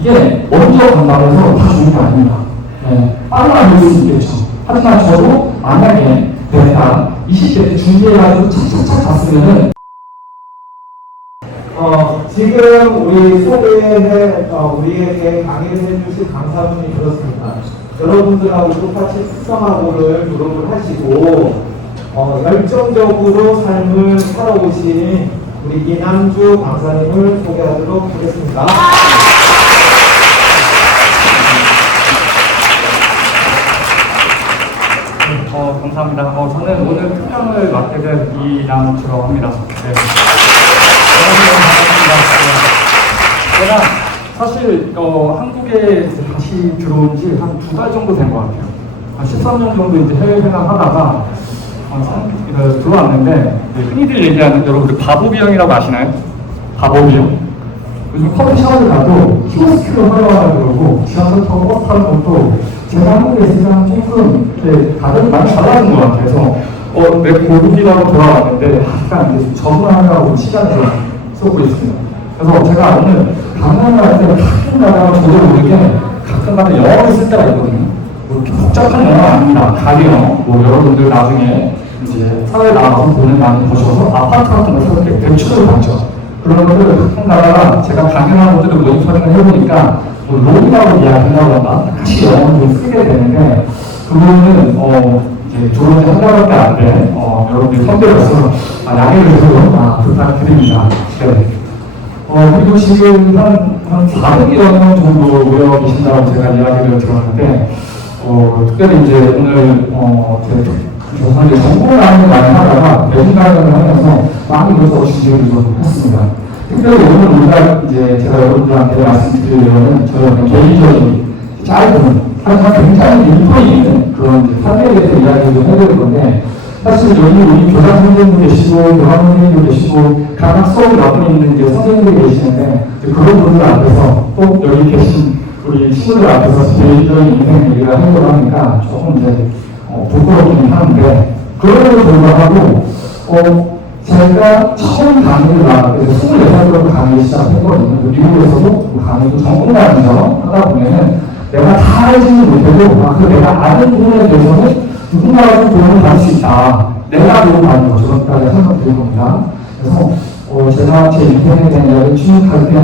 이게 먼저 간다고 해서 다 좋은 게 아닙니다. 네, 빨라 보일 수 있겠죠. 하지만 저도 만약에 내가 20대 때 준비해가지고 착착착 갔으면은 지금 우리 우리에게 강의를 해주실 강사분이 그렇습니다. 여러분들하고 똑같이 특성화고를 졸업을 하시고 열정적으로 삶을 살아오신 우리 이남주 강사님을 소개하도록 하겠습니다. 감사합니다. 저는 오늘 특강을 맡게 된 이남주라고 합니다. 네. 제가 사실 한국에 다시 들어온 지 한 2달 정도 된 것 같아요. 한 13년 정도 이제 해외 생활하다가 들어왔는데 흔히들 얘기하는 여러분들 바보비형이라고 아시나요? 바보비형. 요즘 커피숍을 가도 키오스크를 활용하라고 그러고 지하철 타고 버스 타는 것도 제가 한국에 있으면 조금 다들 많이 달라진 것 같아서 내 고국이라고 돌아왔는데 약간 이제 적응하느라고 시간을 쏟고 있습니다. 그래서 제가 오늘 강연을 할 때 가끔 가다가 저도 모르게 가끔 가다 영어를 쓸 때가 있거든요. 이렇게 복잡한 영어 아닙니다. 가령 여러분들 나중에 이제 사회 나가서 돈을 많이 버셔서 아파트 같은 거 살 때 대출을 받죠. 그런 것들을 가끔 가다가 제가 강연하는 것들을 모니터링을 해보니까 롱이라고 이야기한다거나 같이 영어를 좀 쓰게 되는데 그거는 이제 졸업이 한 달밖에 안 돼. 여러분들 선배로서 양해를 좀 부탁드립니다. 네. 그리고 지금 한 400여 명 정도 모여 계신다고 제가 이야기를 들었는데 특별히 이제 오늘 제 전공을 하는 거 많이 하다가 외국 강연을 하면서 많이 그래서 준비를 좀 했습니다. 특별히 오늘 우리가 이제 제가 여러분들한테 말씀드리려는 저는 개인적인 짧은 하지만 굉장히 일본이 있는 그런 사회에 대해서 이야기를 좀 해드릴 건데 사실 여기 우리 교장 선생님도 계시고 교감 선생님도 계시고 각각 수업을 맡고 있는 이제 선생님들이 계시는데 그런 분들 앞에서 꼭 여기 계신 우리 친구들 앞에서 개인적인 인생 얘기를 하려고 하니까 조금 이제 부끄럽긴 하는데 그럼에도 불구하고 제가 처음 강의를 나왔을 때 24살부터 강의를 시작했거든요. 미국에서도 강의도 전공 강의처럼 하다 보면은 내가 다 알지는 못해도 그 내가 아는 부분에 대해서는 누군가가 좀 도움을 받을 수 있다. 내가 도움을 받는 거죠. 그렇게 생각드릴 겁니다. 그래서 제가 제 인생에 대한 이야기를 취직할 때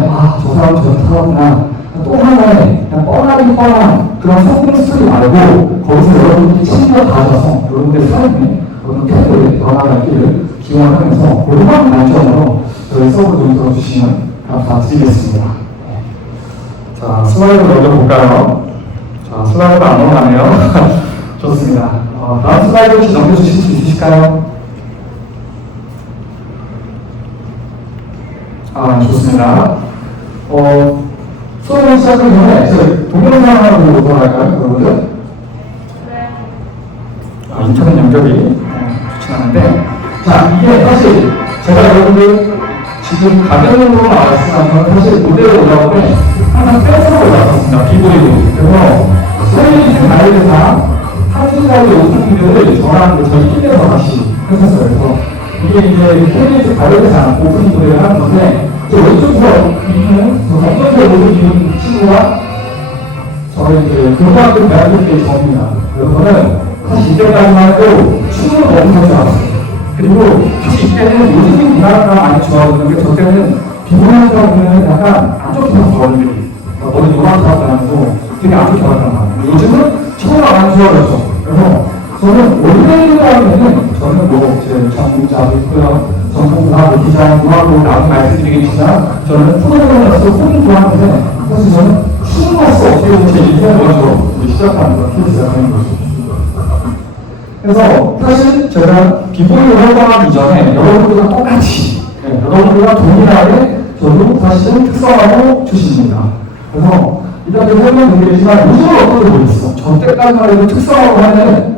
저 사람 저런 사람구나. 또 하나의 그냥 뻔한 그런 성공 스토리 말고 거기서 여러분들이 친구가 가져서 여러분들의 삶에 어떤 태도를 변화하기를 기원하면서 그런 관점으로 저희 수업을 좀 들어주시면 감사드리겠습니다. 자, 슬라이드 먼저 볼까요? 자, 슬라이드가 안 넘어가네요. 좋습니다. 다음 슬라이드 혹시 넘겨주실 수 있으실까요? 좋습니다. 수업을 시작하기 전에 동영상하고 돌아갈까요, 여러분들? 네. 인터넷 연결이 좋진 않은데, 자, 이게 사실 제가 여러분들 지금 가면으로 나왔으면 사실 무대에 올라올 때 항상 댄스로 올라왔습니다. 비보이로. 그래서 소리스 가이드사 한국까지 오프닝들을 저랑 저희 팀에서 같이 했었어요. 그래서 이게 이제 KBS 가요대상 오프닝 무대를 하는 건데 저 왼쪽에서 있는 검정색 옷을 입은 친구가 저희 이제 고등학교 대학교 때 처음입니다. 그래서 저는 사실 이때까지만 해도 춤을 너무 잘 좋아했어요. 그리고 사실 이때는 요즘 문화가 많이 좋아졌는데 저 때는 비보이라고 보면 약간 안 좋게 봤어요. 머리 노랗게 하고 되게 안 좋게 봤단 말이에요. 요즘은 처우가 많이 좋아졌죠. 그래서 저는 원래로 하면은 저는 제 전공자도 있고요. 전공자, 기자, 무학으로 나도 말씀드리겠지만 저는 프로그래머로서 꿈을 좋아하는데 사실 저는 춤으로서 어떻게 보면 제 인생을 먼저 시작하는 거, 시작하는 거죠. 그래서 사실 제가 비보이를 활동하기 이전에 여러분들과 똑같이 여러분들과 동일하게 저도 사실은 특성화고 출신입니다. 그래서 일단 좀 설명드리지만 요즘은 어떻게 보였어? 저 때까지만 해도 특성화고 하면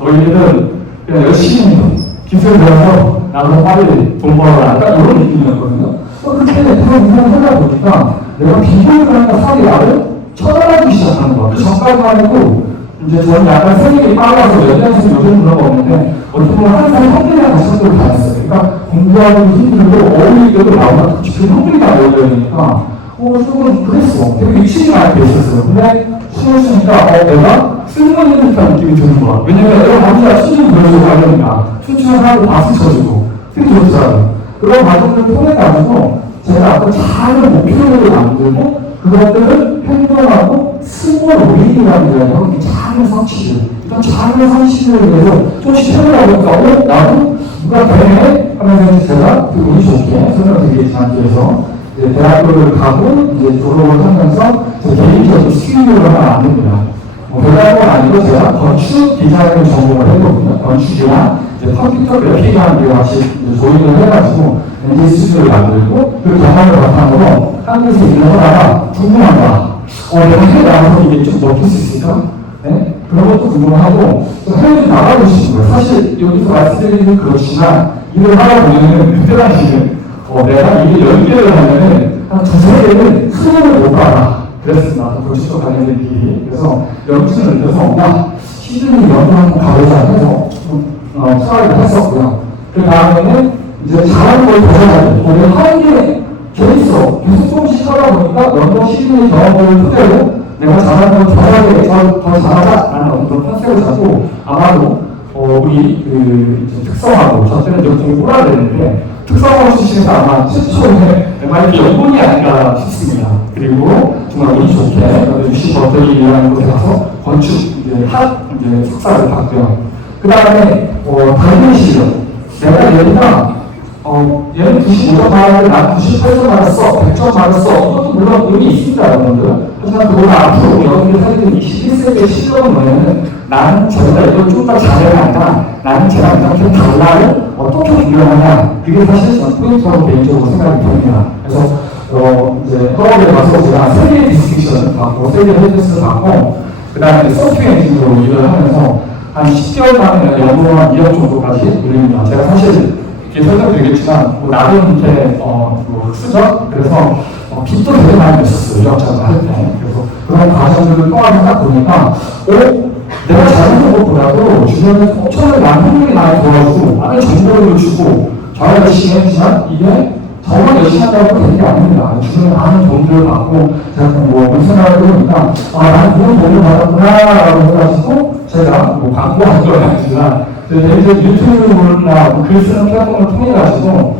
너희들은 그냥 열심히 기술 배워서 나도 빨리 돈 벌어라 약간 이런 느낌이었거든요. 그렇게 그런 인생을 하다 보니까 내가 비교를 하니까 사람이 나를 쳐다보기 시작하는 거야. 그 전까지만 해도 이제 저는 약간 생일이 빨라서 연애해서 요즘 문화가 없는데 어떻게 보면 항상 형들이랑 같이 학교를 다녔어요. 그러니까 공부하기 힘들고 어울리기도 나오나 그 형들이 다 어울려야 되니까 조금 그랬어. 되게 유치이 많이 돼 있었어요. 근데 춤을 추니까 내가 쓸모있는 듯한 느낌이 드는 거야. 왜냐면 내가 남자 수준을 보여주고 하려니까 춤추는 사람도 박수 쳐주고 되게 좋더라고요. 그런 과정을 통해가지고 제가 어떤 작은 목표를 만들고 그것들을 행동하고 스몰 윈이라는 거예요. 이 작은 성취들. 이런 작은 성취들에 대해서 조금씩 해보라고 나도 누가 되네 하면서 제가 그 운이 좋게 설명드리겠지만 뒤에서 대학교를 가고 이제 졸업을 하면서 제 개인적인 스킬을 하나 만듭니다. 별다른 건 아니고 제가 건축 디자인을 전공을 했거든요. 건축이나 이제 컴퓨터 그래픽이라는 게 같이 조인을 해가지고 엔진 스튜디오를 만들고 그 경험을 바탕으로 한국에서 일을 하다가 궁금하다. 내가 해외 나가서 이게 좀 먹힐 수 있을까? 네? 그런 것도 궁금하고 해외에 나가고 싶은 거예요. 사실 여기서 말씀드리는 그렇지만 일을 하다 보면은 그때 당시에는 내가 일을 10개를 하면은 한 2-3개는 수능을 못 받아. 그랬습니다. 건축과 관련된 일이. 그래서 영주를 늘려서 시즌이 연구 한번 가보자 해서 수학을 했었고요. 그 다음에는 이제 잘하는 걸 도전하고 우리 하는 게 재밌어. 계속 조금씩 하다 보니까 연구 시즌의 경험을 토대로 내가 잘하는 걸 더 잘하자라는 어떤 컨셉을 잡고 아마도 우리 특성하고 저 때는 좀 꼬라졌는데 특성하고 출신에서 아마 최초의 MIT 연구원이 아닌가 싶습니다. 그리고 정말 운이 좋게 UC 버틀리라는 곳에 가서 건축 석사를 받고요. 그 다음에 다른 실력. 내가 얘는 95점 받았는데 난 98점 받았어, 100점 받았어. 이것도 물론 의미 있습니다, 여러분들. 하지만 그보다 앞으로 여러분들이 사는 21세기의 실력은 뭐냐면 나는 제가 이걸 좀 더 잘해야 한다. 나는 제가 이렇게 달라를 어떻게 구별하냐. 그게 사실 저는 포인트라고 개인적으로 생각이 듭니다. 그래서 이제 허업에 가서 제가 세계 디스트릭션을 받고 세계 헤드스를 받고 그 다음에 소프트웨어 엔지니어로 일을 하면서 한 10개월 만에 연봉 한 2억 정도까지 올립니다. 제가 사실 이렇게 설명드리겠지만 나름 이렇게 흑수저 그래서 빚도 되게 많이 냈었어요. 유학자를 할 때. 그래서 그런 과정들을 통화를 딱 보니까 내가 잘하는 것보다도 주변에 엄청나게 많은 형님이 많이 도와주고 많은 정보를 주고 저는 열심히 했지만 이게 정말 열심히 한다고 되는 게 아닙니다. 주변에 많은 도움들을 받고 제가 생각을 해보니까 나는 그런 도움을 받았구나 라고 해가지고 제가 광고한 건 아니지만 유튜브나 글 쓰는 플랫폼을 통해가지고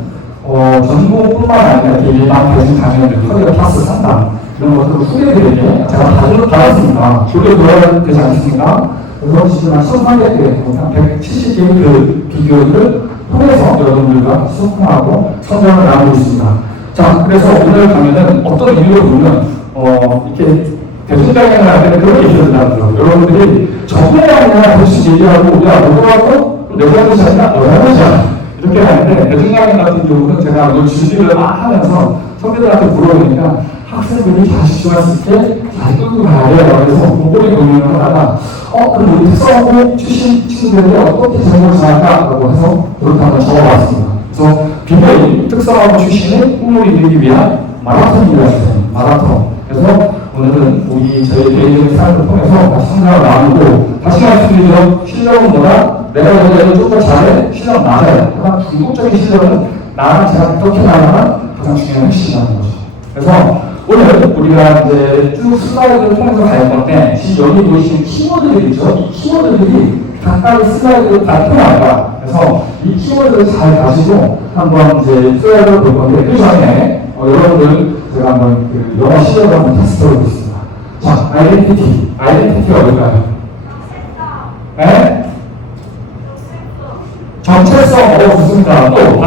전공뿐만 아니라 일반 배송 강연들, 커리어 파스 상담 이런 것들을 후배들에게 제가 받았습니다. 교육에 돌아가야 되지 않습니까? 그래서 지금 한 1,300개, 한 170개의 그 비교를 통해서 여러분들과 소통하고 성장을 나누고 있습니다. 자, 그래서 오늘 강연은 어떤 의미로 보면 이렇게 대통령을 할 때는 그런 얘기를 한다더라고요. 여러분들이 정말 아니라 대충 얘기하고 너도 내가 하는 것이 아니라 너가 하는 것이야. 이렇게 하는데 대중강연 같은 경우는 제가 이걸 준비를 막 하면서 선배들한테 물어보니까 학생들이 잘 집중할 수 있게 잘 끌고 가야 돼요. 그래서 공부를 고민을 하다가 그럼 우리 특성고 출신 친구들이 어떻게 정보를 전할까라고 해서 이렇게 한번 적어봤습니다. 그래서 비교인 특성하고 출신의 꿈을 이루기 위한 마라톤이라고 했어요. 마라톤. 그래서 오늘은 저희 개인적인 삶을 통해서 다시 생각을 나누고 다시 말씀드리죠. 실력은 뭐다? 내가 원래는 좀 더 잘해? 실력 맞아요. 하지만 궁극적인 실력은 나랑 제가 어떻게 나가나 가장 중요한 핵심이라는 거죠. 그래서 오늘 우리가 이제 쭉 슬라이드를 통해서 갈 건데 지금 여기 보이시는 키워드들이 있죠. 이 키워드들이 각각의 슬라이드를 발표할 거야. 그래서 이 키워드를 잘 가지고 한번 이제 슬라이드를 볼 건데 그 전에 여러분들 제가 한번 그 영어 실력을 한번 테스트해 보겠습니다. 자, 아이덴티티가 뭘까요? 네? 정체성, 좋습니다. 또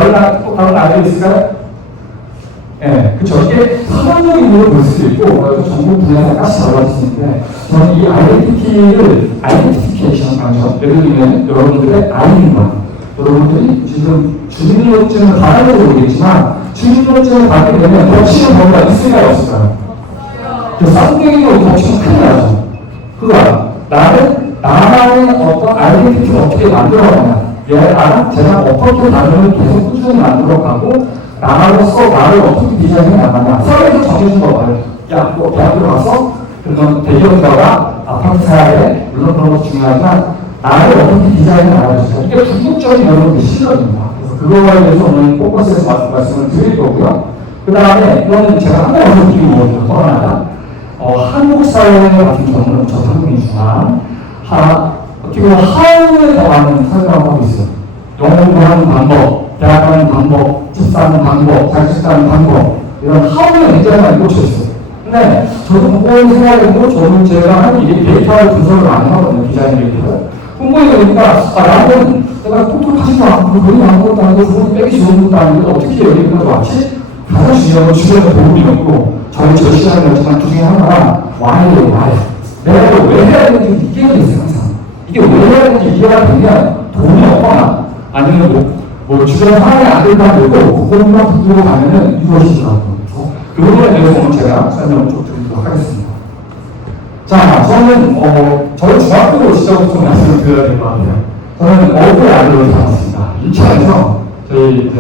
다른 아이디어 있을까요? 네, 그쵸. 이게 사전적인 이유로 볼 수도 있고, 전공 분야에 같이 달라질 수 있는데, 저는 이 아이덴티티를 아이덴티피케이션 하죠. 예를 들면 여러분들의 아이인과 여러분들이 지금 주민등록증을 받아도 모르겠지만, 주민등록증을 받게 되면 겹치는 범위가 있을까요, 없을까요? 쌍둥이로 겹치면 큰일 나죠. 그거야. 나만의 어떤 아이덴티티를 어떻게 만들어가냐. 나는 제가 어떻게 나를 계속 꾸준히 만들어가고 나로서 나를 어떻게 디자인해 나가냐. 사회에서 정해준 거 봐요. 야, 대학교 가서 그런 대기업가가 아파트 사야 돼. 물론 그런 것도 중요하지만 나를 어떻게 디자인해 나가주세요. 이게 궁극적인 여러분의 실력입니다. 그래서 그거에 대해서 오늘 포커스에서 말씀을 드릴 거고요. 그 다음에 이거는 제가 한국어로 느끼는 거거든요. 또 하나가 한국 사회 같은 경우는 저 한국이지만 어떻게 보면 하우에 더 많은 설명을 하고 있어요. 영어 공부하는 방법, 대학 가는 방법, 집 사는 방법, 자식 가는 방법 이런 하우에 굉장히 많이 꽂혀 있어요. 근데 저도 그걸 생각해보고 저는 제가 하는 일이 데이터를 분석을 많이 하거든요. 디자인 데이터를. 공부해 보니까 나는 내가 똑똑하지도 않고 돈이 아무것도 아니고 돈이 빼기 좋은 것도 아니고 어떻게 여기까지 왔지? 가장 중요한 건 주변의 도움이 없고 저희 저 시간을 했지만 그 중에 하나가 와이예요. 와이. 내가 이걸 왜 해야 되는지 이해가 됐어요. 항상. 이게 왜 해야 되는지 이해가 되면 돈이 없거나 아니면 뭐 주변 상황이 안 된다 그래도 그것만 붙들고 가면은 이루어지더라고요. 그 부분에 대해서 오늘 제가 설명을 좀 드리도록 하겠습니다. 자, 저는 저희 중학교 시절부터 말씀을 드려야 될 것 같아요. 저는 어부의 아들로 살았습니다. 인천에서 저희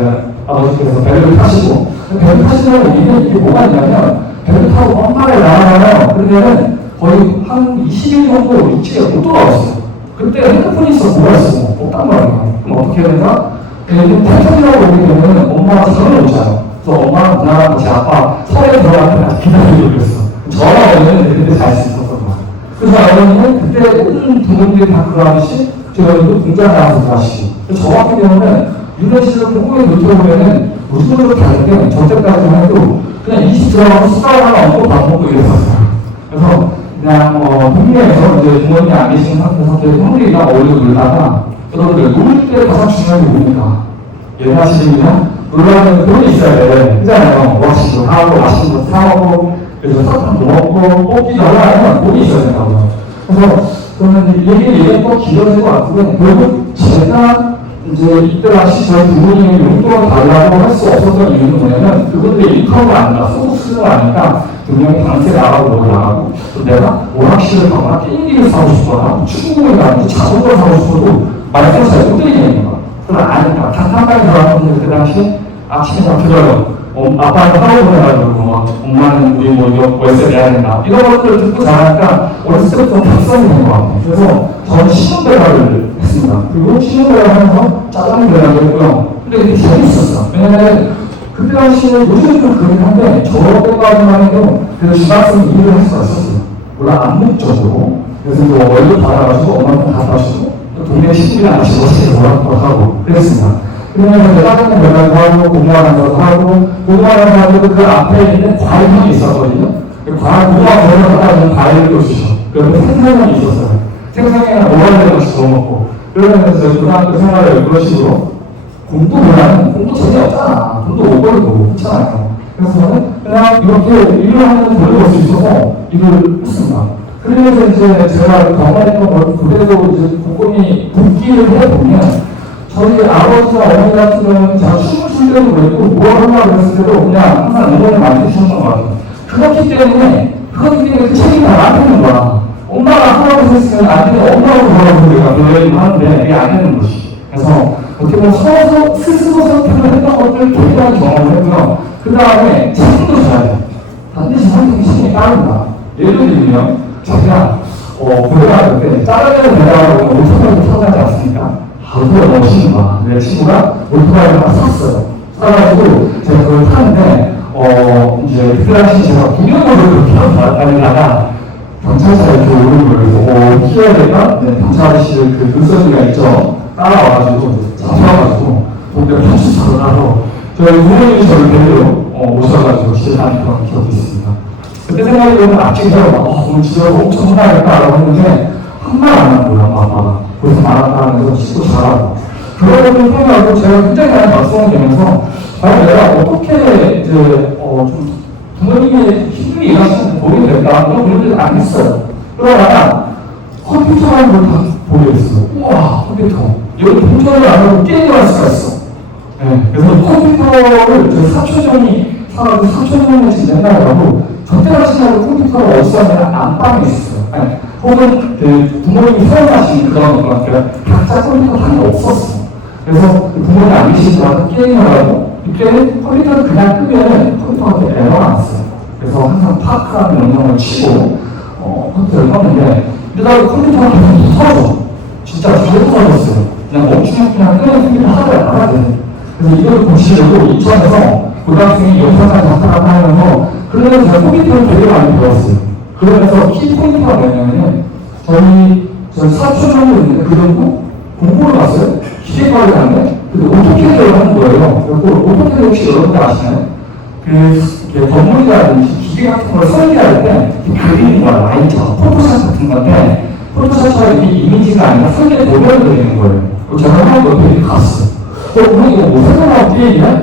아버지께서 배를 타시고 배를 타시는 이유는 이게 뭐가 있냐면 배를 타고 엄마를 나가면 그러면은 거의 한 20일 정도 일찍에 못 돌아왔어요. 그때 핸드폰이 있어 뭐가 있어 없단 말이에요. 그럼 어떻게 해야 되나? 태풍이라고 오게 되면 엄마가 잠을 못 자요. 그래서 엄마랑 나랑 같이 아빠 서울에 들어가면 같이 기다리고 그랬어. 전화 오면 그때 잘 수 있었던 거야. 그래서 어머니는 그때 모든 부모님들이 다 그러하듯이 저희 어머니도 공장 나가서 일하시고 저 같은 경우는 유년 시절 공부에 놓쳐보면은 무슨 으로 다른데 저 때까지만 해도 그냥 20 들어가서 수다를 하나 얹고 밥 먹고 이랬었어요. 그래서 그냥 동네에서 이제 부모님이 안 계시는 상태에서 형들이랑 어울려 놀다가 여러분들 놀 때 가장 중요한 게 뭡니까? 옛날식이면 놀라면 돈이 있어야 돼. 그잖아요. 멋있는 거 하고, 맛있는 거 사오고, 그래서 사탕도 먹고, 뽑기도 하려면 돈이 있어야 된다고요. 그래서 저는 얘기는 또 길어질 것 같은데, 결국 제가 이제 이때 당시 저희 부모님이 용돈을 달라고 할 수 없었던 이유는 뭐냐면, 그분들이 인컴을 아니까, 소득수를 아니까, 분명히 방세 나가고 뭐 나가고, 또 내가 오락실을 가거나 게임기를 사고 싶거나, 축구공을 가든지 자전거를 사고 싶어도, 말씀을 잘 못 드리는 거야. 그건 아니까. 단칸방에 들어가면 그 당시 아침에 잡혀져요. 아빠는 하루 보내가지고, 엄마는 우리 이거 월세 내야 된다. 이런 것들을 듣고 자라니까 어렸을 때부터 각성이 된 것 같아요. 그래서 저는 신혼배달을 했습니다. 그리고 신혼배달 하면서 짜장면 배달을 했고요. 근데 그게 재밌었어요. 왜냐면 그때 당시에는 요즘은 좀 그렇긴 한데 저 때까지만 해도 그래도 중학생 일을 할 수가 있었어요. 물론 암묵적으로. 그래서 이제 월급 받아가지고 엄마한테 갖다 주고 동네 친구랑 같이 멋있게 놀았고 하고 그랬습니다. 그러면 이제 짜장면 배달도 하고 공부하는 것도 하고 공부하는 사람도 그 앞에 있는 과일형이 있었거든요. 공부하는 배달을 과일을 또 주셔. 그런데 생선형이 있었어요. 생선형이나 모발을 같이 구워 먹고 그러면서 저희 고등학교 생활을 그런 식으로 공부보다는 공부 재미없잖아. 돈도 못 벌고 그렇잖아요. 그래서 저는 그냥 이렇게 일을 하면서 돈을 벌 수 있어서 일을 했습니다. 그러면서 이제 제가 경험했던 걸 그대로 이제 곰곰이 붓기를 해보면 저희 아버지와 어머니 같은 경우는 제가 춤을 출 때도 그랬고 뭘 하려고 했을 때도 그냥 항상 응원을 많이 해주셨던 것 같아요. 그렇기 때문에 그 책임이 안 되는 거야. 엄마가 하라고 했으면 안 되는 엄마로 하라고 내가 그러려고 하는데 이게 안 되는 것이. 그래서 어떻게 보면 서로 스스로 선택을 했던 것들 굉장히 경험을 했고요. 그 다음에 책임도 져야 돼. 반드시 선택이 책임이 따른다. 예를 들면 제가 고등학교 때 짜장면을 배달하고 오토바이를 타지 않습니까? 그거 너무 싫은 거야. 내 친구가 오토바이를 하나 샀어요. 사가지고 제가 그걸 타는데 이제 그때 당시 제가 구경으로 그렇게 다니다가 경찰차에 이렇게 오는 거예요. 피해야겠다? 경찰 아저씨를 그 눈썰미가 있죠. 따라와가지고 잡혀가지고 동네 편집사로 나서 저희 부모님이 저를 데리러 오셔가지고 집에 다닌 그런 기억이 있습니다. 그때 생각해보면 아침에서 오늘 진짜 엄청 혼나야겠다라고 했는데 한 말 안 하는 거야, 아빠가. 그래서 말한다면서 친구 잘하고. 그런 것들 통해서 제가 굉장히 많이 각성이 되면서 과연 내가 어떻게 이제 좀 부모님의 힘들게 일하시는지 보게 될까 그런 고민들을 안 했어요. 그러다가 컴퓨터라는 걸 다 보게 됐어요. 우와, 컴퓨터. 여기 컴퓨터를 안 하고 게임을 할 수가 있어. 네, 그래서 컴퓨터를 제 사촌형이 사가지고 사촌형이 지금 맨날 하고 저때 당시에는 컴퓨터가 어디서 하냐면 안방에 있었어요. 아니, 혹은 그 부모님이 사용하시는 그런 것 같아요. 각자 컴퓨터 방이 없었어. 그래서 부모님 안 계시더라도 게임을 하고 이때 컴퓨터를 그냥 끄면 컴퓨터가 에러가 났어요. 그래서 항상 파크라는 명령을 치고 컴퓨터를 껐는데 이러다가 컴퓨터가 계속 터져. 진짜 계속 터졌어요. 그냥 멈추면 그냥 끄는 컴퓨터 하나를 안 하게. 그래서 이걸 보시려고 인천에서 고등학생이 영상을 작성하고 하면서 그러면서 제가 포인트를 되게 많이 배웠어요. 그러면서 키 포인트가 뭐냐면은 저희 사촌 정도 있는데 그 정도 공부를 갔어요. 기계과를 갔네. 근데 오토캐드를 하는 거예요. 그리고 오토캐드 혹시 여러분들 아시나요? 그 건물이라든지 기계 같은 걸 설계할 때 그리는 거야. 라인처럼 포토샵 같은 건데 포토샵처럼 이게 이미지가 아니라 설계 도면을 그리는 거예요. 제가 한 옆에 갔어요. 오늘 이거 뭐 생각나고 게임이야?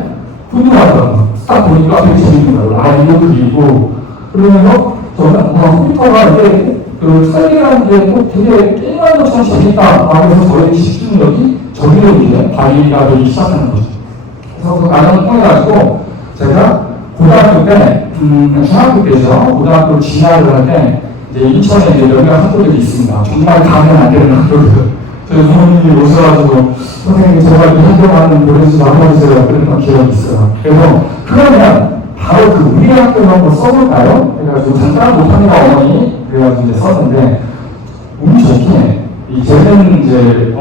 궁금하더라고요. 딱 보니까 되게 재밌는 거예요. 라인도 그리고 그러면서 저는 컴퓨터가 이게 그 설계라는 게 꼭 되게 게임하는 것처럼 재밌다라고 해서 저의 집중력이 저기로 이제 발휘가 되기 시작하는 거죠. 그래서 그 과정을 통해가지고 제가 고등학교 때, 중학교 때죠. 고등학교 진학을 할 때 이제 인천에 이제 몇몇 학교들이 있습니다. 정말 가면 안 되는 학교들. 저희 부모님이 오셔가지고 선생님이 제발 이 학교만 보내주지 말아주세요. 그랬던 기억이 있어요. 그래서 그러면 바로 그 우리 학교를 한번 써볼까요? 그래가지고 잠깐 못하니까 어머니 그래가지고 이제 썼는데 운이 좋게 이제는 이제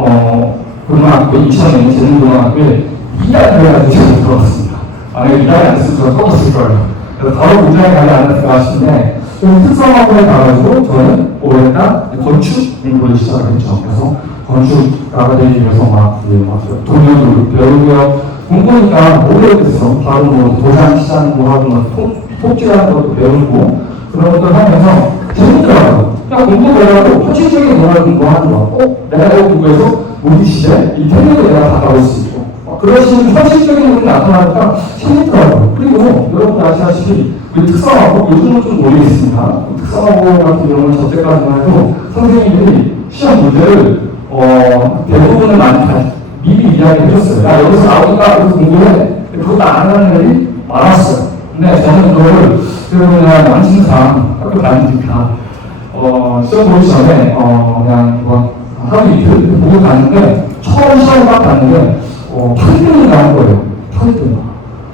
고등학교 인천에 있는 재능고등학교에 2달 그래가지고 제가 들어갔습니다. 만약에 2달이 안 됐으면 제가 떠났을 거예요. 그래서 바로 공장에 가지 않았을까 싶은데 좀 특성화고에 가가지고 저는 올해가 건축 공부를 시작했죠. 그래서 건축가가 되기 위해서 막 동료도 배우고요. 공부니까 오래됐어. 바로 뭐 도장 치자는 거 하고 톱질하는 것도 배우고 그런 것들 하면서 재밌더라고요. 그냥 공부하고 현실적인 문화를 공부하는 거. 내가 이거 공부해서 우리 시대 이 태도도 내가 다가올 수 있고 그러시는 현실적인 부분이 나타나니까 재밌더라고요. 그리고 여러분 아시다시피 우리 특성화고 요즘은 좀 모르겠습니다. 특성화고 같은 경우는 저때까지만 해도 선생님들이 시험 문제를 대부분을 많이 미리 이야기해 줬어요. 야, 여기서 나오니까 여기서 공부해. 그것도 안 하는 애들이 많았어요. 근데 저는 그걸 그냥 양심상 학교 다니니까 시험 보기 전에 그냥 뭐 하루 이틀 보고 갔는데 처음 시험 딱 갔는데 8등이 나온 거예요. 8등.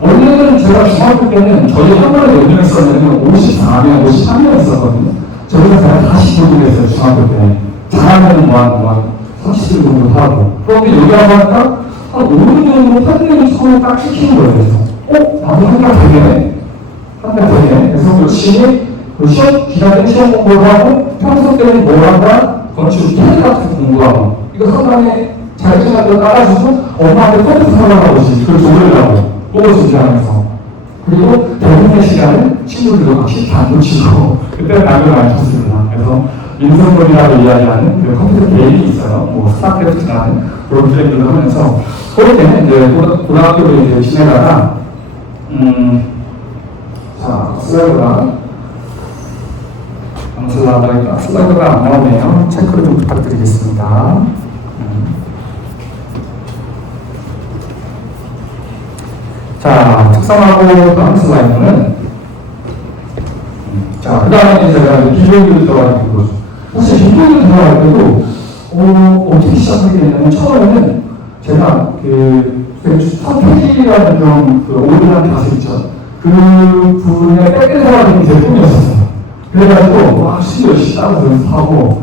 원래는 제가 중학교 때는 저희 학원에 몇 명 있었냐면 54명, 53명 있었거든요. 저희가 제가 다시 보기했어요 중학교 때. 잘하면 뭐 30등 정도 하고. 그런데 여기 와보니까 한 5등 정도 8등을 처음에 딱 시키는 거예요. 나도 한 달 되겠네? 한 달 되겠네? 그래서 열심히 그 시험 기간에 시험 공부를 하고 평소 때는 뭘 한다? 건축 테리 같은 거 공부하고 이거 상당히 잘 지나고 따라주고 엄마한테 컴퓨터 사달라고 오지 그걸 조르려고 보고 준비하면서 그리고 대부분의 시간은 친구들과 같이 안 놓치고 그때 낙을 많이 쳤습니다. 그래서 인성놀이라고 이야기하는 그 컴퓨터 게임이 있어요. 뭐 스타크래프트라는 그런 게임들을 하면서 그럴 때는 이제 고등학교로 이제 지내다가 자 슬라이드가 안 나오네요. 체크를 좀 부탁드리겠습니다. 자, 특성하고 다음 슬라이드는 자, 그 다음에 제가 비교를 들어가는 거죠. 사실 비교를 들어갈 때도 어떻게 시작하게 됐냐면 처음에는 제가 첫 페이지라는 좀 오리한 가수 있죠. 그 분의 백대사가 되는 제 꿈이었었어요. 그래가지고 막 열심히 따라서 연습하고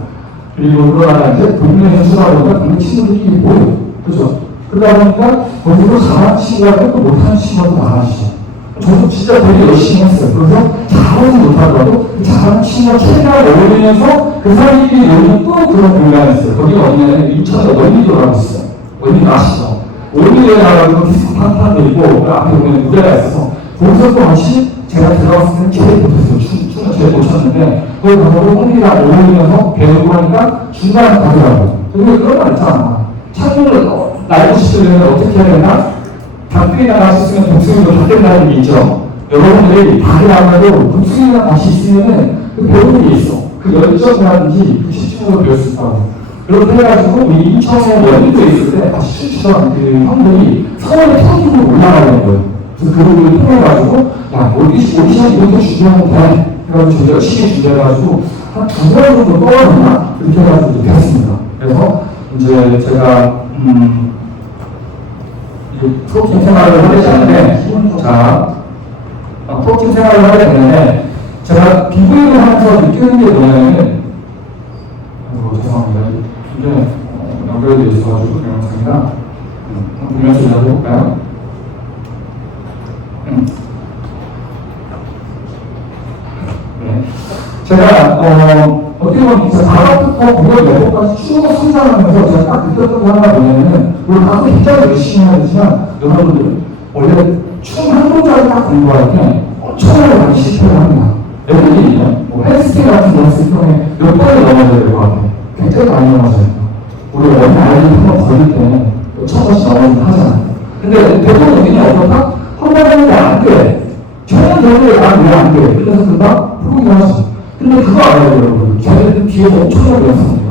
그리고 그러다가 이제 동네 연습하다 보니까 동네 친구들이 모여요. 그죠? 그러다 보니까 거기서 잘하는 친구가 있고 못하는 친구가 많아지죠. 저도 진짜 되게 열심히 했어요. 그래서 잘하지 못하더라도 잘하는 친구가 최대한 어울리면서 그 사람들이 노는 또 그런 공간이 있어요. 거기가 어디냐면 인천에 원리도라고 있어요. 원리도 아시죠? 원리도에 나가서 디스코 판판도 있고 그 앞에 보면 무대가 있어서 거기서 또 같이 제가 들어갔을 때는 제일 못했어요. 춤을 제일 못 췄는데 거기 가서 홍리랑 어울리면서 배우고 하니까 중간에 가더라고요. 근데 그런 말 있잖아. 창문을 날고 싶으려면 어떻게 해야 되나? 닭들이나 같이 있으면 독수리도 닭된다는 게 있죠. 여러분들이 닭이 나와도 독수리랑 같이 있으면은 그 배우는 게 있어. 그 열정이라든지 그 집중력을 배울 수 있다고. 그렇게 해가지고 우리 인천에 연주도 있을 때 같이 춤추던 그 형들이 서울의 평균으로 올라가는 거예요. 그래서 그 부분을 통해가지고 야 오디션 이렇게 준비하면 돼. 그래가지고 저희가 열심히 준비해가지고 한 2달 정도 떠나나 그렇게 해가지고 이렇게 했습니다. 그래서 이제 제가 프로틴 생활을 하게 되는데 자 프로틴 생활을 하게 되는데 제가 비브링을 하면서 느끼는 게 뭐냐면 죄송합니다. 이게 연결되어 있어가지고 영상이랑 보면서 이야기해볼까요? 어떻게 보면 진짜 다락부터 9월 내부까지 쭉 성장하면서 제가 딱 느꼈던 게 하나 뭐냐면은, 우리 다들 굉장히 열심히 해야 되지만, 여러분들, 원래 춤 한 동작을 딱 공부할 때 엄청나게 많이 실패를 합니다. 애들이 뭐 헬스케 같은 연습 통해 몇 번을 넘어져야 될 것 같아요. 굉장히 많이 넘어져요. 우리 원래 아이들 한번 걸릴 때 첫 번씩 넘어지면 하잖아요. 근데 대부분 우리는 어떻다? 한 번 했는데 안 돼. 저는 저는 왜안 돼? 그래서 금방 포기를 하죠. 근데 그거 알아요, 여러분. 저희들 뒤에서 엄청나게 연습합니다.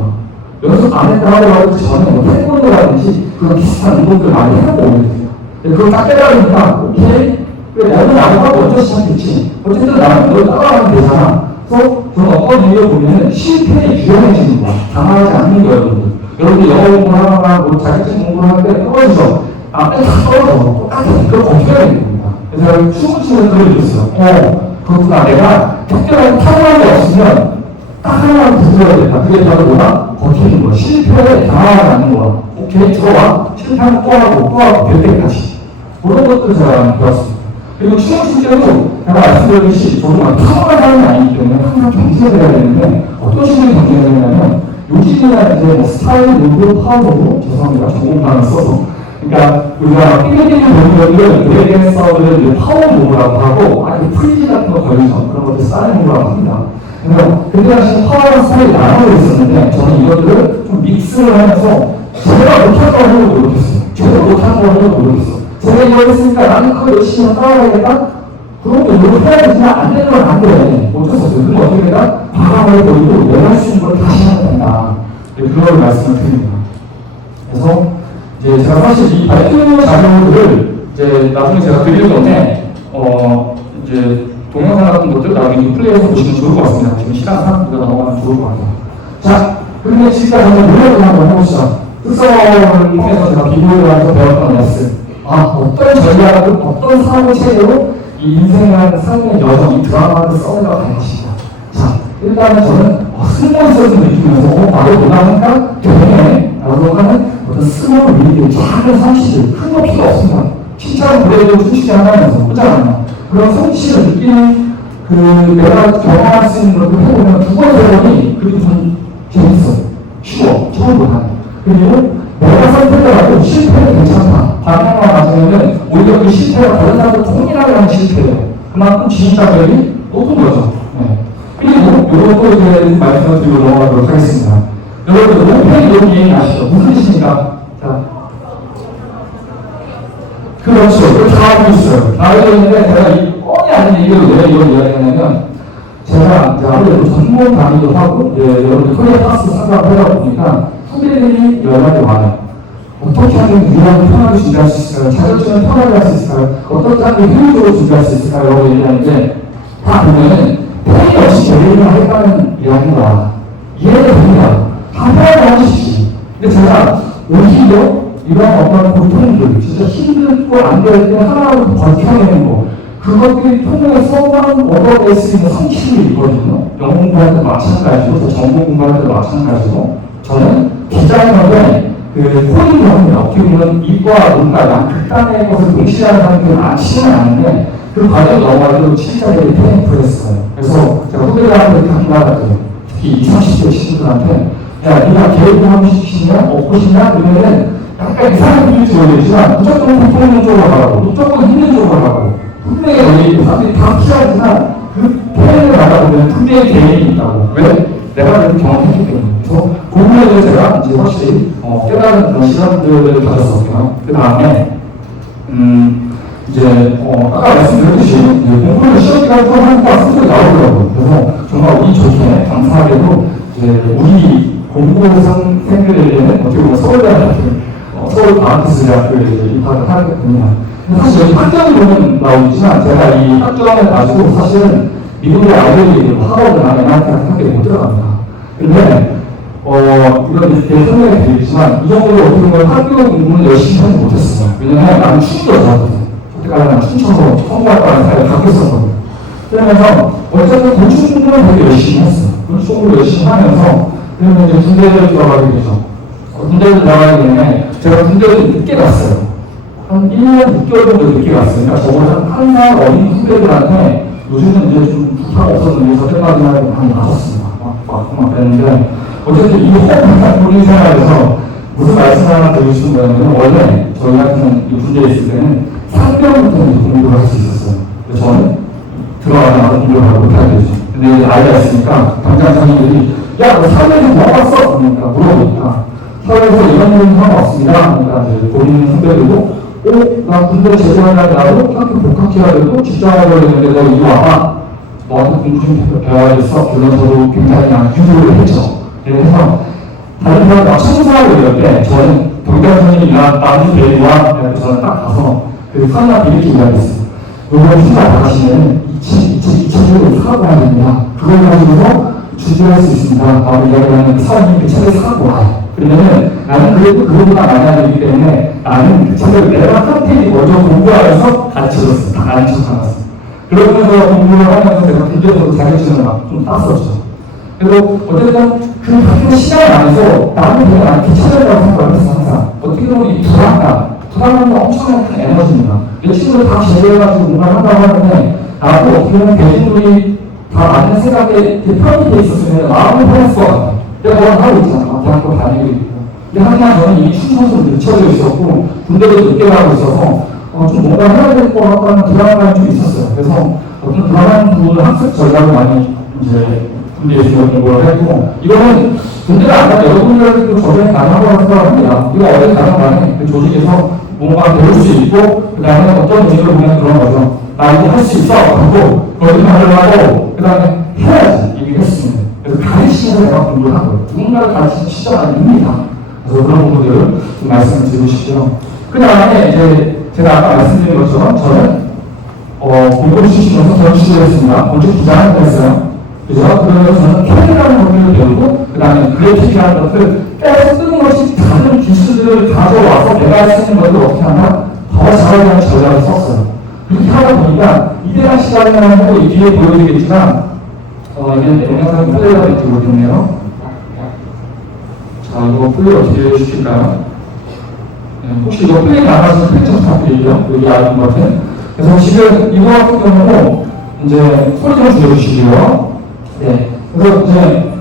연습 안 했다 하더라도 저는 뭐 태권도라든지 그런 비슷한 운동들 많이 해보고 오거든요. 그걸 딱 깨달으니까, 오케이. 그래, 나는 나보다 먼저 시작했지. 어쨌든 나는 널 따라가면 되잖아. 그래서 저는 어떤 이유를 보면은 실패에 유연해지는 거야. 당하지 않는 거예요, 여러분들. 여러분들 영어 공부하거나 뭐 자격증 공부할 때 떨어지죠. 앞에 다 떨어져. 똑같이 그걸 버텨야 되는 겁니다. 그래서 제가 춤을 추는 글을 줬어요. 그렇구나. 내가 특별한 타고난 게 없으면 딱 하나만 붙여야 된다. 그게 바로 뭐다? 버티는 거야. 실패에 당하지 않는 거야. 오케이, 들어와. 실패하면 또 하고, 될 때까지. 그런 것들을 제가 배웠습니다. 그리고 춤을 출 때도 제가 말씀드렸듯이 저도 막 타고난 사람이 아니기 때문에 항상 경쟁을 해야 되는데 어떤 식으로 경쟁을 하냐면 요즘이나 이제 뭐 스타일, 무브, 파워로 죄송합니다. 전공단을 써서 그러니까 우리가 삐리삐리 보면은 브레이크댄서들은 이제 파워 무브라고 하고 아니 프리즈 같은 거 걸리죠. 그런 것들 스타일 무브라고 합니다. 그래서 그때 당시 파워랑 스타일이 나눠져 있었는데 저는 이것들을 좀 믹스를 하면서 제가 못할 거 하려고 노력했어요. 제가 못할 거 하려고 노력했어요. 제가 이걸 했으니까 나는 그걸 열심히 따라가야겠다? 그런 거 노력해야 되지만 안 되는 건 안 돼. 어쩔 수 없어요. 그럼 어떻게 내가 과감하게 보이고 내가 할 수 있는 걸 다시 해야 된다. 그런 말씀을 드립니다. 그래서 이제 제가 사실 이 발표 자료들을 이제 나중에 제가 드릴 건데, 이제 동영상 같은 것들 나중에 플레이해서 보시면 좋을 것 같습니다. 지금 시간상 우리가 넘어가면 좋을 것 같아요. 자, 그런데 지금까지 저는 노력을 한번 해보시죠. 특성을 통해서 제가 비교를 하면서 배웠던 레슨. 어떤 전략을, 어떤 사고 체계로 이 인생이라는 삶의 여정, 이 드라마를 써내가 갈 것인가. 자, 일단은 저는 승부에서 느끼면서 나도 노력하니까 되네 라고 하는 어떤 스몰 미디어, 작은 성취들, 큰 거 필요 없습니다. 칭찬은 그래도 솔직히 하면서 그렇잖아요. 그런 성취를 느끼는 내가 경험할 수 있는 것들 해보면 두 번, 세 번이 그래도 좀 재밌어요. 쉬워, 처음보다는. 그리고 내가 선택을 하고 실패는 괜찮다. 방향만 맞으면은 오히려 그 실패가 다른 사람들 통일하게 하는 실패예요. 그만큼 진입자들이 높은 거죠. 네. 그리고 이것도 이제 말씀을 드리고 넘어가도록 하겠습니다. 여러분, 오펜 로딩 아시죠? 무슨 뜻입니까? 자. 그렇죠. 그걸 다 알고 있어요. 다 알고 있는데 제가 뻔히 아는 얘기를 왜 이걸 이야기하냐면 제가 이제 아무래도 전문 강의도 하고 여러분들 코리아 파스 상담을 하다 보니까 후배들이 연락이 많아요. 어떻게 하면 유학을 편하게 준비할 수 있을까요? 자격증을 편하게 할 수 있을까요? 어떻게 하면 효율적으로 준비할 수 있을까요? 라고 얘기하는데 다 보면은 팬이 없이 제대로 하겠다는 이야기가 이해가 됩니다. 다 편하게 하시지. 근데 제가 오히려 이런 어떤 고통들, 진짜 힘들고 안 될 때 하나로 버텨내는 거 그것들이 통해서 얻어낼 수 있는 성취들이 있거든요. 영어 공부할 때 마찬가지로, 또 전공 공부할 때 마찬가지로 저는 디자이너의 코딩을 합니다. 어떻게 보면 이과, 문과, 극단의 것을 동시에 하는 사람들이 많지는 않은데 그 과정을 넘어가도 실제로 테이프를 했어요. 그래서 제가 후배들한테 강의하거든요. 특히 20, 30대 친구들한테 야, 네가 계획을 하고 싶으시냐? 없고 싶냐? 그러면은 약간 이상한 분일지 모르겠지만 무조건 고통있는 쪽으로 가라고, 무조건 힘든 쪽으로 가라고 분명히 원리 사람들이 다 필요하지만 그 표현을 나가보면 분명히 개인이 있다고. 왜? 내가 그렇게 경험했기 때문에. 그래서 그 부분에 제가 이제 확실히 깨달은 그런 시간들을 가졌었고요. 그 다음에 이제 아까 말씀드렸듯이 공부를 시험 기간 동안 하니까 성적이 나오더라고요. 그래서 정말 운이 좋게 감사하게도 이제 우리 공부생들에게는 어떻게 보면 서울과학기술대학교에 입학을 하게 됩니다. 사실 여기 학점을 보면 나오지만 제가 이 학점을 가지고 사실은 미국의 아이들이 하버드나 MIT 같은 학교에 못 들어갑니다. 근데 이건 이렇게 설명이 드리지만 이 정도로 어떻게 보면 학교 공부는 열심히 하지 못했어요. 왜냐면 나는 춤도 좋았거든요. 그때까지 난 춤춰서 성공할 거라는 생각이 갖고 있었거든요. 그러면서 어쨌든 건축 공부는 되게 열심히 했어요. 건축 공부를 열심히 하면서 그러면 이제 군대를 들어가게 되죠. 군대를 들어가게 되면 제가 군대를 늦게 갔어요. 한 1년 6개월 정도 늦게 갔어요. 그러니까 저보다 한 살 어린 후배들한테 요즘은 이제 좀 부탁 없어서 위해서 생각이 많이 나섰습니다. 받고 막 그랬는데, 어쨌든 이 호흡 본인 생활에서 무슨 말씀을 하나 드리고 싶은 거냐면, 원래 저희 같은 이 군대에 있을 때는 상병부터 공부를 할 수 있었어요. 근데 저는 들어가자마자 공부를 하고 못하게 되죠. 근데 이제 나이가 있으니까 당장 선생님들이 야, 너 사회에서 뭐 왔어? 그러니까 물어보니까 사회에서 이런 일은 상관없습니다. 그러니까 이제 본인 선배들도 나 군대 제대하려 나도 학교 복학해야 되고 직장하고 되는데 너 이리 와봐. 너한테 공부 좀 배워야겠어. 그래서 저도 굉장히 유도를 했죠. 그래서 다른 사람들 청소하고 이럴 때 저는 동경 선생님이나 남은 배우와 저는 딱 가서 그 산나 비리기 이야기했어요. 요번 휴가 나가시면 2,000을 사고야 됩니다. 그걸 가지고서 준비할 수 있습니다. 라고 이야기하는 그 사람이 그 책을 사고 와요. 그러면은 나는 그래도 그거보다 많이 하기 때문에 나는 그 책을 내가 한 페이지 먼저 공부하면서 가르쳐줬어요. 다 아는 척 하면서. 그러면서 공부를 하면서 내가 비교적으로 자격증을 막 좀 땄었죠. 그리고 어쨌든 그 같은 시간 안에서 나는 그냥 귀찮다고 생각을 했어, 항상. 어떻게 보면 이 불안감은 엄청난 큰 에너지입니다. 내 친구들 다 제대해가지고 뭔가를 한다고 하는데 나도 어떻게 보면 대중들이 다 맞는 생각에 편이 돼 있었으면 마음을 편했을 것 같아요. 내가 뭘 하고 있잖아. 대학교 다니고 있고. 하지만 저는 이미 충성으로 늦춰져 있었고 군대도 늦게 가고 있어서 좀 뭔가 해야 될 것 같다는 불안감이 좀 있었어요. 그래서 어떤 불안한 부분을 학습 전략을 많이 이제 군대에서 공부를 했고, 이거는 군대가 안 가도 여러분들도 조정이 가능하다고 생각합니다. 이거 어디 가든 간에 그 조직에서 뭔가 배울 수 있고, 그 다음에 어떤 의미를 보면 그런 거죠. 나 이거 할 수 있어. 하고, 거짓말을 하고, 그 다음에 해야지. 얘기를 했습니다. 그래서 가르치면서 내가 공부를 한 거예요. 누군가를 가르치는 시점 아닙니다. 그래서 그런 부분들을 좀 말씀을 드리고 싶고요. 그 다음에 이제 제가 아까 말씀드린 것처럼 저는 공부를 주시면서 전시를 했습니다. 먼저 디자인을 했어요. 그죠? 그러면서 저는 캐릭이라는 것들을 배우고, 그 다음에 그래픽이라는 것을 계속 끊임없이 다른 기술들을 가져와서 내가 할 수 있는 것을 어떻게 하나 더 잘하려는 전략을 썼어요. 그렇게 하다 보니까 이때가 시간이라는 거 뒤에 보여드리겠지만, 이게 영상이 플레이가 될지 모르겠네요. 자, 이거 플레이 어떻게 해주실까요? 네, 혹시 이거 플레이 나가서 클릭 좀 부탁드릴게요. 여기 아이콘 버튼. 그래서 지금 이거 같은 경우는 이제 소리 좀 줄여주시고요. 네. 그래서 이제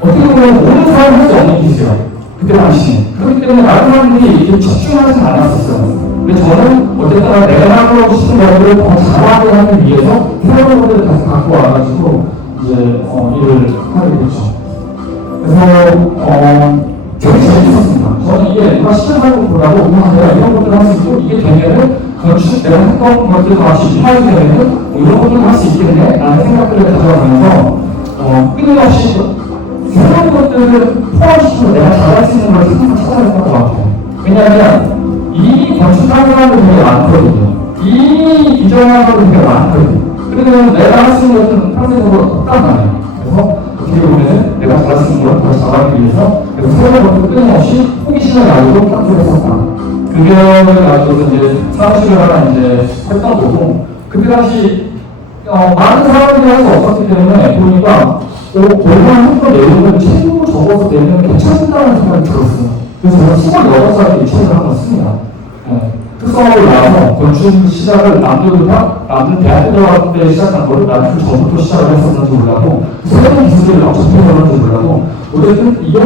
어떻게 보면 모든 사람이 할 수 없는 기술이에요. 그때 당시. 그렇기 때문에 다른 사람들이 이렇게 집중하지 않았었어요. 근데 저는 어쨌든 내가 하고 싶은 것들을 더 잘하게 하기 위해서 새로운 것들을 다시 갖고 와가지고 이제 일을 하게 됐죠. 그래서 되게 재밌었습니다. 저는 이게 누가 시작하는 것보다도 내가 이런 것들을 할 수 있고 이게 되면은 건축 내가 했던 것들과 같이 유사하게 되면은 이런 것들을 할 수 있겠네 라는 생각들을 가져가면서 끊임없이 새로운 것들을 포함시켜서 내가 잘할 수 있는 걸 항상 찾아냈던 것 같아요. 왜냐하면 이미 건축하는 사람들이 되게 많거든요. 이미 디자인하는 사람들이 되게 많거든요. 그러면 내가 할 수 있는 것은 평생적으로 없단 말이에요. 그래서 어떻게 보면 내가 잘할 수 있는 걸 더 잘하기 위해서 그래서 새로운 것들 끊임없이 호기심을 가지고 탁구를 했었다. 그거를 가지고 이제 사무실을 하나 이제 했던 거고, 그때 당시 많은 사람들이 할 수 없었기 때문에 보니까 얼마나 했던 내용을 책으로 적어서 내면 괜찮다는 생각이 들었어요. 그래서 제가 26살에 이 책을 한번 씁니다. 특성화를 나와서 건축 시작을 남들 대학교 들어갔을 때 시작한 거를 나는 그 전부터 시작을 했었는지 몰라도 새로운 기술을 접해서는지 몰라도 어쨌든 이게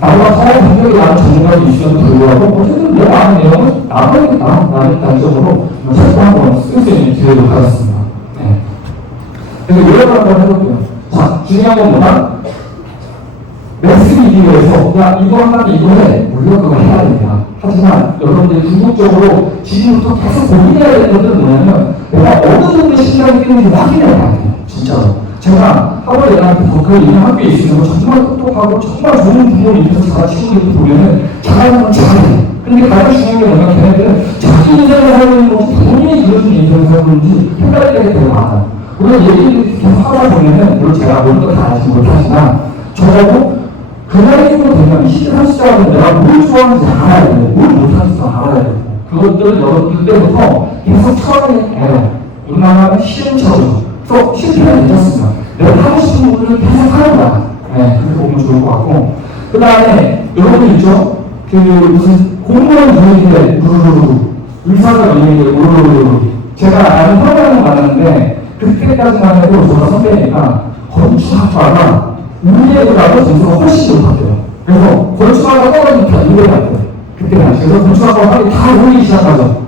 나보다 더 능력이 많은 전문가들이 있어도 불구하고 어쨌든 내가 아는 내용은 나는 단적으로 책도 한번 쓸 수 있는 기회를 가졌습니다. 네. 그래서 요약을 한번 해볼게요. 자, 중요한 건 뭐다? 매스미디어에서 이거 한다면 이거 해. 물론 그거 해야 됩니다. 하지만 여러분들이 궁극적으로 지금부터 계속 고민해야 되는 것들은 뭐냐면 내가 어느 정도 신뢰를 끼는지 확인해야 돼요. 진짜로. 제가 하버드 그 있는 학교에 있으면 정말 똑똑하고 정말 좋은 부모를 입혀서 자란 친구들을 보면은 잘하는 건 잘해. 근데 가장 중요한 게 뭐냐면 걔네들은 자기 인생을 살고 건지 본인이 그려준 인생을 살고 있는지 헷갈릴 때가 되게 많아요. 물론 얘기를 계속 하다 보면은 물론 제가 모든 걸 다 알지 못하지만 적어도 그 나이 정도 되면 20대 30대는 내가 뭘 좋아하는지 알아야 되고 뭘 못하는지 알아야 되고 그것들을 여러분들 때부터 계속 처음해요. 얼마나 시행착오죠. 또 실패는 괜찮습니다. 내가 하고 싶은 부분을 계속 하는 거야. 네, 그렇게 보면 좋을 것 같고 그 다음에 여러분들 있죠? 그 무슨 공무원 분위기인데 우르르르 의사가 분위기인데 우르르르 제가 아는 선배를 만났는데 그때까지만 해도 저가 선배니까 건축학과가 의대보다도 점수가 훨씬 높았대요. 그래서 건축학과 떨어지니까 의대가 안 돼. 그때 당시. 그래서 건축학과 학이 다 오르기 시작하죠.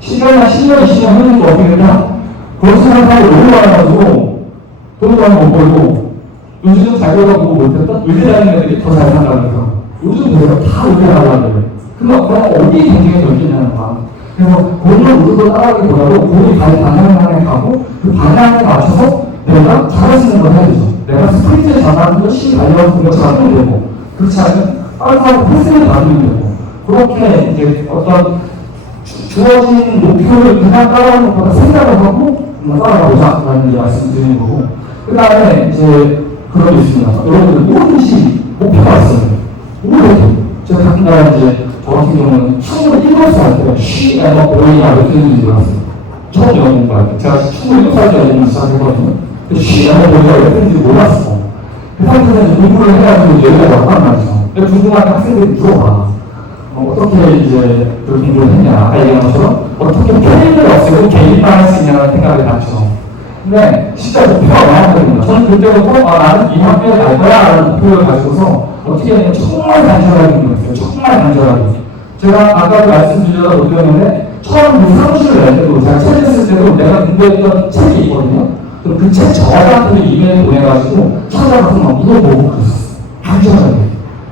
10년이나 10년, 20년 흐르니까 어떻게 되냐? 건축학과에 너무 많아가지고 돈도 많이 못 벌고 요즘 잘 벌어보고 못했던 의대 다니는 애들이 더 잘 산다면서 요즘 보세요. 다 의대 나가려고 그럼 어디 경쟁이 더 있겠냐는 거야. 그래서 본인을 우르고 따라가기보다도 본인이 가는 방향에 가고 그 방향에 맞춰서 내가 잘할 수 있는 걸 해야 되죠. 내가 스프린트에 잘하는 것이 달려서 그걸 잡으면 되고 그렇지 않으면 다른 사람 패스를 받으면 되고 그렇게 이제 어떤 주어진 목표를 그냥 따라가는 것보다 생각을 하고 따라가보자 라는 이제 말씀을 드리는 거고 그 다음에 이제 그런 게 있습니다. 여러분들 뭐든지 목표가 있어요. 뭐든 제가 가끔 나라 이제 저 같은 경우는 춤을 7살 할 때 쉬 에너 보이나 이렇게 되는지 몰랐어요. 처음 영어 공부할 때 제가 춤을 7살 때 영어 시작했거든요. 쉬 에너 보이나 이렇게 되는지 몰랐어. 그 상태에서 공부를 해가지고 이제 여기가 왔단 말이죠. 근데 궁금한 학생들이 물어봐. 어떻게 이제 그 공부를 했냐. 아까 얘기한 것처럼 어떻게 편의를 없애고 개인화할 수 있냐는 생각이 났죠. 근데 진짜 목표가 많았거든요. 저는 그때부터 나는 이 학교에 갈 거야 라는 목표를 가지고서 어떻게 하냐면 정말 간절하게 공부했어요. 정말 간절하게. 제가 아까도 말씀드리려다 못 드렸는데 처음 그 사무실을 낼 때도 제가 책 냈을 때도 내가 공부했던 책이 있거든요. 그럼 그 책 저자한테 이메일 보내가지고 찾아가서 막 물어보고 그랬었어요. 간절하게.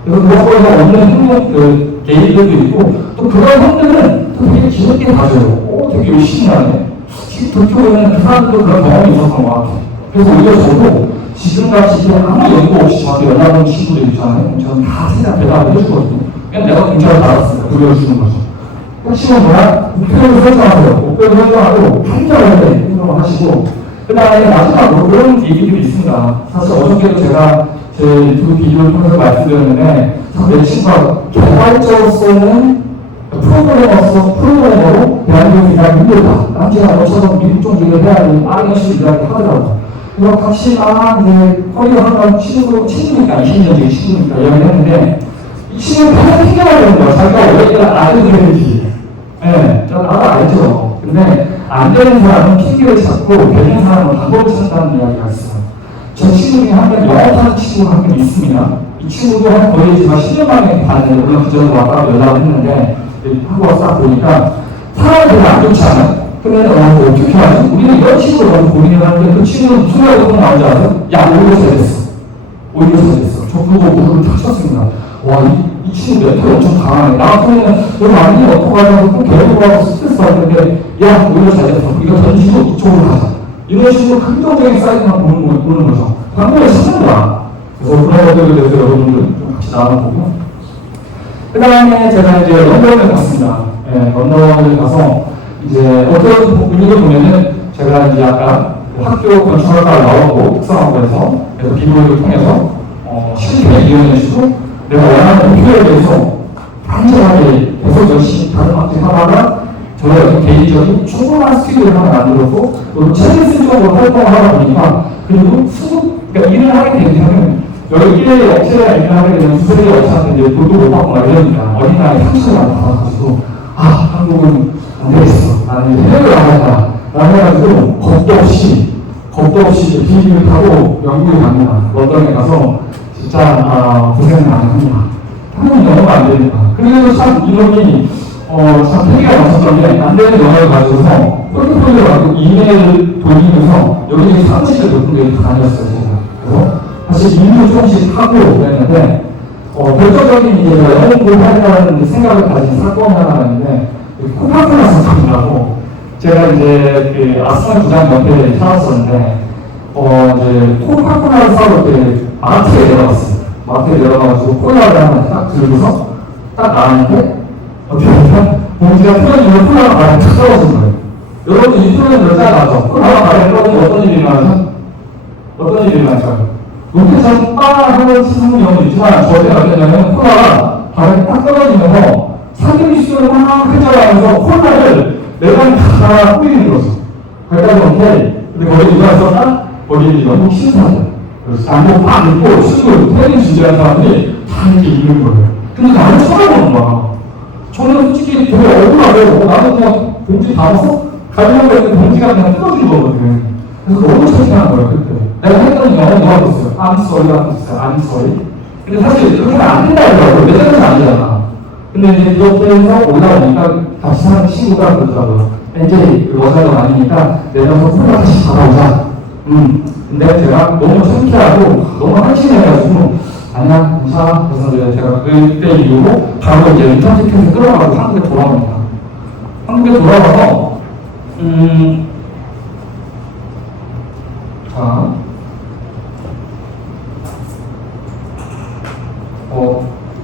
그래서 그거에서 얻는 행동, 그 개인들도 있고 또 그런 형들은 또 되게 기겁게 봐줘요. 되게 열심히 하네. 도쿄에는 그 사람들도 그런 경험이 있었던 것 같아요. 그래서 오히려 저도 지금같이 아무 연구 없이 저한테 연락 온 친구들 있잖아요. 저는 다 세상 대답을 해주거든요. 그냥 내가 공짜로 받았으니까 돌려주는 거죠. 핵심은 뭐야? 목표를 설정하세요. 목표를 설정하고 간절하게 행동을 하시고 그 다음에 마지막으로 그런 얘기들이 있습니다. 사실 어저께도 제가 제 유튜브 비디오를 통해서 말씀드렸는데 내 친구가 개발자로서는 프로그래머로 대한민국 일하기 힘들다. 남자가 너처럼 미국 정도를 해야 하는 아이언식 일하기 하더라고. 그래서 같이 이제 커리어 하는 친구니까 20년 뒤에 친구니까 이야기를 했는데 이 친구는 평생 생각하려는 거야. 자기가 왜 이런 아들 되는지. 네, 나도 알죠. 근데 안 되는 사람은 핑계를 찾고 되는 사람은 방법을 찾는다는 이야기가 있어요. 저 친구 중에 한 명 영업하는 친구가 한 명 있습니다. 이 친구도 한 거의 지금 10년 만에 봤는데 물론 그전에 왔다고 연락을 했는데 하고 와서 딱 보니까 사람이 별로 안 좋지 않아요? 그러면 어떻게 하지? 우리는 이런 식으로 너무 고민을 하는데 그 친구는 무슨 말이 더 나오지 않아요? 야, 오히려 잘 됐어. 오히려 잘 됐어. 저 그거 무릎을 탁 쳤습니다. 와, 이 친구 멘탈 엄청 강하네. 나 같으면 너 많이 어떡하냐고 또 개인적으로 스트레스 받는데 야, 오히려 잘 됐어. 우리가 던지고 이쪽으로 가자. 이런 식으로 긍정적인 사이드만 보는 거죠. 방법을 찾는 거야. 그래서 그런 것들에 대해서 여러분들 좀 같이 나눠보고 그 다음에 제가 이제 런던을 갔습니다. 네, 런던을 가서 이제 어떤 분위기를 보면은 제가 이제 아까 학교 건축학과 나오고 특성학과에서 그래서 비교를 통해서 실패 이용해 주고 내가 원하는 목표에 대해서 단정하게 계속 열심히 다른 학교 하다가 저의 어떤 개인적인 조그만 스킬을 하나 만들었고 또 책을 쓴 쪽으로 활동을 하다 보니까 그리고 그러니까 일을 하게 되면 여기 일의 업체가 일을 하게 되면 두세 개 업체한테 이제 돈도 못 받고 막 이러니까 어린 나이에 상처를 많이 받아가지고 한국은 안 되겠어. 나는 이제 해외를 나가자. 라고 해가지고 겁도 없이 비행기를 타고 영국에 갑니다. 런던에 가서 진짜 고생을 많이 합니다. 한국 영어가 안 되니까. 그래서 참 이놈이 참 패기가 넘쳤던 게 안 되는 영어를 가지고서 포트폴리오 가지고 이메일을 돌리면서 여기 사무실을 몇 군데 다녔어요. 제가. 그래서 사실 일도 조금씩 하고 그랬는데 결정적인 이제 영어 공부를 하려는 생각을 가진 사건이 하나가 있는데 코카콜라 사건이라고 제가 이제 그 아스날 구장 옆에 살았었는데 이제 코카콜라를 사러 이렇게 마트에 내려갔어요. 마트에 내려가가지고 콜라를 하나 딱 들고서 딱 나왔는데 어떻게 보면 봉지가 풀어지면 콜라가 발에 탁 떨어진 거예요. 여러분 이 표현을 잘 나죠? 콜라가 발에 떨어지면 어떤 일이 일어나죠? 어떤 일이 일어나죠? 로켓처럼 빵 하는 시선 경우도 있지만 저희가 어땠냐면 콜라가 발에 딱 떨어지면서 상경이 수준을 막 회전하면서 콜라를 내가 다 뿌리는 거죠. 거기까지 오케이. 근데 거기 누가 거기 너무 신사죠. 그래서 안고 팍 입고 친구 태닝 준비한 사람들이 다 이렇게 입는 거예요. 근데 나는 쳐다보는 거야. 저는 솔직히 되게 억울하고 나는 그냥 봉지 담아서 가지고 있는 봉지가 그냥 뜯어진 거거든. 그래서 너무 창피한 거예요 그때. 내가 했던 영어 도와줬어요. I'm sorry라고 있어요. I'm sorry. 근데 사실 그렇게 하면 안 된다고 하더라고요. 내 잘못은 아니잖아. 근데 이제 그렇게 해서 올라오니까 같이 사는 친구가 그러더라고요. 이제 그 여자가 아니니까 내려서 풀가 다시 받아오자. 근데 제가 너무 창피하고 너무 한심해가지고 아니야 괜찮아. 그래서 이제 제가 그때 이후로 바로 이제 인턴 티켓을 끌어가고 한국에 돌아옵니다. 한국에 돌아와서 자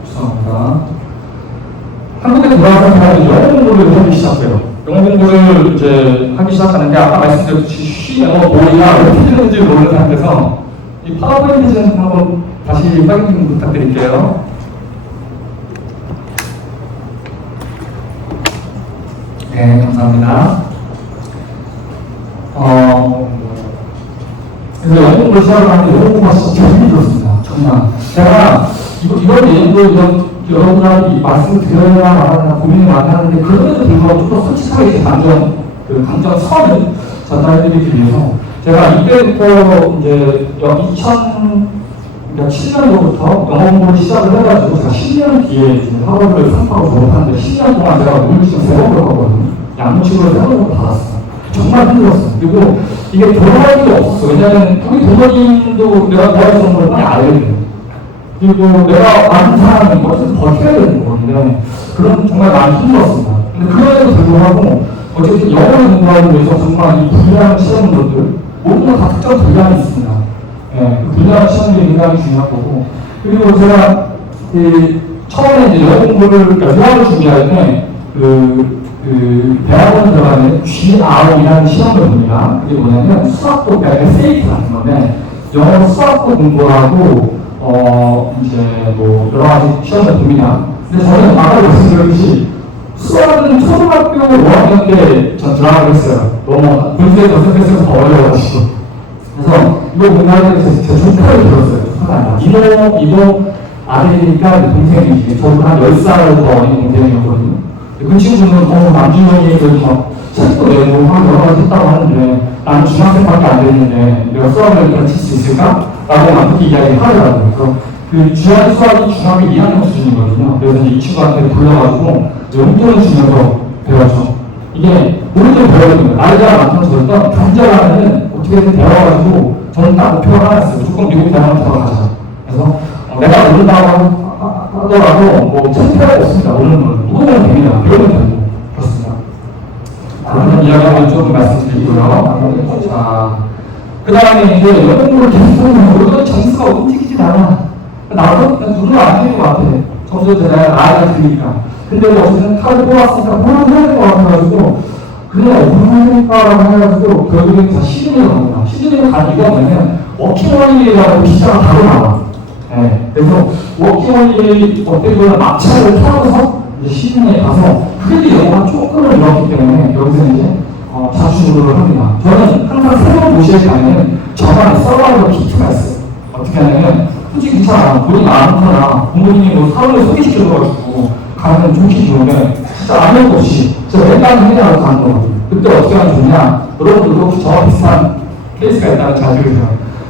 죄송합니다. 한국에 돌아와서 제가 영어 공부를 하기 시작해요. 영어 공부를 이제 하기 시작하는데 아까 말씀드렸듯이 쉬며 뭐야 어떻게 되는지 모르는 상태에서 이 파워포인트 좀 한번 다시 확인 부탁드릴게요. 네, 감사합니다. 그래서 영어 공부를 시작을 하는데 영어 공부가 진짜 힘들었습니다. 정말. 제가 이번 내용도 여러분들이 말씀을 드려야 말하나 고민을 많이 하는데 그럼에도 불구하고 좀 더 솔직하게 제 감정선을 전달해드리기 위해서 제가 이때부터 이제 2007년도부터 영어 공부를 시작을 해가지고 제가 10년 뒤에 이제 학원을 상파로 졸업하는데 10년 동안 제가 물리치고 3번을 했거든요. 양육치료를 3번을 받았어요. 정말 힘들었어요. 그리고 이게 돌아갈 게 없었어요. 왜냐하면 우리 부모님도 내가 도와주는 걸 많이 알거든요. 그리고 내가 많은 사람이 어쨌든 버텨야 되는 건데 그런 정말 많이 힘들었습니다. 근데 그럼에도 불구하고 어쨌든 영어를 공부하기 위해서 정말 이 분야의 시험들들 모든 건 다 특정 분야가 있습니다. 예, 그 분야 시험이 굉장히 중요한 거고 그리고 제가 처음에 이제 영어 공부를 그러니까 대학을 준비할 때 대학원 들어가는 GR이라는 시험을 봅니다. 그게 뭐냐면 수학도 SAT 같은 건데 영어 수학도 공부하고 이제 뭐 여러 가지 시험을 봅니다. 근데 저는 아까 말씀드렸듯이 수학은 초등학교 5학년 때 전 들어가고 했어요. 너무 분수에 전생했어서 더 어려워가지고. 그래서 이거 공부할 때 제 조카를 들었어요. 이모 아들이니까 동생이 저보다 한 10살 더 어린 동생이었거든요. 그 친구는 남준형이 막 책도 내고 여러 가지 했다고 하는데 나는 중학생밖에 안 됐는데 내가 수학을 가르칠 수 있을까? 라고 막 그렇게 이야기를 하더라고요. 그래서 그 주한 수학이 중학교 2학년 수준이거든요. 그래서 이제 이 친구한테 불러가지고 용돈을 주면서 배웠죠. 이게 모르게 배워야 됩니다. 나이가 많던 경제라는 어떻게든 배워가지고 저는 딱 목표가 하나였어요. 무조건 미국 대학원 들어가자. 그래서 내가 모른다고 하더라도 뭐 창피할 거 없습니다. 모르는 건 무조건 됩니다. 배우면 되고 그렇습니다. 그런 이야기를 좀 말씀드리고요. 자, 그 다음에 이제 영어 공부를 계속 하면 점수가 움직이진 않아. 나도 그냥 눈으로 안 되는 것 같아. 점수도 내가 나이가 드니까. 근데 어쨌든 칼을 뽑았으니까 뭘 해야 될 것 같아가지고 그냥 뭘 할까라고 해가지고 결국엔 다 시드니로 갑니다. 시드니로 간 이유가 뭐냐면 워킹홀리데이라고 기사가 바로 나와. 네. 그래서 워킹홀리데이 어떻게 보면 막차를 타고서 이제 시드니에 가서 그래도 영어가 조금은 늘었기 때문에 여기서 이제 자주노력을 합니다. 저는 항상 새로운 도시에 가면 저만의 서바이벌 키트가 있어요. 어떻게 하냐면 솔직히 괜찮아. 돈이 많거나 부모님이 뭐 사람을 소개시켜줘가지고 가면 좋긴 좋은데 진짜 아무것도 없이 진짜 맨날 해내라고 가는 거거든요. 그때 어떻게 하면 좋냐? 여러분들도 혹시 저와 비슷한 케이스가 있다면 자주해요.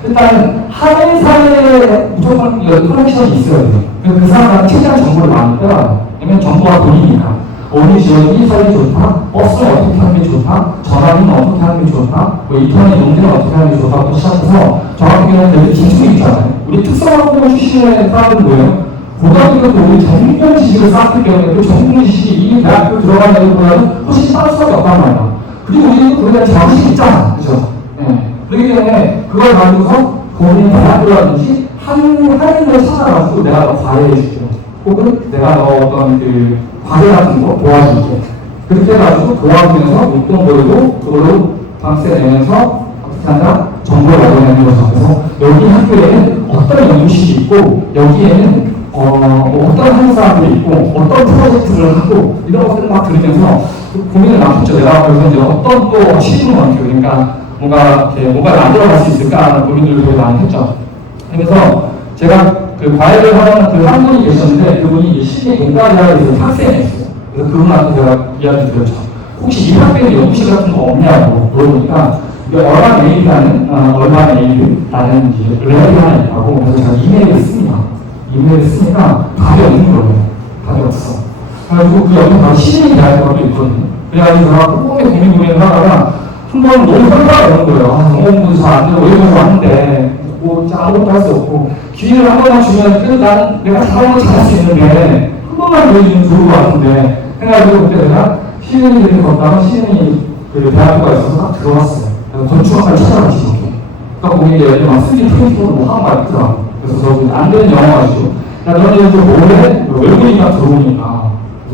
일단 한 사회에 무조건 커넥션이 있어야 돼요. 그 사람한테 최대한 정보를 많이 빼와요. 왜냐면 정보가 돈이니까. 어느 지역이 살기 좋다, 버스를 어떻게 하는 게 좋다, 전화기는 어떻게 하는 게 좋다, 뭐 인터넷 용기는 어떻게 하는 게 좋다부터 시작해서 저 같은 경우는 되게 기술이 있잖아요. 우리 특성화고등 출신의 사람들은 뭐예요? 고등학교 때도 우리 전공 지식을 쌓았기 때문에 그 전공 지식이 이 대학교 들어가는 것보다는 훨씬 빠를 수밖에 없단 말이야. 그리고 우리는 그거에 대한 자부심이 있잖아. 그죠? 네. 그렇기 때문에 그걸 가지고서 본인 대학교라든지 한인을 찾아가지고 내가 너 과외해줄게. 혹은 내가 너 어떤 과제 같은 거 도와줄게. 그렇게 해가지고 도와주면서 용돈 벌고 그걸로 방세 내면서 어떻게 한다? 정보를 얻어내는 거죠. 그래서 여기 학교에는 어떤 연구실이 있고 여기에는 어떤 한국 사람들이 있고 어떤 프로젝트를 하고 이런 것들을 막 들으면서 고민을 많이 했죠. 내가 그래서 이제 어떤 또 실무 원칙 그러니까 뭔가 이렇게 뭔가 만들어갈 수 있을까라는 고민들을 되게 많이 했죠. 그래서 제가 그 과외를 하는 그 한 분이 계셨는데 그분이 시계 공과대학에 서 학생이었어요. 그래서 그분한테 제가 이야기 드렸죠. 혹시 이 학교에 연구실 같은 거 없냐고 물어보니까 얼반 에이드라는 이제 랩이 하나 있다고. 그래서 제가 이메일을 씁니다. 이메일을 쓰니까 답이 없는 거예요. 답이 없어. 그래가지고 그 옆에 바로 시즌이 대학교가 또 있거든요. 그래가지고 제가 꼼꼼히 고민을 하다가 한 번 너무 설파가 오는 거예요. 영어공부도 잘 안 되고 외국에서 왔는데 뭐 진짜 아무것도 할 수 없고 기회를 한 번만 주면 그래도 난 내가 잘하는 걸 잘할 수 있는데 한 번만 보여주면 좋을 것 같은데 그래가지고 그때 내가 시즌이 이렇게 걷다가 시즌이 그 대학교가 있어서 딱 들어갔어요. 그래서 건축학과를 찾아갔지 이렇게. 그러니까 거기 이제 막 3D 프린터로 뭐 하는 거 있더라고. 그래서 저 안 되는 영어 가지고 야 너는 좀 뭐래? 외국인이랑 들어오니까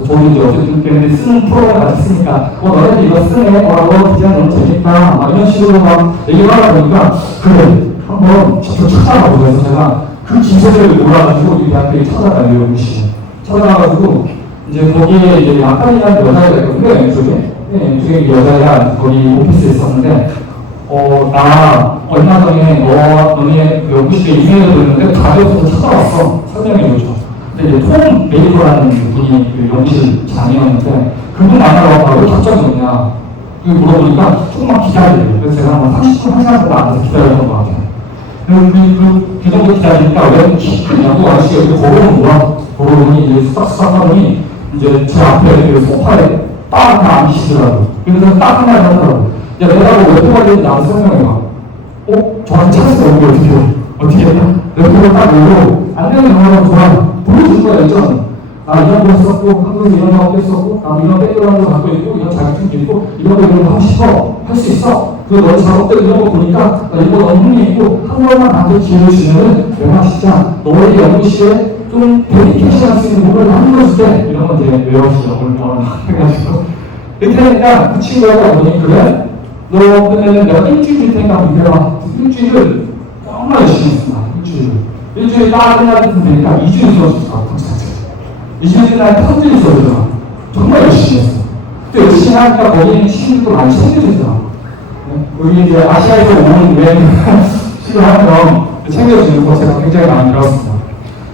저는 이제 어쨌든 때문에 쓰는 프로그램 같이 쓰니까 너네들 이거 쓰네? 너 디자인 너무 재밌다 막 이런 식으로 막 얘기를 하다 보니까 그래 한번 직접 찾아가보자 해서 제가 그 기세를 몰아가지고 이 대학교에 찾아가요. 연구실에 찾아가가지고 이제 거기에 이제 약간이라는 여자애가 있거든요. 왼쪽에 여자애가 거기 오피스에 있었는데 나 얼마 전에 너네 연구실에 이메일을 보냈는데 답이 없어서 찾아왔어. 설명해보죠. 근데 이제 톰 메이커라는 분이 그 연구실 장이었는데 그분 만나러 와서 답장이 없냐 물어보니까 조금만 기다려요. 그래서 제가 한 30분, 1시간 정도 앉아서 기다렸던 것 같아요. 그 정도 기다리니까 왜 큰 아저씨가 이렇게 걸어오는 거야. 걸어오니 이제 수닥수닥 하더니 이제 제 앞에 그 소파에 딱 앉으시더라고요. 그래서 딱 한마디 하더라고요. 야, 내가 뭐 웹포가 되는지 나한테 설명해봐. 저한테 찾았어. 여기 어떻게 해? 어떻게 했냐? 웹포를 딱 보고 안 되는 경우라고 저랑 보여준 거야, 있잖아. 나 이런 거 썼고, 한국에서 이런 거 했었고, 나도 이런 백그라운드 갖고 있고, 이런 자격증도 있고, 이런 거 하고 싶어. 할 수 있어. 그리고 너 작업대 이런 거 보니까, 나 이거 너무 흥미있고, 한 번만 나한테 기회를 주면은, 내가 진짜 너의 연구실에 좀 데디케이션 할 수 있는 부분을 만들어줄게. 이런 거 이제 외워주죠. 오늘 해가지고. 이렇게 하니까 그 친구가 뭐니, 그래? 너 그러면은 내가 일주일 줄 테니까 한번 해봐. 일주일을 정말 열심히 했습니다. 일주일 딱 끝나는 되니까 2주일 써줬어. 2주일 끝나는 편지를 써주더라. 정말 열심히 했어. 또 열심히 하니까 거기는 친구들도 많이 챙겨주더라. 여기 이제 아시아에서 온 유행 시도하면 챙겨주는 거 제가 굉장히 많이 들었습니다.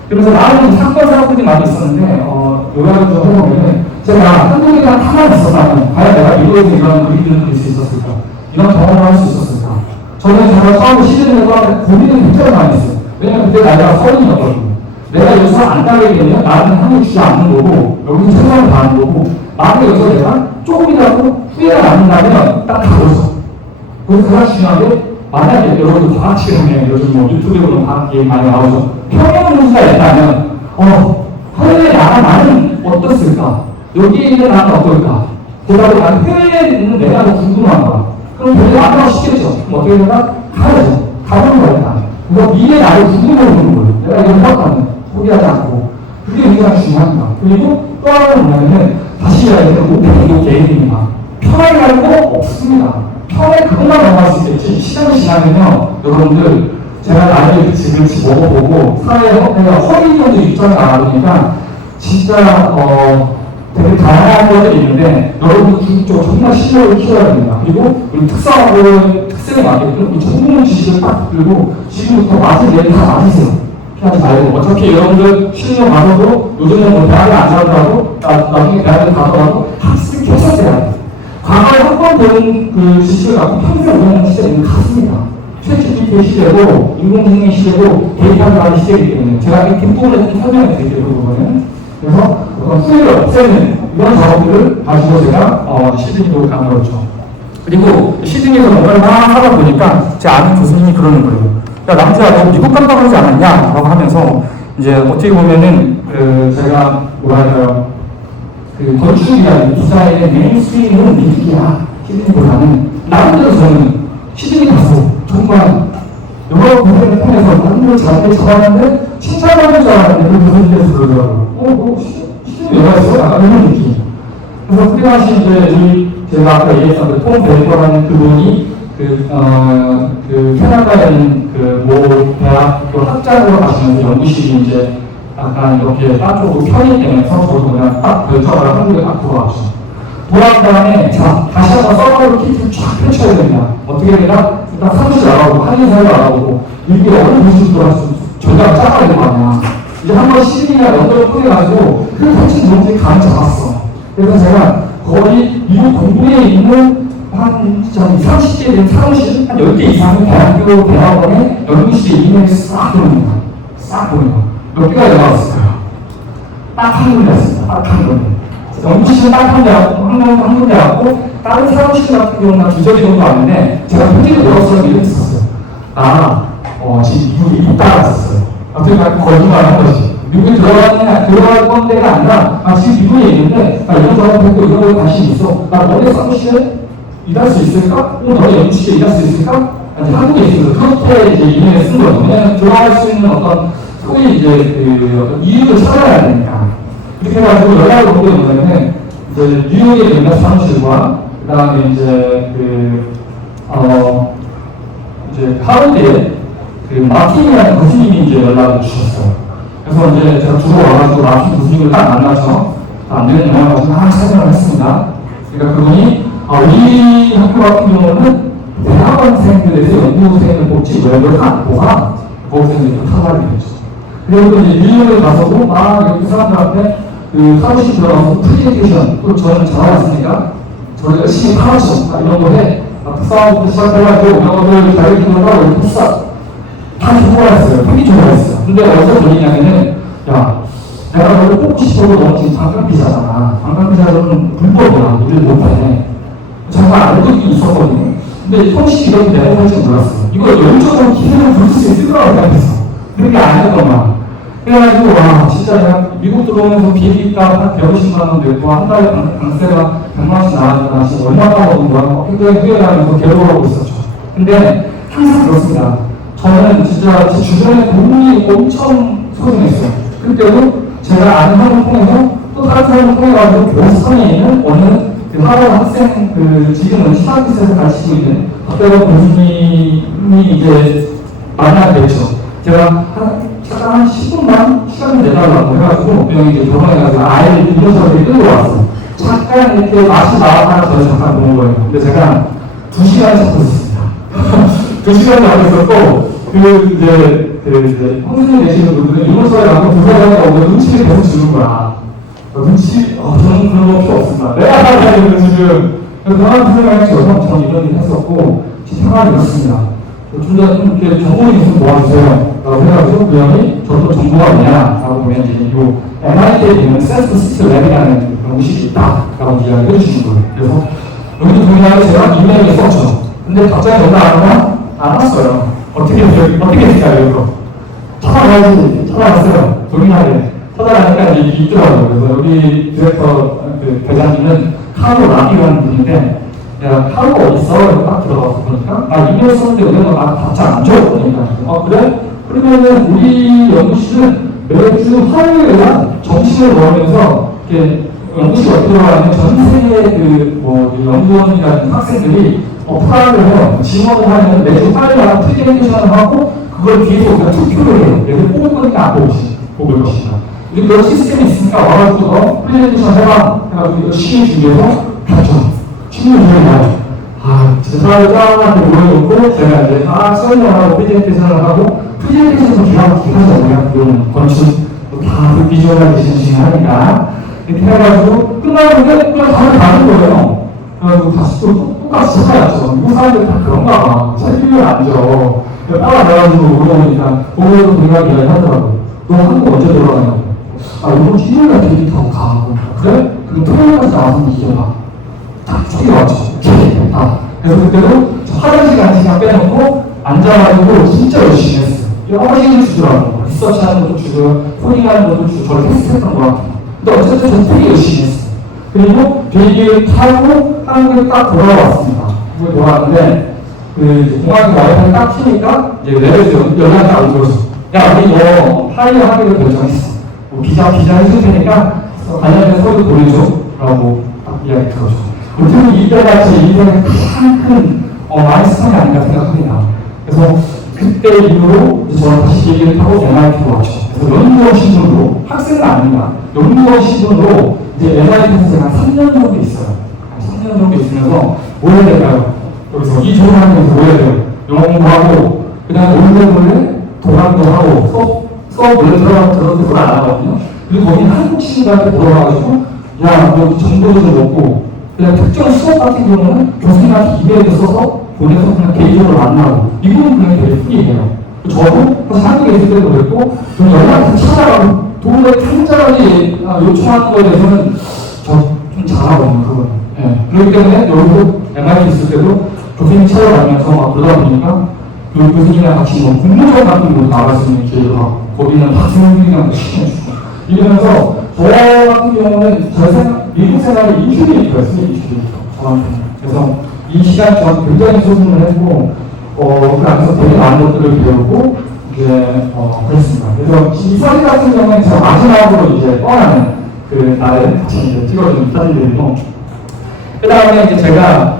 그래서 나는 사건들이 많이 있었는데, 요약을 좀 해보면, 제가 한국이랑 가만히 있었다면, 과연 내가 미국에서 이런 일들을 볼 수 있었을까? 이런 경험을 할 수 있었을까? 저는 정말 처음에 시즌을 하는데 고민을 굉장히 많이 했어요. 왜냐면 그때 나이가 30이었거든요. 내가 여기서 안 가게 되면 나는 한국 주지 않는 거고, 여기서 최선을 다하는 거고, 만약에 여기서 내가 조금이라도 후회가 남는다면 딱 가보죠. 그래서 가장 중요한 게, 만약에 여러분들 과학시간에 요즘 뭐 유튜브에 보면 과학 얘기 많이 나오죠. 평형 문제가 있다면, 해외에 나는 어떻을까? 여기에 있는 나는 어떨까? 보다도 난 해외에 있는 내가 더 궁금한 거야. 그럼 별로 안 가고 싶겠죠. 그럼 어떻게 되나? 가야죠. 가보는 거야, 일단. 그래서 미래 나를 궁금해보는 거예요. 내가 이걸 해왔다면 포기하지 않고. 그게 굉장히 중요합니다. 그리고 또 하나는 뭐냐면, 다시 이야기해서 오pen 개인입니다. 편하게 갈 거 없습니다. 편에 그것만 넘어갈 수 있겠지. 시간이 지나면요, 여러분들, 제가 나중에 그 집을 먹어보고, 사회에 내가 허위정도 입장을 알아보니까, 진짜, 되게 다양한 것들이 있는데, 여러분들 중국적으로 정말 실력을 키워야 됩니다. 그리고 우리 특성하고는 특성에 맞게끔 이 전문 지식을 딱 들고, 지금부터 맞은 예를 다 맞으세요. 피하지 말고. 어차피 여러분들 실력 가서도, 요즘은 뭐 대학에 안 가더라도, 나중에 대학에 가더라도 학습이 계속 돼야 돼요. 과거에 한 번 배운 그 지식을 갖고 평생 오는 시대는 같습니다. 최초기의 시대고, 인공지능의 시대고, 데이터가 시대이기 때문에 제가 이 뒷부분에 좀 설명을 드릴게요, 그 부분은. 그래서 후회를 없애는 이런 작업들을 가지고 제가 시드니로 가보였죠. 그리고 시드니에서 뭔가를 막 하다 보니까 제 아는 교수님이 그러는 거예요. 야, 남자야, 너 미국 간다고 하지 않았냐? 라고 하면서 이제 어떻게 보면은 제가 뭐랄까요. 그 건축이나 디자인의 메인스트림은 미국이야. 시드니보다는 나름대로 저는 시드니 가서 정말 여러 고생을 통해서 나름대로 자리를 잡았는데 칭찬하는 줄 알았는데 그 교수님께서 그러더라고요. 시드니 왜 갔어? 약간 이런 느낌. 그래서 그때 당시 이제 제가 아까 얘기했었는데 톰 벨커라는 그분이 그 캐나다에 있는 그 대학교 학장으로 가시면서 연구실이 이제 약간 이렇게 딴 쪽으로 편입되면서 저도 그냥 딱 결정을 한국에 딱 돌아왔죠. 돌아온 다음에 자 다시 한번 서버를 키트를 쫙 펼쳐야 됩니다. 어떻게 되나? 일단 사무실 알아보고 한인사를 알아보고 이게 어느 부분이 들어왔으면 전략을 짜야 되는 거 아니야. 이제 한번 시드니나 런던을 통해가지고 그 정신 뭔지 감을 잡았어. 그래서 제가 거의 미국 동부에 있는 한 30개 된 사무실, 한 10개 이상의 대학교 대학원에 연구실에 이메일이 싹 보입니다. 싹 보입니다. 몇 개가 나왔을까요? 딱 한 군데였습니다. 딱 한 군데. 연구실은 딱 한 군데였고, 다른 사무실 같은 경우는 두저기 정도 왔는데, 제가 표지를 열었어요. 이렇게 썼어요. 지금 미국에 있다 왔었어요. 어떻게 거짓말 한 거지. 미국에 들어갈 건데가 아니라, 지금 미국에 있는데, 이런 거 하고 이런 거에 관심 있어. 너네 사무실에 일할 수 있을까? 너네 연구실에 일할 수 있을까? 한국에 있어서 그렇게 이제 이메일을 쓴 거죠. 왜냐면 들어갈 수 있는 어떤 소위 이제 어떤 이유를 찾아야 되니까. 그렇게 해가지고 연락을 온 게 뭐냐면은, 이제 뉴욕에 있는 사무실과, 그 다음에 이제 이제 하버드에 마틴이라는 교수님이 이제 연락을 주셨어요. 그래서 이제 제가 들어와가지고 마틴 교수님을 딱 만나서 안 되는 영화가지고 설명을 했습니다. 그러니까 그분이 우리 학교 같은 경우는 대학원생들에서 연구생을 뽑지 뭐가 보호생들이 타발이 되죠. 그리고 이제 뉴욕에 가서도 여기 사람들한테 사무실 들어가서 프레젠테이션, 또 저는 잘하였으니까 저를 열심히 파악죠. 이런 거 해. 싸움부터 시작해가지고 영어를 가르치는 거 이렇게 다 좋아했어요. 되게 좋아했어요. 근데 어디서 들리냐면은, 내가 너를 뽑고 싶어도 너 지금 관광비자잖아. 관광비자는 불법이야. 일을 못해. 정말 알고 있었거든요. 근데 형식이 이렇게 내려갈 줄 몰랐어요. 이거 영적으로 기회를 부를 수 있을 거라고 생각했어. 그런 게 아니었더만. 그래가지고, 진짜 내가 미국 들어오면서 비행기값 한 150만 원 내고 한 달에 강세가 100만 원씩 나왔잖아. 진짜 얼마나 먹은 거야? 굉장히 후회하면서 괴로워하고 있었죠. 근데 항상 그렇습니다. 저는 진짜 제 주변에 도움이 엄청 소중했어요. 그때도 제가 아는 사람을 통해서 또 다른 사람을 통해가지고 교수선에 있는 어느 하버드 학생, 지금은 시상기에서 가르치고 있는 박대원 교수님이 이제 만나게 됐죠. 제가 잠깐 한 10분만 시간을 내달라고 해가지고 병이 이제 병원에 가서 아이를 일어서 끌고 왔어. 잠깐 이렇게 맛이 나왔다가 저를 잠깐 보는 거예요. 근데 제가 2시간 잡고 있었습니다. 2시간 잡고 있었고, 이제 선생님 되시는 분들은 일본서에 가서 부사관에 오면 눈치를 계속 주는 거야. 저는 그런 거 필요 없습니다. 내가 하는 일은 지금, 그런 생각을 했죠. 저는 이런 일 했었고, 생각이 이렇습니다. 좀 더 이렇게 정보를 좀 도와주세요. 라고 해가지고 그 형이 저도 정보가 뭐냐? 라고 보면 이제 이 MIT에 있는 셀프 스틸 랩이라는 공식이 있다. 라고 이야기를 해주시는 거예요. 그래서 여기도 동일하게 제가 이메일을 썼죠. 근데 갑자기 연락 안 오나? 안 왔어요. 어떻게 했을까요, 이거? 찾아갔어요. 동일하게. 찾아가니까 이게 있더라고요. 그래서 여기 디렉터 대장님은 카로 라비라는 분인데, 내가 하루가 어딨어? 딱 들어가서 보니까 이메일 썼는데 우리는 답장 안 줘? 그러니까 그래? 그러면은 우리 연구실은 매주 화요일에만 점심을 먹으면서 이렇게 연구실 어떻게 들어가면 전 세계 연구원이라는 학생들이 프라이를 해요. 지원을 하면 매주 화요일마다 프레젠테이션을 하고 그걸 뒤에서 우리가 투표를 해요. 얘들 뽑을 거니까 안 뽑을 것인가. 우리 그런 시스템이 있으니까 와가지고 너 프레젠테이션 해봐. 해가지고 열심히 준비해서 가죠. 친구들이요. 진짜 사람을 짱한테 모여놓고 제가 이제 설명을 하고 프레젠테이션을 하고 프레젠테이션도 기가 막히게 하잖아요. 이런 건축 다 비주얼라이제이션 하니까 이렇게 해가지고 끝나는데 그냥 다들 다른 거예요. 그래가지고 다시 또 똑같이 찾아왔죠. 미국 사람들 다 그런가 봐. 책임을 안 줘. 따라가가지고 물어보니까 거기에도 동일하게 이야기 하더라고요. 너 한국 언제 돌아가냐고. 이번 일요일날 비행기 타고 가. 그래? 그럼 토요일까지 나와서 얘기해봐. 딱 왔죠. 그래서 그때도 화장실 가는 시간 빼놓고 앉아가지고 진짜 열심히 했어요. 여러 시간을 주더라고요. 리서치 하는 것도 주고, 코딩하는 것도 주고, 저를 테스트했던 것 같아요. 근데 어쨌든 저는 되게 열심히 했어요. 그리고 비행기를 타고 한국에 딱 돌아왔습니다. 한국에 돌아왔는데, 공항에 와이파이 딱 켜니까, 이제 내려서 연락이 안 오죠. 야, 우리 하이어 하기로 결정했어. 비자 해줄 테니까, 관련된 서류 보내줘. 라고 딱 이야기 들어줘. 요즘 이때가 제 인생의 가장 큰 마이스턴이 아닌가 생각합니다. 그래서 그때 이후로 저는 다시 비행기를 타고 MIT로 왔죠. 그래서 연구원 신분으로 학생은 아닙니다. 연구원 신분으로 이제 MIT에서 제가 3년 정도 있어요. 3년 정도 있으면서 뭐 해야 될까요? 여기서 이 좋은 환경에서 뭐 해야 돼요? 영어도 하고 그 다음에 몰래 도랑도 하고 수업 원래 들어도 안 하거든요. 그리고 거기는 한국 친구들한테 물어봐가지고 야, 너 정보도 좀 먹고 그냥 특정 수업 같은 경우는 교수님한테 이메일을 써서 보내서 그냥 개인적으로 만나고 이거는 그냥 되게 뿐이에요. 저도 사실 한국에 있을 때도 그랬고 좀 연락해서 찾아가고 도움을 간절하게 요청하는 거에 대해서는 저 좀 잘하거든요. 그건. 예. 그렇기 때문에 여기도 MIT 있을 때도 교수님 찾아가면서 막 그러다 보니까 그 교수님이랑 같이 뭐 공모전 같은 거 나갈 수 있는 기회가 거기는 학생들이랑 시켜주고 이러면서 저 같은 경우는 미국 생활에 20일이었어요. 20일 저한테. 그래서 이 시간 저한테 굉장히 소중을 했고 그 안에서 되게 많은 것들을 배우고 이제 그랬습니다. 그래서 이 사진 같은 경우는 제가 마지막으로 이제 떠나는 그 날에 같이 이제 찍어준 사진들이고 그 다음에 이제 제가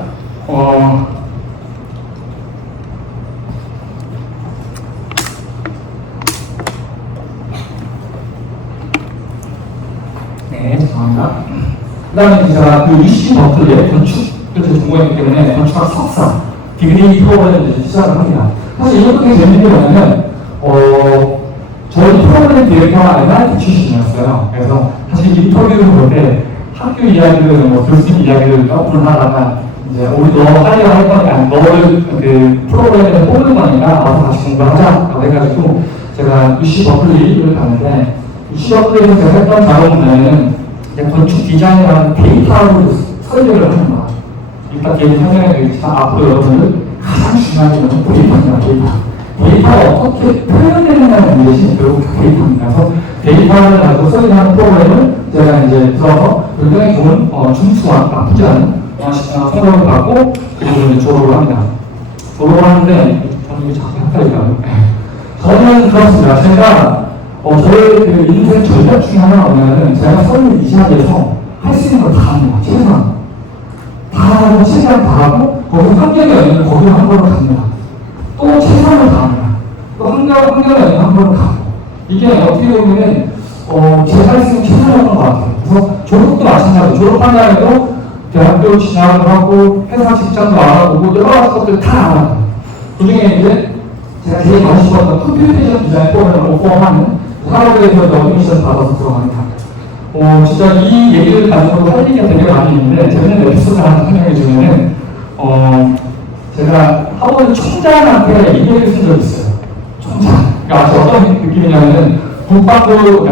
네, 죄송합니다. 그 다음에 제가 그 UC 버클리의 건축을 제 전공했기 때문에 건축학 석사 디그리 프로그램을 이제 시작을 합니다. 사실 이것도 되게 재밌는 게 뭐냐면 저희 프로그램 디렉터가 MIT 출신이었어요. 그래서 사실 인터뷰를 볼 때 학교 이야기를 뭐 교수님 이야기를 몇분 하다가 이제 우리 너 하려 할 거니까 너를 그 프로그램에서 뽑는 거니까 와서 같이 공부하자라고 해가지고 제가 UC 버클리를 갔는데 UC 버클리에서 제가 했던 작업은 이제 건축 디자인이라는 데이터로 설계를 하는 거야. 일단 뒤에 설명해 드리겠지만 앞으로 여러분들 가장 중요한 게 데이터입니다. 데이터가 어떻게 표현되느냐는 것이 결국 데이터입니다. 그래서 데이터를 가지고 설계하는 프로그램을 제가 이제 들어서 굉장히 좋은 중수와 나쁘지 않은 성적을 받고 그리고 이제 졸업을 합니다. 졸업을 하는데 저는 이게 자꾸 헷갈리더라고요. 저는 그렇습니다. 제가 저의 그 인생 전략 중에 하나가 뭐냐면 제가 서울 이 시간에서 할 수 있는 걸 다 합니다. 최소한 다 하고 최대한 다 하고 거기서 한계가 있는 거기로 한 번을 갑니다. 또 최선을 다합니다. 또 한계가 있는 한 번을 가고 이게 어떻게 보면은 제가 할 수 있는 최선이었던 것 같아요. 그래서 졸업도 마찬가지로 졸업한 다음에도 대학교 진학을 하고 회사 직장도 알아보고 여러 가지 것들 다 알아봐요. 그 중에 이제 제가 제일 가고 싶었던 컴퓨테이션 디자인 프로그램을 오퍼하는 하버드에서 어드미션 받아서 들어갑니다. 진짜 이 얘기를 가지고 할 얘기가 되게 많이 있는데 재밌는 에피소드를 하나 설명해 주면은 제가 하버드 총장한테 이메일을 쓴 적이 있어요. 총장. 그러니까 어떤 느낌이냐면은 국방부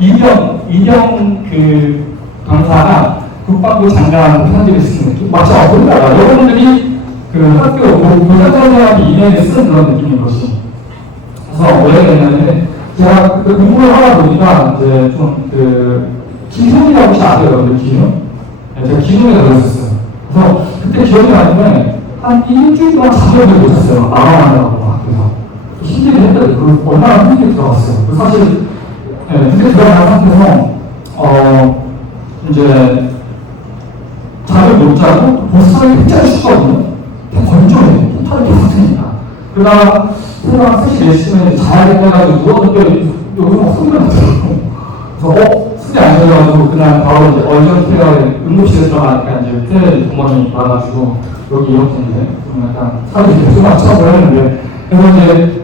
이병 그 강사가 국방부 장관한테 편지를 쓰는 느낌. 마치 어떤가 여러분들이 그 학교 교사선생님한테 이메일을 쓰는 그런 느낌인 것이. 그래서 왜 그랬냐면 제가 그 공부를 하다 보니까 이제 좀 기준이라고 혹시 아세요, 여러분들 기준? 네, 제가 기준에 들어있었어요. 그래서 그때 기억이 나는데 한 일주일 동안 잠을 못했어요. 나가만다고 학교에서 힘들게 했더니 그 얼마나 힘들게 들어갔어요. 사실 그때 들어간 상태에서 이제 잠을 못 자고 보스를 굉장히 춥거든요. 되게 건조해요. 히터를 계속 트니까. 그러다가 새벽 3시 4시쯤에 자야겠다 해가지고 누웠는데 여기서 소리가 나더라고요. 그래서 술이 안 들어가지고 그날 바로 이제 얼전트가 응급실에 들어가니까 이제 때 부모님이 와가지고 여기 이렇게 이제 좀 약간 사람들이 계속 맞춰서 했는데 그래서 이제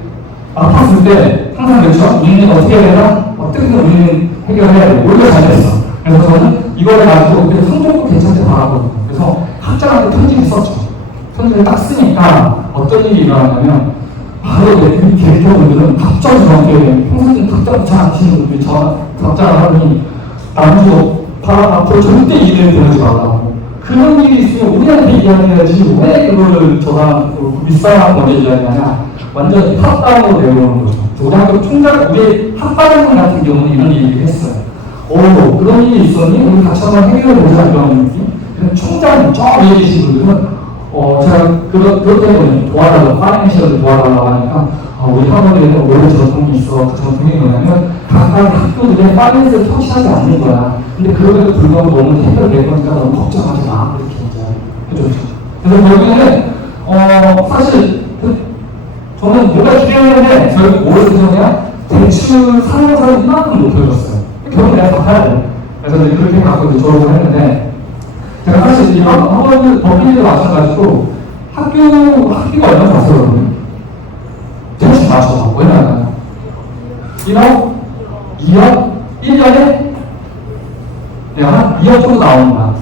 아팠을 때 항상 그렇죠. 우리는 어떻게 해야 되나? 어떻게든 우리는 해결해야 돼. 오히려 잘했어. 그래서 저는 이거를 가지고 성적도 괜찮게 나왔거든요. 그래서 학자한테 편지를 썼죠. 편지를 딱 쓰니까 어떤 일이 일어나냐면 바로 이 캐릭터분들은 갑자기 저한테 평소에 답장 잘 안 치는 분들이 답장을 하더니 남주 앞으로 절대 이메일 보내지 말라고. 그런 일이 있으면 우리한테 이야기해야지 왜 그거를 윗사람한테 먼저 이야기하냐. 완전 탑다운으로 내려오는 거죠. 고등학교 총장, 우리 학과장님 같은 경우는 이런 얘기를 했어요. 그런 일이 있었니? 우리 같이 한번 해결해보자 이런 느낌? 총장 저 위에 계신 분들은 제가 그렇게 해보니 도와달라고, 파이낸셜을 도와달라고 하니까 우리 학원에는 원래 전통이 있어. 그 전통이 뭐냐면 각각 학교들의 파이낸셜을 터치하지 않는 거야. 근데 그럼에도 불구하고 너무 해결될 거니까 너무 걱정하지 마. 이렇게 이제 해줬죠. 그래서 결국에는 사실 저는 뭐가 중요했는데 저희 뭐를 그냥 대출 상호사를 이만큼 높여줬어요. 결국 내가 다 사야 돼. 그래서 이제 그렇게 갖고 이제 졸업을 했는데 제가 사실 이 학원 법인도 마찬가지고 학비가 얼마 났어요, 여러분? 대충 맞춰봐. 얼마 나요? 1억? 2억? 1년에? 한 2억 정도 나옵니다.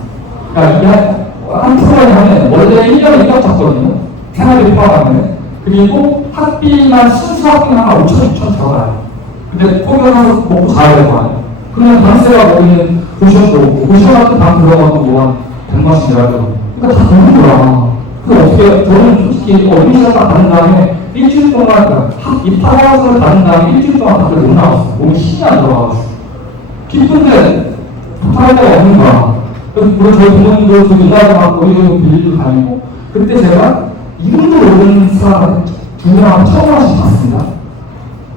그러니까 한 프로그램 하면 원래 1년에 1억 잡거든요. 생활비 포함하면. 그리고 학비만 순수 학비만 한 5천, 6천 들어가요. 근데 포기하면서 먹고 자야 될 거 아니에요. 그러면 방세가 거기는 고시원도 없고, 고시원 같은 방 들어가도 뭐한 100만씩 내야 되고. 그러니까 다 되는 거야. 그 어떻게, 저는 솔직히 어린이집 딱 받은 다음에 일주일 동안, 그러니까 입학학원을 받은 다음에 일주일 동안 밖에 못 나왔어. 몸이 힘이 안 들어가가지고. 기쁜데, 부탁할 데가 없는 거야. 물론 저희 부모님도 저기 은하도 받고, 이런 빌리도 다니고, 그때 제가 이름도 모르는 사람 두 명하고 처음 하나씩 봤습니다.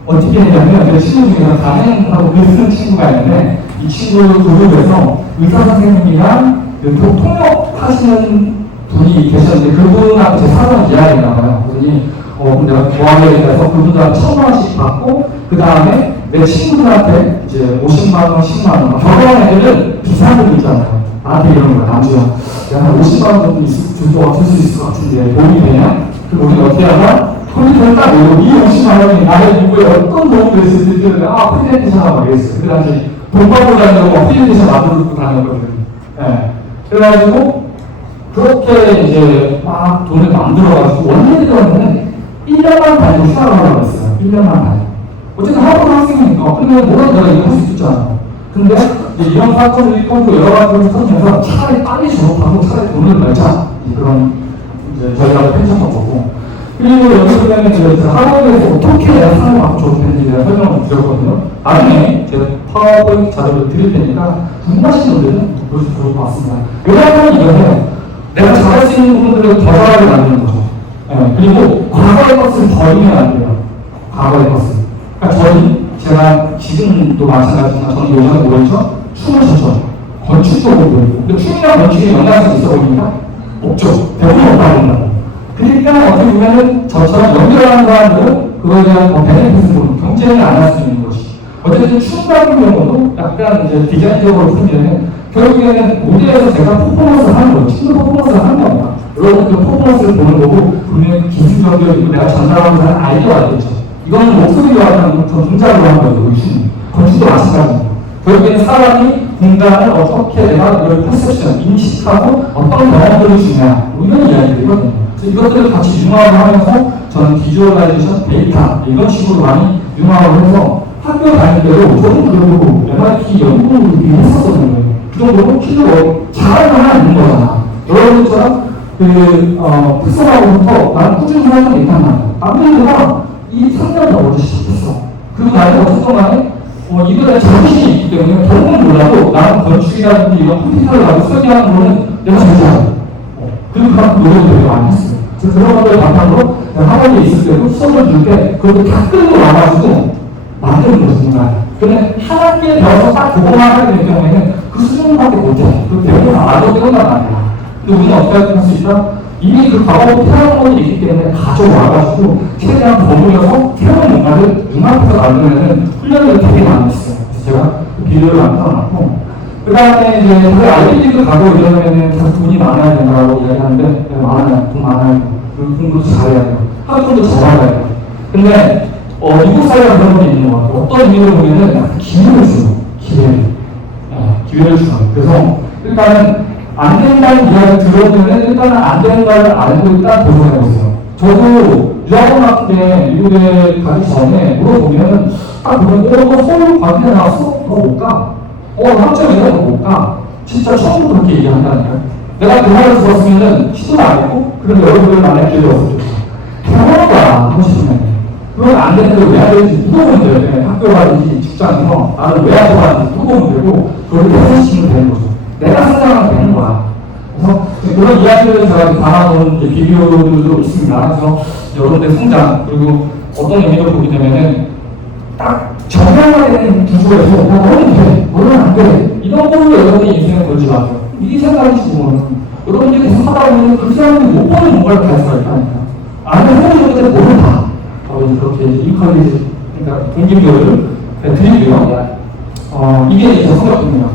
어떻게 했냐면, 제 친구 중에 가행하고 글 쓰는 친구가 있는데, 이 친구 그룹에서 의사 선생님이랑 통역하시는 분이 계셨는데, 그분하고 제 사전 이야기가 나와요. 그러니, 내가 좋아하게 돼서 그분들한테 1,000원씩 받고, 그 다음에 내 친구들한테 이제 50만원, 10만원, 결혼한 애들은 비싼 돈 있잖아요. 나한테 이런 거야, 남주야. 내가 한 50만원 정도 쓸 수 있을 것 같은데, 도움이 되냐? 그럼 우리가 어떻게 하나? 컴퓨터를 딱 열고, 이 50만원이 나의 누구에 어떤 도움이 됐을지, 프레젠테이션 하고 그랬어요. 그 당시 돈 받고 다니고, 프레젠테이션 만들고 다녔거든요. 예. 그래가지고, 그렇게 이제 막 돈을 만들어가지고, 원래 들어가면 1년만 다니고 휴학을 하라고 했어요. 1년만 다니고. 어쨌든 학원 학생이니까, 근데 뭐라 내가 이거 할 수 있잖아. 근데 이런 사건들이 또 여러 가지로 터지면서 차라리 빨리 졸업하고 차라리 돈을 내자. 그런 이제 저희가 펜션 거고. 그리고 여기 보면 제가 학원에서 어떻게 내가 상을 받고 졸업했는지 제가 설명을 드렸거든요. 나중에 제가 파워포인트 자료를 드릴 테니까 궁금하신 분들은 보여주셔서 좋을 것 같습니다. 요약하면 이거예요. 내가 잘할 수 있는 부분들을 더 잘하게 만드는 거죠. 네, 그리고 과거의 것을 버리면 안 돼요. 과거의 것을. 그러니까 제가 지금도 마찬가지지만 저는 요즘에 오래죠 춤을 췄죠. 건축도 보고 근데 춤이랑 건축에 연관성이 있어 보입니까? 없죠. 대부분 없다고 본다고. 그러니까 어떻게 보면은 저처럼 연결하는 사람들은 그거에 대한 베네핏을 보는 경쟁을 안 할 수 있는 것이. 어쨌든 춤 같은 경우도 약간 이제 디자인적으로 풀면은 결국에는 무대에서 제가 퍼포먼스를 하는 거예요. 춤도 퍼포먼스를 하는 겁니다. 여러분 그 퍼포먼스를 보는 거고 분명히 기술적이고 내가 전달하고 하는 아이디어가 되겠죠. 이거는 목소리로 하는 동작으로 하는 거예요. 건축도 마찬가지입니다. 결국에는 사람이 공간을 어떻게 내가 이걸 퍼셉션, 인식하고 어떤 경험들을 주냐 이런 이야기들이거든요. 그래서 이것들을 같이 융합을 하면서 저는 비주얼라이제이션, 데이터 이런 식으로 많이 융합을 해서 학교 다닐 때도 저는 그래도 MIT 연구를 했었거든요. 그 정도로 필요로 잘하는 하나 있는 거잖아. 여러분처럼 특성화부터 나는 꾸준히 살던 데이터는 아니야. 남들보다 이 3년 더 먼저 시작했어. 그리고 나는 어쨌든 간에 이거에 대한 자부심이 있기 때문에 결국은 몰라도 나는 건축이라든지 이런 컴퓨터를 가지고 설계하는 거는 내가 제일 잘해. 그리고 그만큼 노력을 되게 많이 했어요. 그래서 그런 것들 바탕으로 학원에 있을 때도 수업을 줄 때 그것도 다 끌고 와가지고 만드는 거죠, 뭔가. 근데 한 학기에 배워서 딱 그것만 하게 될 경우에는 그 수준밖에 못해. 그 배우고 나와도 끝난 말이야. 근데 우리는 어떻게 할 수 있다? 이미 그 과거부터 태어난 것이 있기 때문에 가져와가지고 최대한 버무려서 새로운 뭔가를 융합해서 만들면 훈련을 되게 많이 했어요. 그래서 제가 그 비디오를 만들어놨고 그 다음에 이제 다들 아이비리그 가고 이러면은 다 돈이 많아야 된다고 이야기하는데 많아요. 돈 많아야 돼요. 그리고 공부도 잘해야 돼요. 학점도 잘 받아야 돼요. 근데 미국 사회가 그런 게 있는 것 같아요. 어떤 의미로 보면은 약간 기회를 줘요. 기회를 줘요. 그래서 일단은 안 된다는 이야기 들어보면 일단은 안 되는 걸 알고 일단 도전해보세요. 저도 유학원 같은 데 미국에 가기 전에 물어보면 딱 보면 너 서울 과기대 나왔어? 너 못 가? 학점이야? 너 못 가? 진짜 처음부터 그렇게 얘기한다니까요. 내가 그 말을 들었으면 시도도 안 했고 그럼 여러분들 만날 기회가 없었죠. 해보는 거야 하고 싶으면. 그건 안 되는데 왜 해야 되는지 물어보면 돼요. 학교라든지 직장에서 나를 왜 하고 가는지 물어보면 되고 그걸 해보시면 되는 거죠. 내가 생각하면 되는 거야. 그래서 그런 이야기를 제가 담아놓은 비디오들도 있습니다. 그래서 여러분들의 성장, 그리고 어떤 의미로 보게 되면은 딱 정형화되는 구조에서 너는 돼, 너는 안 돼. 이런 걸로 여러분의 인생을 걸지 마세요. 이 생각이시고, 여러분들이 계속 하다 보면 그 사람이 못 보는 뭔가를 갈 수가 있다니까. 안에 해보는 것들 모른다. 그렇게 인컬리지, 그러니까 동기부여를 드리고요. 이게 이제 성격입니다.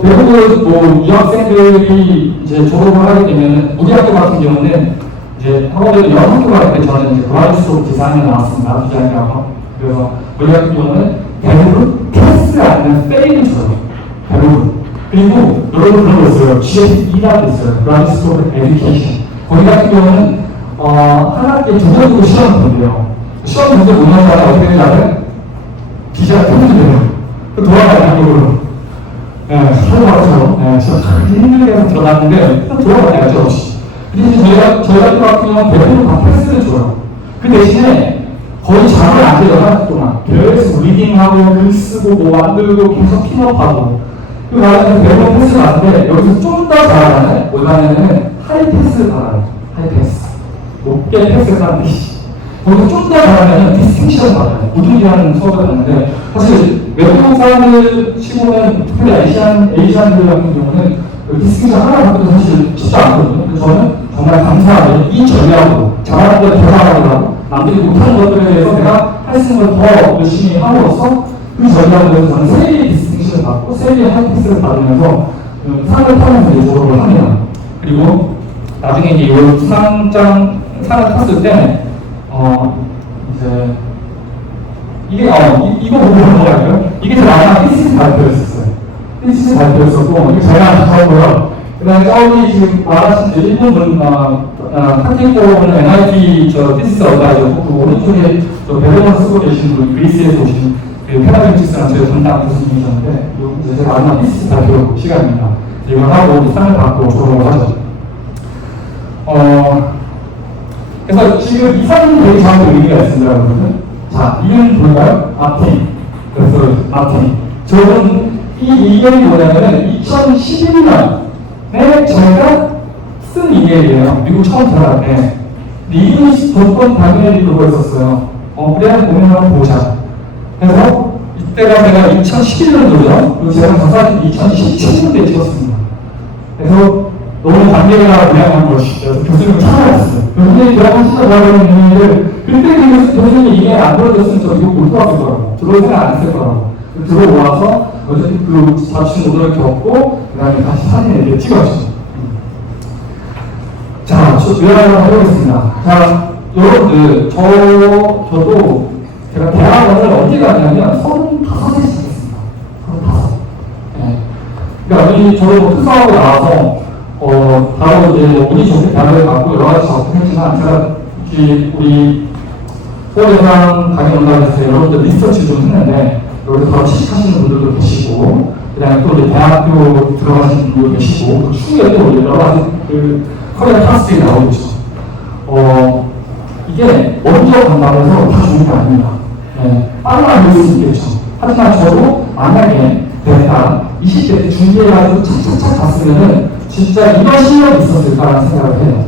대부분 유학생들이 이제 졸업을 하게 되면 우리 학교 같은 경우는 이제 학원에도 여러 학교가 있는데 저는 이제 브라이스 디자인에 나왔습니다. 디자인이라고. 그래서 우리 같은 경우는 대부분 패스가 아니면 페일을 줘요. 대부분. 그리고 여러분 그런 거 있어요. GS2라고 있어요. Graduate School of Education. 거기 같은 경우는 한 학기에 2번 정도 시험을 본대요. 시험 문제 못 나온 사람이 어떻게 되는지 알아요? 기자가 터지대요. 그 돌아가요, 한국으로. 예, 사고처럼. 예, 진짜 힘들게 해서 들어갔는데, 또 돌아가요, 저 없이. 근데 이제 저희 같은 경우는 대부분 다 패스를 줘요. 그 대신에 거의 잠을 안 자요, 한 달 동안. 계속 리딩하고, 글 쓰고, 뭐 만들고, 계속 핀업하고. 그 과정에서 대부분 패스를 받는데, 여기서 좀 더 잘하잖아요. 뭐냐면은, 하이 패스를 받아요. 하이 패스. 높게 패스를 하는 뜻이. 거기서 좀 더 잘하면 디스팅션을 받아요. 우등이라는 수업을 받는데, 사실 외국 사람들 치고는 특히 에이시안들 같은 경우는 디스팅션 하나 받기도 사실 쉽지 않거든요. 그래서 저는 정말 감사하게 이 전략으로 잘하는 걸 더 잘하고 남들이 못하는 것들에 대해서 내가 할 수 있는 걸 더 열심히 함으로써 그 전략으로 저는 3개의 디스팅션을 받고 3개의 하이패스를 받으면서 상을 타면서 이제 졸업을 합니다. 그리고 나중에 이제 이 상을 탔을 때 이제 이게 이거 보고 넘어갈까요? 이게 제 마지막 thesis 발표였었어요. thesis 발표였었고 이거 제가 하고요. 그다음에 저기 지금 말하신 일본 분 타케코는 MIT 저 thesis 어가이셨고 그 오른쪽에 저 배경을 쓰고 계신 분 그리스에서 오신 그 페다고지스랑 저희 담당 교수님이셨는데 이제 제가 마지막 thesis 발표 시간입니다. 이걸 하고 상을 받고 졸업을 하죠. 그래서 지금 이 사진이 되게 저한테 의미가 있습니다, 여러분. 자, 이건 뭘까요? 마틴. 그래서 마틴. 저는 이 이메일이 뭐냐면은 2011년에 제가 쓴 이메일이에요. 미국 처음 들어갈 때. 이분이 줬던 당연히 그거 있었어요. 그래, 보면 한번 보자. 그래서 이때가 제가 2011년도죠. 그리고 제가 저 사진 2017년도에 찍었습니다. 그래서 너무 관계가 미안한 것이 그래서 교수님을 찾아갔어요. 교수님이 들어간 찾아가려는 이메일을 그때 교수님이 이메일 안 들어줬으면 저 이거 못 들어왔더라고. 들어올 생각 안 했을 거라고. 들어와서 어쨌든 그 자취 모델을 겪고 그 다음에 다시 사진을 이렇게 찍었죠. 자, 요약을 해보겠습니다. 자, 여러분들 저도 제가 대학원을 언제 갔냐면 35세 시작했습니다. 35. 네. 그러니까 저도 뭐 특성하고 나와서 바로 이제 운이 좋게 대학을 갖고 여러 가지 접근했지만 제가 우리 서울대상 강의원단에서 여러분들 리서치 좀 했는데 여기서 바로 취직하시는 분들도 계시고 그 다음에 또 이제 대학교 들어가시는 분들도 계시고 그 추후에 또 여러 가지 그 커리어 파스들이 나오고 있죠. 이게 먼저 간다고 해서 다 좋은 게 아닙니다. 네, 빨라 보일 수 있겠죠. 하지만 저도 만약에 내가 20대 때 준비해가지고 착착착 갔으면은 진짜 이런 실력이 있었을까라는 생각을 해요.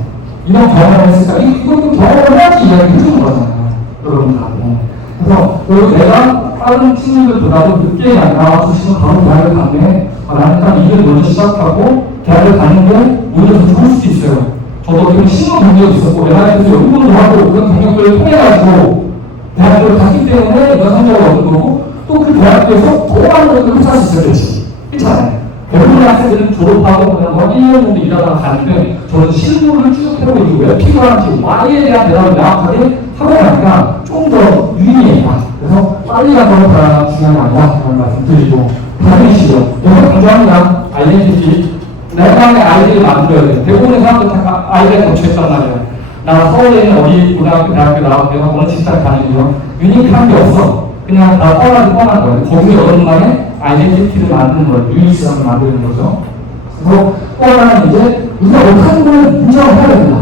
이런 경험을 했을까? 이것도 경험을 해야지 이야기 해주는 거잖아요. 여러분들한테. 그래서 그리고 내가 다른 친구들보다도 늦게 나와서 지금 바로 대학을 갔네. 나는 딱 일을 먼저 시작하고 대학을 가는 게 오히려 더 좋을 수도 있어요. 저도 어떻게 신호 경력이 있었고 연합에서 연구도 하고 그런 경력들을 통해가지고 대학교를 갔기 때문에 이런 성적을 얻은 거고 또 그 대학교에서 더 많은 것들을 흡수할 수 있어야 되지. 그렇잖아요. 대부분의 학생들은 졸업하고 그냥 1년 정도 일하다가 가는데 저는 실무를 쭉 해보고 이게 왜 필요한지 Y에 대한 대답을 명확하게 하고 나니까 좀 더 유의미해요. 그래서 빨리 가서 다 중요한 거 아니야 라는 말씀 드리고 다들이시죠. 여기서 강조합니다. 아이덴티티. 내가 아이디를 만들어야 돼. 대부분의 사람들 다 아이디에 겹쳐있단 말이에요. 나 서울에 있는 어디 고등학교, 대학교 나왔고요. 어느 직장 다니고요. 유니크한 게 없어. 그냥 다 뻔한 거예요. 거기서 여러분만의 아이덴티티를 만드는 거예요. 유니스함을 만드는 거죠. 그래서 또 하나는 이제 우리가 못하는 걸 인정을 해야 됩니다.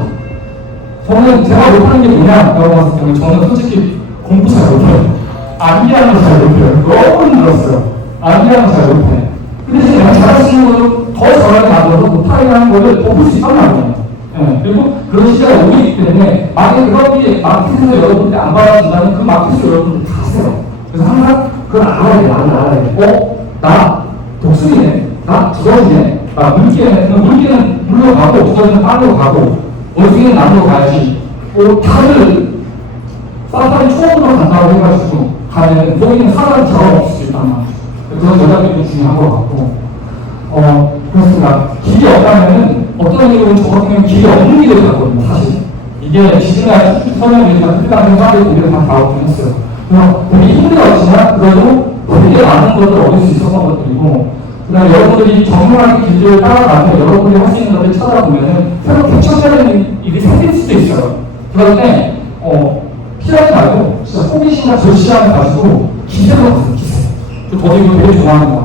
저는 제가 못하는 게 뭐냐라고 봤을 때는 저는 솔직히 공부 잘 못해요. 암기하는 거 잘 못해요. 너무 힘들었어요. 암기하는 거 잘 못해. 근데 제가 잘할 수 있는 걸로 더 잘하게 만들어서 못하게 하는 거를 덮을 수 있단 말이에요. 네. 그리고 그런 시대가 오고 있기 때문에 만약에 그런 게 마켓에서 여러분들이 안 받아준다면 그 마켓을 여러분들이 가세요. 그래서 항상 그걸 알아야 돼. 나를 알아야 돼. 나 독수리네. 나 두더지네. 나 물개네. 물개는 물로 가고 두더지는 땅으로 가고 원숭이는 나무로 가야지. 다들 사람이 처음으로 간다고 해가지고 가면 여기는 사람이 결혼 없을 수 있단 말이에요. 그건 여자분이 중요한 것 같고 그렇습니다. 길이 없다면은 어떤 일은 저 같은 경우는 길이 없는 길을 갔거든요. 사실 이게 지금까지 설명드린 것 같은 사람들이 고개를 다 가오긴 했어요. 그래서 되게 힘들었지만 그래도 되게 많은 것들을 얻을 수 있었던 것들이고 그다음에 여러분들이 정말 길들을 따라가고 여러분들이 할 수 있는 것을 찾아보면은 새로 개척되는 일이 생길 수도 있어요. 그럴 때 피하지 말고 진짜 호기심과 절실함을 가지고 기세로 가세요. 기세. 저도 이거 되게 좋아합니다.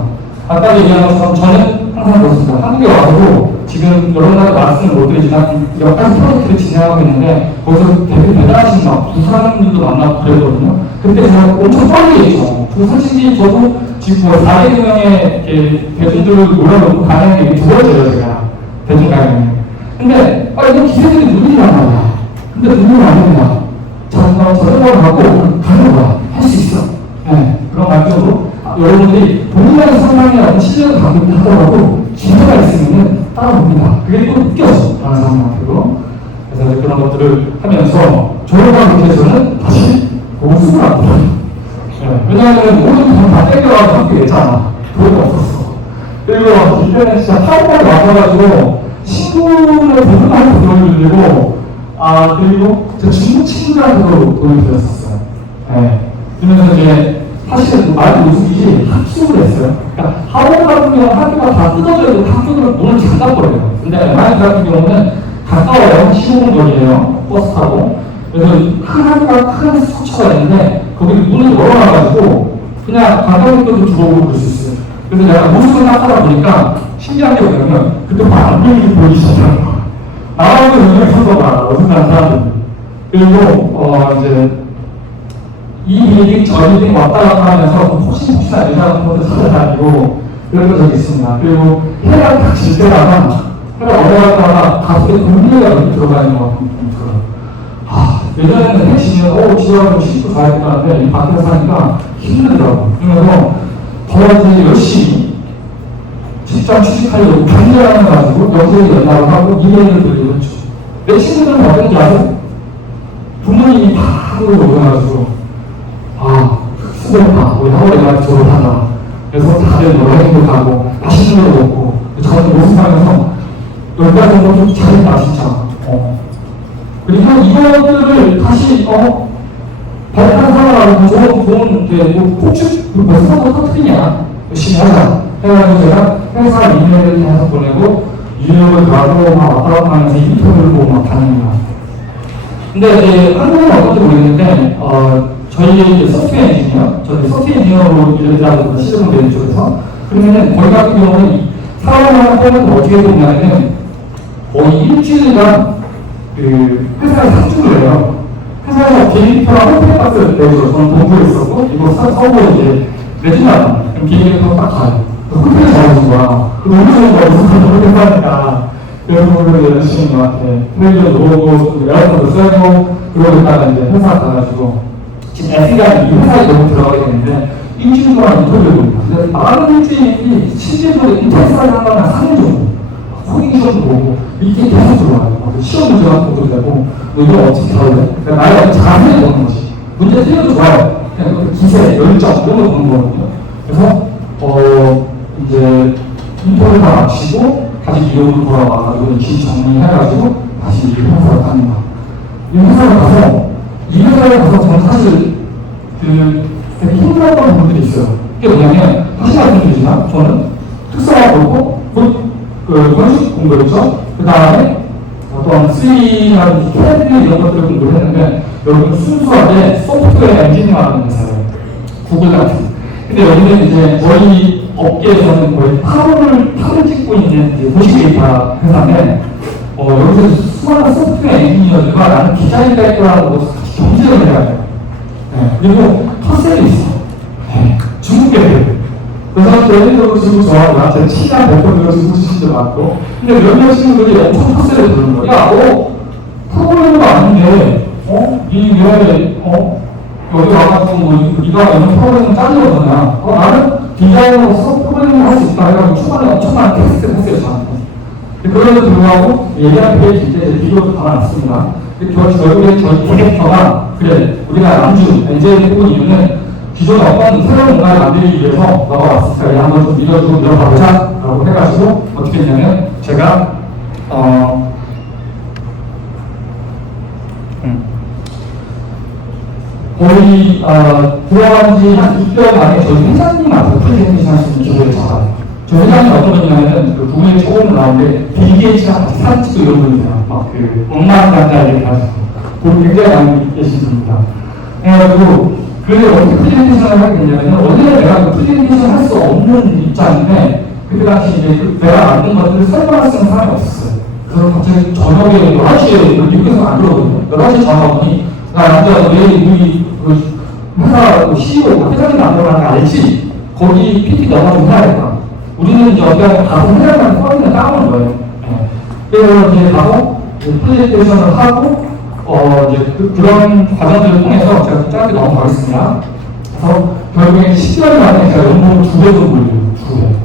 아까 얘기한 것처럼 저는 항상 그렇습니다. 한국에 와서도 지금 여러분한테 말씀을 못 드리지만 몇 가지 프로젝트를 진행하고 있는데 거기서 되게 대단하신 부사님들도 만나고 그랬거든요. 그때 제가 엄청 떨리겠죠. 솔직히 저도 지금 400명의 대중들을 몰아놓고 가는 게 두 번째예요, 제가. 대중 가는 근데 이거 기세들이 누리란 말이야. 근데 누리면 안 됩니다. 저생각을 하고 가는 거야. 할 수 있어. 네, 그런 관점으로 여러분들이 본인의 성향이나 실력을 갖고 있다 하더라도 기회가 있으면 따라옵니다. 그게 또 느껴져. 다른 사람한테도. 그래서 그런 것들을 하면서 졸업한 밑에서는 다시 공수를 안 돼요. 네, 왜냐하면 모든 돈다 땡겨가지고 학교에 있잖아. 돈이 없었어. 그리고 이때는 진짜 타고까지 와서가지고 친구를 돈을 많이 돈을 들고 그리고 제 중국 친구들한테도 돈을 드렸었어요. 네. 그러면서 이제 사실은 말도 웃기지 합숙을 했어요. 그러니까 하원 같은 경우는 학교가 다 뜯어져야 되고 학교들은 문을 잠가버려요. 근데 MIT 같은 경우는 가까워요. 15분 거리예요. 버스 타고. 그래서 큰 학교가 큰 숙소가 있는데 거기 문을 열어놔가지고 그냥 관광객들도 들어오고 그럴 수 있어요. 그래서 내가 모습을 딱 하다 보니까 신기한 게 뭐냐면 그때 반응이 보이기 시작하는 거야. 나와서 여기 서서가 어색한 사람들. 그리고 이제 이 빌딩 저 빌딩 왔다 갔다 하면서 혹시나 이상한 것들 찾아다니고 그런 적이 있습니다. 그리고 해가 딱 질 때마다 해가 넘어갈 때마다 가슴에 동기가 여기 들어가는 것 같아요. 예전에는 해 지면 집에 가서 씻고 자야겠다 하는데 이 밖에서 사니까 힘들더라고요. 그러면서 더 이제 열심히 직장 취직하려고 경제하는 가지고 여기에 연락을 하고 이메일을 드리고 했죠. 내 친구들은 어떤지 아세요? 부모님이 다 한국으로 오셔가지고 수고했다. 우리 하원에 가서 졸업하자. 그래서 다들 여행도 가고 맛있는 거 먹고 저는 모습하면서 여기까지 정도 좀 잘했다 진짜. 그리고 이것들을 다시 발판 삼아가지고 좋은 폭축 벌써 터뜨리냐 열심히 하자 해가지고 제가 회사 이메일을 계속 보내고 뉴욕을 가고 막 왔다 갔다 하면서 인터뷰를 보고 막 다닙니다. 근데 이제 한국은 어떤지 모르겠는데 저희 소프트웨어 엔지니어, 저희 소프트웨어 엔지니어로 일을 하고 시스템 되는 쪽에서 그러면은 거기 같은 경우는 사람을 하는 어떻게 되냐면은 거의 일주일간 그 회사에 상주를 해요. 회사에서 비행기표랑 호텔 값을 내고 저는 동부에 있었고 이거 서울에 이제 내준다. 그럼 비행기표 딱 가요. 호텔을 잡아준 거야. 너무 좋은 거야. 무슨 호텔 사니까. 그래서 그걸 열심히 저한테 편의점도 오고 에어컨도 쐬고 그러고 있다가 이제 회사 가가지고 지금 SE가 이 회사에 너무 들어가게 되는데 일주일 동안 인터뷰를 봅니다. 근데 나가는 일주일이 실질적으로 인터뷰를 한 거는 3년 정도. 코딩 시험도 보고 이게 계속 들어와요. 시험 문제 같은 것도 되고 이거 어떻게 하래? 그러니까 나의 자세를 보는 거지. 문제 틀려도 좋아요. 그냥 기세, 열정 이런 걸 보는 거거든요. 그래서 이제 인터뷰 다 마치고 다시 뉴욕으로 돌아와가지고 기 정리해가지고 다시 이 회사로 갑니다. 이 회사를 가서 이 회사에 가서 저는 사실 되게 힘들었던 부분들이 있어요. 그게 뭐냐면 다시 말씀드리지만 저는 특성화 그렇고 건축 공부했죠. 그 다음에 어떤 C라든지 CAD 이런 것들을 공부를 했는데 여기는 순수하게 소프트웨어 엔지니어라는 회사예요. 구글 같은. 근데 여기는 이제 저희 업계에서는 거의 탑을 찍고 있는 도시 데이터 회사인데 여기서 수많은 소프트웨어 엔지니어들과 나는 디자인 백그라운드 같이 경쟁을 해야 돼요. 네. 그리고 컨셉이 있어. 네. 중국 애들. 그래서 개인적으로 지금 좋아하구나. 제 친한 대표들도 중국 친구들 많고. 근데 몇몇 친구들이 엄청 컨셉을 부르는 거야. 야, 프로그래머가 아닌데, 왜, 여기 와가지고 네가 이런 프로그램을 짜는 거잖아. 나는 디자이너로서 프로그래밍을 할 수 있다 해가지고 초반에 엄청난 테스트를 했어요, 저한테. 그럼에도 불구하고 얘기한 페이지 때 비디오도 담아놨습니다. 결국에 저희 프로젝터가 그래, 우리가 남주, NJ를 뽑은 이유는 기존에 어떤 새로운 공간을 만들기 위해서 너가 왔으니까 이 한번 좀 밀어주고 밀어가보자 라고 해가지고 어떻게 했냐면 제가 거의 들어간 지 한 6개월 만에 저희 회장님한테 프레젠테이션 하시는 기회를 잡아요. 저 회장님 어떤 분이냐면은 그 구글에 처음 나오는데 빌 게이츠랑 같이 사진 찍고 이런 분이세요. 막그 억만장자 얘기하시고 돈 굉장히 많이 계신 분입니다. 그래가지고 그게 어떻게 프레젠테이션을 하게 됐냐면 원래는 내가 그 프레젠테이션 할 수 없는 입장인데 그때 당시 이제 내가 만든 것들을 설명할 수 있는 사람이 없었어요. 그래서 갑자기 저녁에 11시에 미국에서 안 들어오거든요. 11시에 전화 오니 나 앉아서 내일 우리 그 회사 CEO 회장님 안 들어가는 거 알지? 거기 PT 너가 좀 해야겠다. 우리는 이제 어떻게 하면 가서 회장님한테 서인을 따오는 거예요. 네. 그래서 이제 가서 프레젠테이션을 하고 이제 그런 과정들을 통해서 제가 짧게 넘어가겠습니다. 그래서 결국에 10개월 만에 제가 연봉을 2배 정도 올려요. 2배.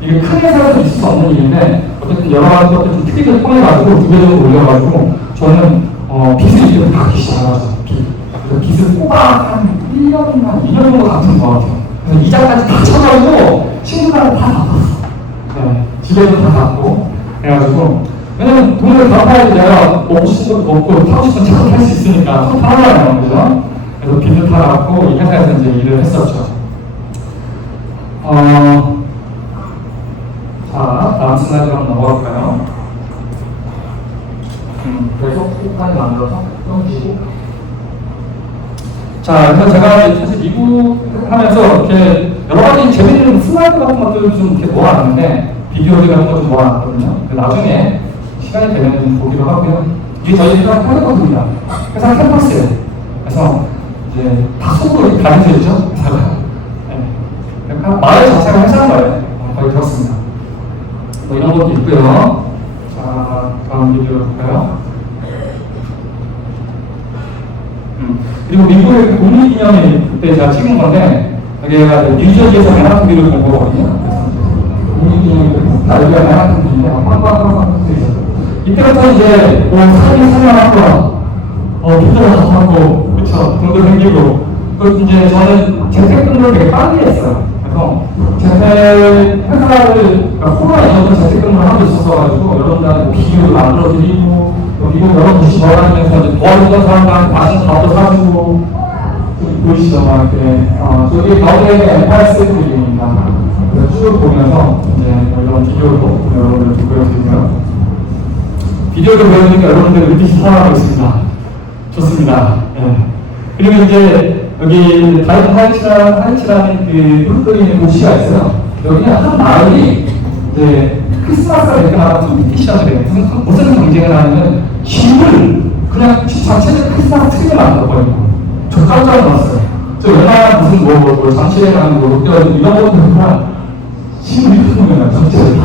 이게 큰 회사에서 있을 수 없는 일인데 어쨌든 여러 가지 것들 좀 특이를 통해가지고 2배 정도 올려가지고 저는 빚을 이렇게 갚기 시작하죠. 그래서 빚을 꼬박 한 1년이나 2년 정도 갚은 것 같아요. 그래서 이자까지 다 쳐가지고 친구들한테 다 갚았어. 네, 집에도 다 갚고 그래가지고 왜냐면 돈을 갚아야지 내가 먹고 싶은 것도 먹고 타고 싶은 차도 탈 수 있으니까 손 팔아야 그죠? 그래서 빚을 다 갚고 이 회사에서 이제 일을 했었죠. 자, 다음 슬라이드 한번 넘어갈까요? 계속 폭탄을 만들어서 끊기고. 자, 그래서 제가 이제 사실 미국 하면서 이렇게 여러 가지 재밌는 슬라이드 같은 것들을 좀 이렇게 모아놨는데 비디오들 같은 것도 모아놨거든요. 나중에 시간이 되면 좀 보기로 하고요. 이게 저희 회사 헤드쿼터입니다. 회사 캠퍼스예요. 그래서 이제 다 속으로 가려져 있죠. 회사가. 네. 마을 자체가 회사인 거예요. 거의 그렇습니다. 뭐 이런 것도 있고요. 자, 다음 비디오로 볼까요? 그리고 미국의 독립기념일 그때 제가 찍은 건데 여기가 뉴저지에서 맨하탄 비를 본 거거든요. 독립기념일 여기가 맨하탄 비인데 빵빵빵빵 붙어있어요. 이때부터 이제 사진 설명하고 빈도를 잡고 그쵸 돈도 생기고 또 이제 저는 재택근무를 되게 빨리 했어요. 그래서 재택 회사를 코로나 이전부터 재택근무를 하고 있었어가지고 여러분들한테 비디오도 만들어드리고 미국 여러 도시 돌아다니면서 이제 도와주던 사람들한테 맛있는 밥도 사주고 보이시죠? 막 이렇게 저기 가운데 엠파이어 스테이트 빌딩입니다. 쭉 보면서 이제 이런 비디오도 여러분들 좀 보여드리고요. 비디오를 보여주니까 여러분들 눈빛이 살아나고 있습니다. 좋습니다. 예. 그리고 이제 여기 다이브 하이츠라는 그 브루클린에 도시가 있어요. 여기는 한 마을이 이제 크리스마스가 될 때마다 컴피티션을 해요. 무슨 경쟁을 하냐면 집을 그냥 집 자체를 크리스마스 트리를 만들어버리고 저 깜짝 놀랐어요. 저 웬만한 무슨 뭐 잠실에라는 롯데월드 이런 것들은 집을 이렇게 보면 전체를 다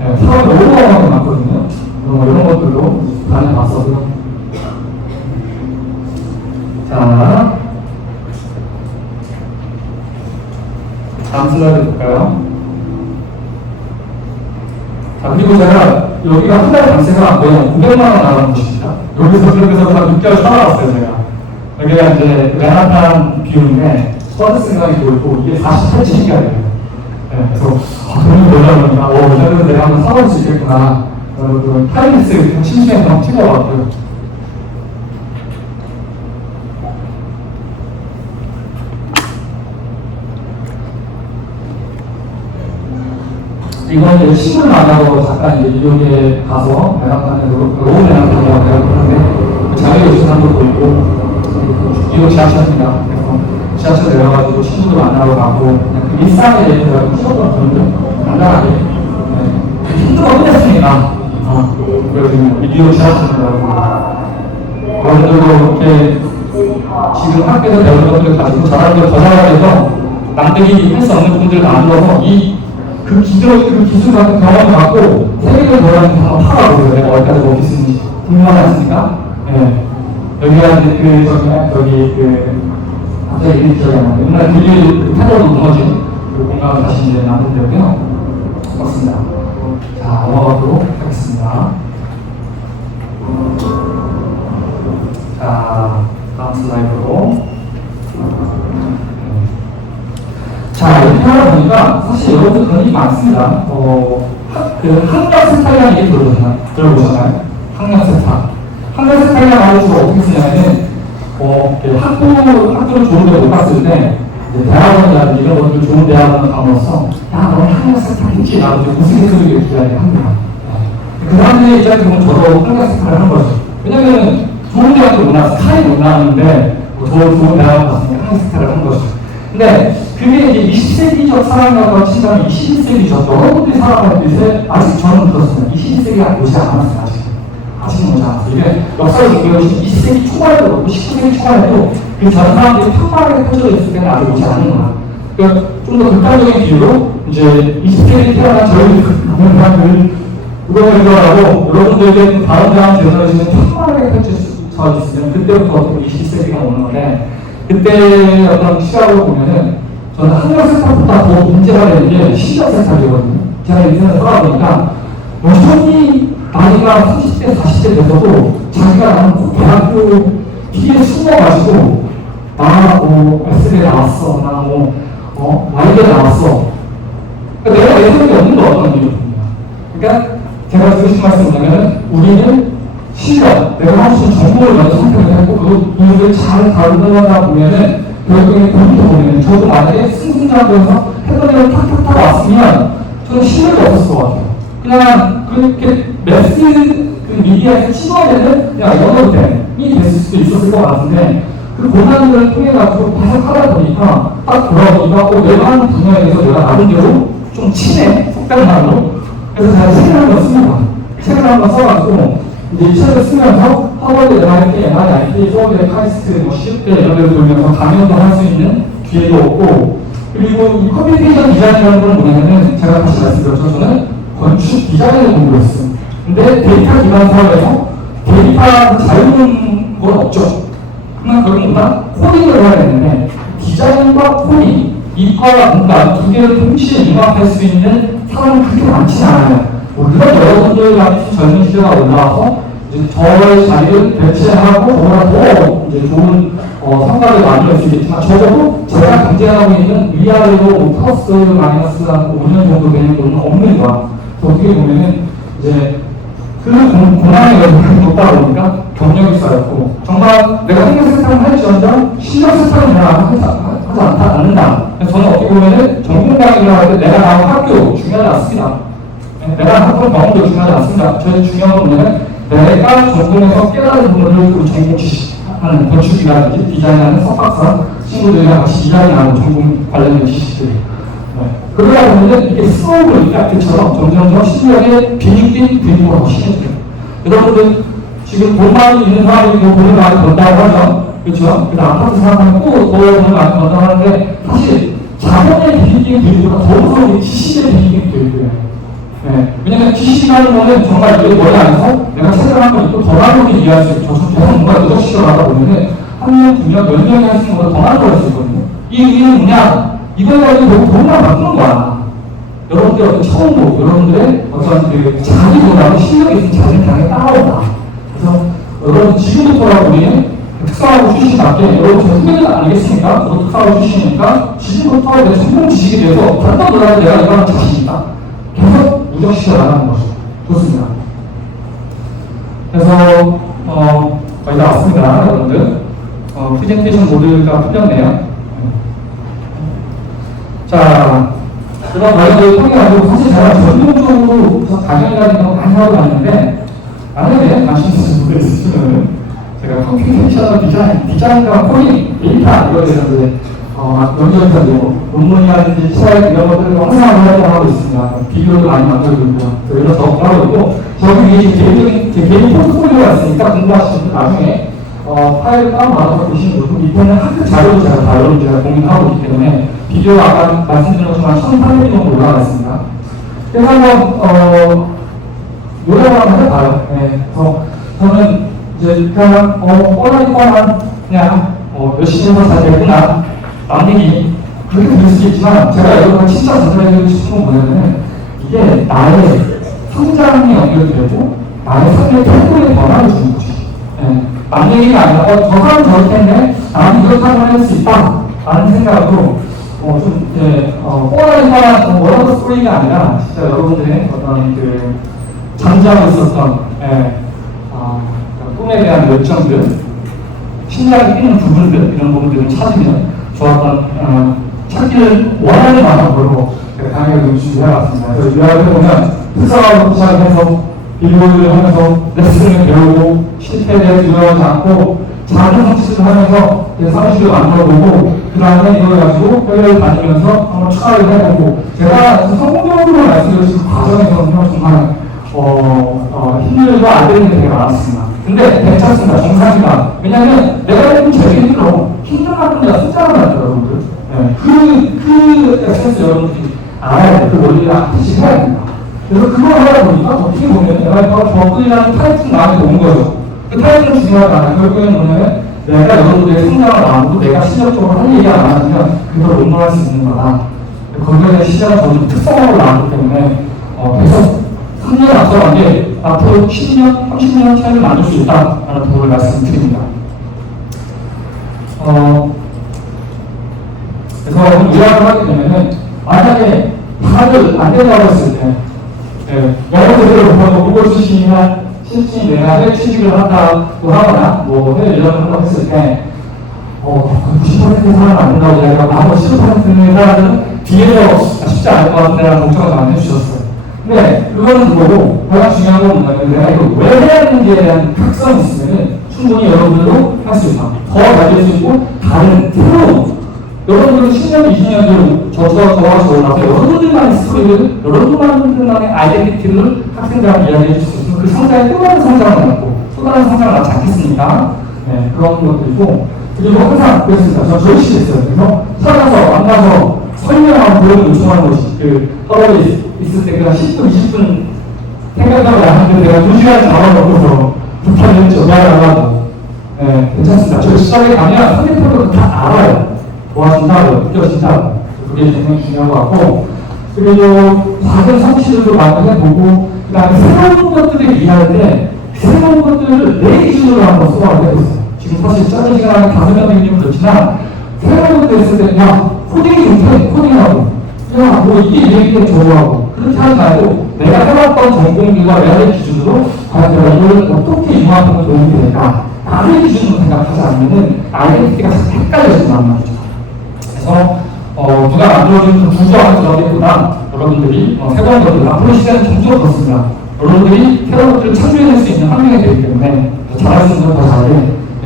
사람이 너무 많거든요. 이런 것들도 다녀봤었고요. 자, 다음 슬라이드 볼까요? 자, 그리고 제가 여기가 한 달 관세가 매년 900만 원 나가는 곳입니다. 여기서 한 6개월 살아왔어요, 제가. 여기가 이제 맨하탄 뷰인데 서비스 생각이 보이고 이게 48층이야 돼요. 네, 그래서 돈이 놀라보니까 이 정도면 내가 한번 사볼 수 있겠구나. 여러분 타임리스 심심해서 찍어봤고요. 이건 이제 신문 만나고 잠깐 이제 뉴욕에 가서 맨하탄에서 로우 맨하탄이라고 배웠는데 자기의 유산도 보이고 뉴욕 지하철입니다. 그래서 지하철 내려가지고 친구들 만나러 가고 그냥 그 일상에 대해서 쉬었던 분들 간단하게 힘들어 끝냈습니다. 그래서 뉴욕 지하철이라고 여러분들도 이렇게 지금 학교에서 배우는 것들을 가지고 잘하는 걸 더 잘하면서 남들이 할 수 없는 분들을 만들어서 그 기술 같은 경험을 갖고 세계를 돌아다니면서 한번 파가보세요. 내가 어디까지 먹힐 수 있는지 궁금하지 않습니까? 네. 여기가 이제 갑자기 이름이 기억이 안 나요. 옛날에 빌리 패널로 무너진 그 공간을 다시 이제 만든데요. 그렇습니다. 자, 넘어가도록 하겠습니다. 자, 다음 슬라이드로. 자, 이렇게 하다 보니까 사실 여러분들 그런 일이 많습니다. 그 학력 세탁이라는 얘기 들어보셨나요? 학력 세탁. 학력 세탁이라는 말을 주로 어떻게 쓰냐면은 학교를 좋은 데못 갔을 때 대학원이라든지 이런 것들 좋은 대학원을 가면서 야, 너는 한국 세탁했지? 라고 우스갯소리로 얘기하긴 합니다. 그 사람들의 입장에서 보면 저도 한국 세탁을 하는 거죠. 왜냐면 좋은 대학도 못 나왔어. 스카이 못 나왔는데 좋은 대학을 갔으니까 한국 세탁을 한 거죠. 근데 그게 이제 20세기적 사람이라고 친다면 21세기죠. 여러분들이 살아갈 때 아직 저는 그렇습니다. 21세기가 오지 않았어요. 아직은 오지 않았어요. 이게 역사를 보면 20세기 초반에도 그렇고 19세기 초반에도 그 전 사람들이 평범하게 펼쳐져 있을 때는 아직 오지 않은 거야. 그러니까 좀 더 극단적인 비유로 이제 20세기에 태어난 저희 그런 사람들 그걸 이거라고 여러분들에게 다른 사람 제너레이션은 평범하게 펼쳐져 있으면 그때부터 어떻게 20세기가 오는 건데 그때 어떤 시각을 보면은 저는 학력 세탁보다 더 문제가 되는 게 시력 세탁이거든요. 제가 인생을 살아보니까 여전히 나이가 30대, 40대 돼서도 자기가 나는 대학교 뒤에 숨어가지고 S대 나왔어, Y대 나왔어. 그러니까 내가 예상이 없는 거 어떤 의미입니다. 그러니까 제가 드리고 싶은 말씀이 뭐냐면 우리는 실력, 내가 할 수 있는 전공을 먼저 선택을 했고 그 이유를 잘 다루다 보면은 결국에 본인도 보면은 저도 만약에 승승장구해서 해더니를 탁탁탁 왔으면 저는 실력이 없었을 것 같아요. 그냥 그렇게 매스 그 미디어에서 찍어내는 그냥 연예인이 됐을 수도 있었을 것 같은데 그 고난을 통해 가지고 계속 하다 보니까 딱 돌아보니까 내가 하는 분야에 대해서 내가 나름대로 좀 친해 속단말로 그래서 제가 책을 한번 씁니다. 책을 한번 써가지고 이제 이 책을 쓰면서 하버드, MIT, 서울대, 카이스트, 시립대 이런 데를 돌면서 강연도 할 수 있는 기회도 얻고 그리고 이 커뮤니케이션 디자인이라는 건 뭐냐면은 제가 다시 말씀드렸죠. 저는 건축 디자인을 공부했어요. 근데 데이터 기반 사회에서 데이터를 자유로운 건 없죠. 그러면 결국보다 코딩을 해야 되는데 디자인과 코딩, 이과와 문과 두 개를 동시에 융합할 수 있는 사람은 그렇게 많지는 않아요. 물론 여러분들 같이 젊은 시대가 올라와서 이제 저의 자리를 대체하고 저보다 더 이제 좋은 성과를 만들 수 있겠지만 적어도 제가 경쟁하고 있는 위아래로 플러스 마이너스 한 5년 정도 되는 돈은 없는 거야. 어떻게 보면은 이제 그 고난의 여정이 높다 보니까 경력이 쌓였고 정말 내가 생각 세탁을 할지언정 실력 세탁은 내가 하지 않는다. 저는 어떻게 보면은 전공강의를 할 때 내가 나온 학교 중요하지 않습니다. 내가 학교 경험도 중요하지 않습니다. 저희 중요한 건 뭐냐면 내가 전공에서 깨달은 부분을 그 전공 지식하는 건축이라든지 디자인하는 석박사 친구들이랑 같이 이야기하는 전공 관련된 지식들이 그러다 보면 이게 스노우볼 이펙트처럼 점점 실력의 빈익빈 빈익으로 심해져요. 여러분들 지금 돈 많이 있는 사람이 돈을 많이 번다고 하죠. 그렇죠? 그래서 아파트 사람은 또 돈을 많이 번다고 하는데 사실 자본의 빈익빈 빈익보다 더 무서운 게 지식의 빈익빈 빈익이에요. 왜냐면 지식이라는 거는 정말 내 머리 안에서 내가 책을 한 번 또 더 나누게 이해할 수 있죠. 계속 뭔가 누적시켜 가다 보면은 한 명, 두 명, 몇 명이 할 수 있는 것보다 더 나누어질 수 있거든요. 이 의미는 뭐냐? 이걸 가지고 돈만 바꾸는 거야. 여러분들의 어떤 처음도, 여러분들의 어떤 그 자기보다도 실력이 있는 자기를 향해 따라온다. 그래서 여러분 지금부터라도 우리는 특성하고 출신답게 여러분 제 후배는 아니겠습니까? 저도 특성하고 출신이니까 지금부터 내 전공 지식에 대해서 단단 놀라도 내가 이거는 자신 있다. 계속 누적시켜 나가는 거죠. 좋습니다. 그래서 거의 다 왔습니다, 여러분들. 프레젠테이션 모드가 풀렸네요. 자, 그런 과정을 통해가지고 사실 제가 전문적으로 강연이라든가 많이 하고 갔는데 만약에 관심 있으신 분들 있으시면 제가 컴퓨테이셔널 디자인과 코딩, 데이터 이거에 대해서 이제 연구해서 논문이라든지 책 이런 것들을 항상 활동하고 있습니다. 비디오도 많이 만들고 있고요. 이런 작업을 하고 있고 저기 위에 제 개인 포트폴리오가 있으니까 공부하시는 분 나중에 파일을 다운받아서 보시는 분 밑에는 학교 자료도 제가 여러분들 공유하고 있기 때문에 비디오가 아까 말씀드린 것처럼 1,300개 정도 올라가 있습니다. 그래서 한번 노래를 한번 해봐요. 그래서 저는 이제 그냥 뻔한 그냥 열심히 해서 잘 됐구나 남 얘기 그렇게 들을 수 있지만 제가 여러분을 진짜 전달해드리고 싶은 건 뭐냐면 이게 나의 성장이 연결되고 나의 삶의 태도의 변화를 주는 거죠. 남 얘기가 아니라 저 사람 저렇게 했네 나는 이렇다고 할 수 있다 라는 생각으로 뻔한 워라드 스토리가 아니라 진짜 여러분들의 어떤 그 잠재하고 있었던 꿈에 대한 열정들 심장이 뛰는 부분들 이런 부분들을 찾으면 좋았던 찾기를 원하는 마음으로 제가 강의를 좀 준비해봤습니다. 그래서 요약을 해보면 특성화부터 시작해서 빌보드를 하면서 레슨을 배우고 실패에 대해 두려워하지 않고 작은 성취를 하면서 사무실을 만들어보고 그 다음에 이걸 가지고 회의를 다니면서 한번 추가를 해보고 제가 성공적으로 말씀드린 과정에서는 정말 힘들고 안 되는 게 되게 많았습니다. 근데 괜찮습니다. 정상이다. 왜냐하면 내가 해본 제일 힘들어. 힘든 만큼 내가 숫자로 만들어요, 여러분들. 네. 그 에센스 여러분들이 알아야 돼. 그 원리를 뜻이 해야 됩니다. 그래서 그걸 하다 보니까 어떻게 보면 내가 저뿐이라는 타이틀이 나한테 온 거죠. 그 타이틀은 중요하지 않아요. 결국에는 뭐냐면 내가 여러분들의 성장을 나누고 내가 실력적으로 할 얘기가 많아지면 그걸 논문할 수 있는 거다. 거기에 대한 시장은 저는 특성화로 나왔기 때문에 계속 3년 앞서간 게 앞으로 10년, 30년 차이를 만들 수 있다라는 부분을 말씀드립니다. 그래서 요약을 하게 되면은 만약에 다들 안 된다고 했을 때 영어 제대로 못하고 국어 출신이나 실질이 내가 해외 취직을 한다고 하거나 뭐 해외 유학을 한다고 했을 때 90%의 사람은 안 된다고 이야기하고 나머지 10%의 사람은 뒤에서 쉽지 않을 것 같다는 걱정을 많이 해주셨어요. 근데 그거는 그거고 가장 중요한 건 뭐냐면 내가 이걸 왜 해야 되는지에 대한 각성이 있으면 충분히 여러분들도 할 수 있다. 더 잘될 수 있고 다른 새로운 여러분들은 10년, 20년 뒤로 저와 올라서 여러분들만의 스토리를 여러분들만의 아이덴티티를 학생들한테 이야기해 줄 수 있으면 그 성장에 또 다른 성장을 낳고 또 다른 성장을 낳지 않겠습니까? 네, 그런 것들이고 그리고 항상 그랬습니다. 저 조이식이 있어요. 그래서 찾아서 안 가서 설명하고 도움을 요청하는 것이 그 허락에 있을 때 그냥 10분, 20분 생각하고 나왔는데 내가 2시간 잡아놓고서 부탁을 했죠. 미안하다고. 네, 괜찮습니다. 저희 시장에 가면 상대편도 다 알아요. 도와준다고, 느껴진다고. 그게 굉장히 중요한 것 같고, 그리고 작은 성취들도 많이 해보고, 그 다음에 새로운 것들을 이해할 때, 새로운 것들을 내 기준으로 한번 수업을 해보세요. 지금 사실 짧은 시간에 5명 되기는 그렇지만, 새로운 것들 있을 때, 야, 코딩이 좋대, 코딩하고, 야, 뭐 이게 이렇게 좋아하고, 그렇게 하지 말고, 내가 해봤던 전공들과 내의 기준으로, 과연 내가 이걸 어떻게 융합하면 도움이 될까? 나의 기준으로 생각하지 않으면, 아이덴티티가 자꾸 헷갈려진단 말이죠. 그래서 누가 만들어준 구조화는 그러기보다 여러분들이 새로운 것들 앞으로 시대는 점점 그렇습니다. 여러분들이 새로운 것들을 창조해낼 수 있는 환경이 되기 때문에 잘할 수 있는 더 잘해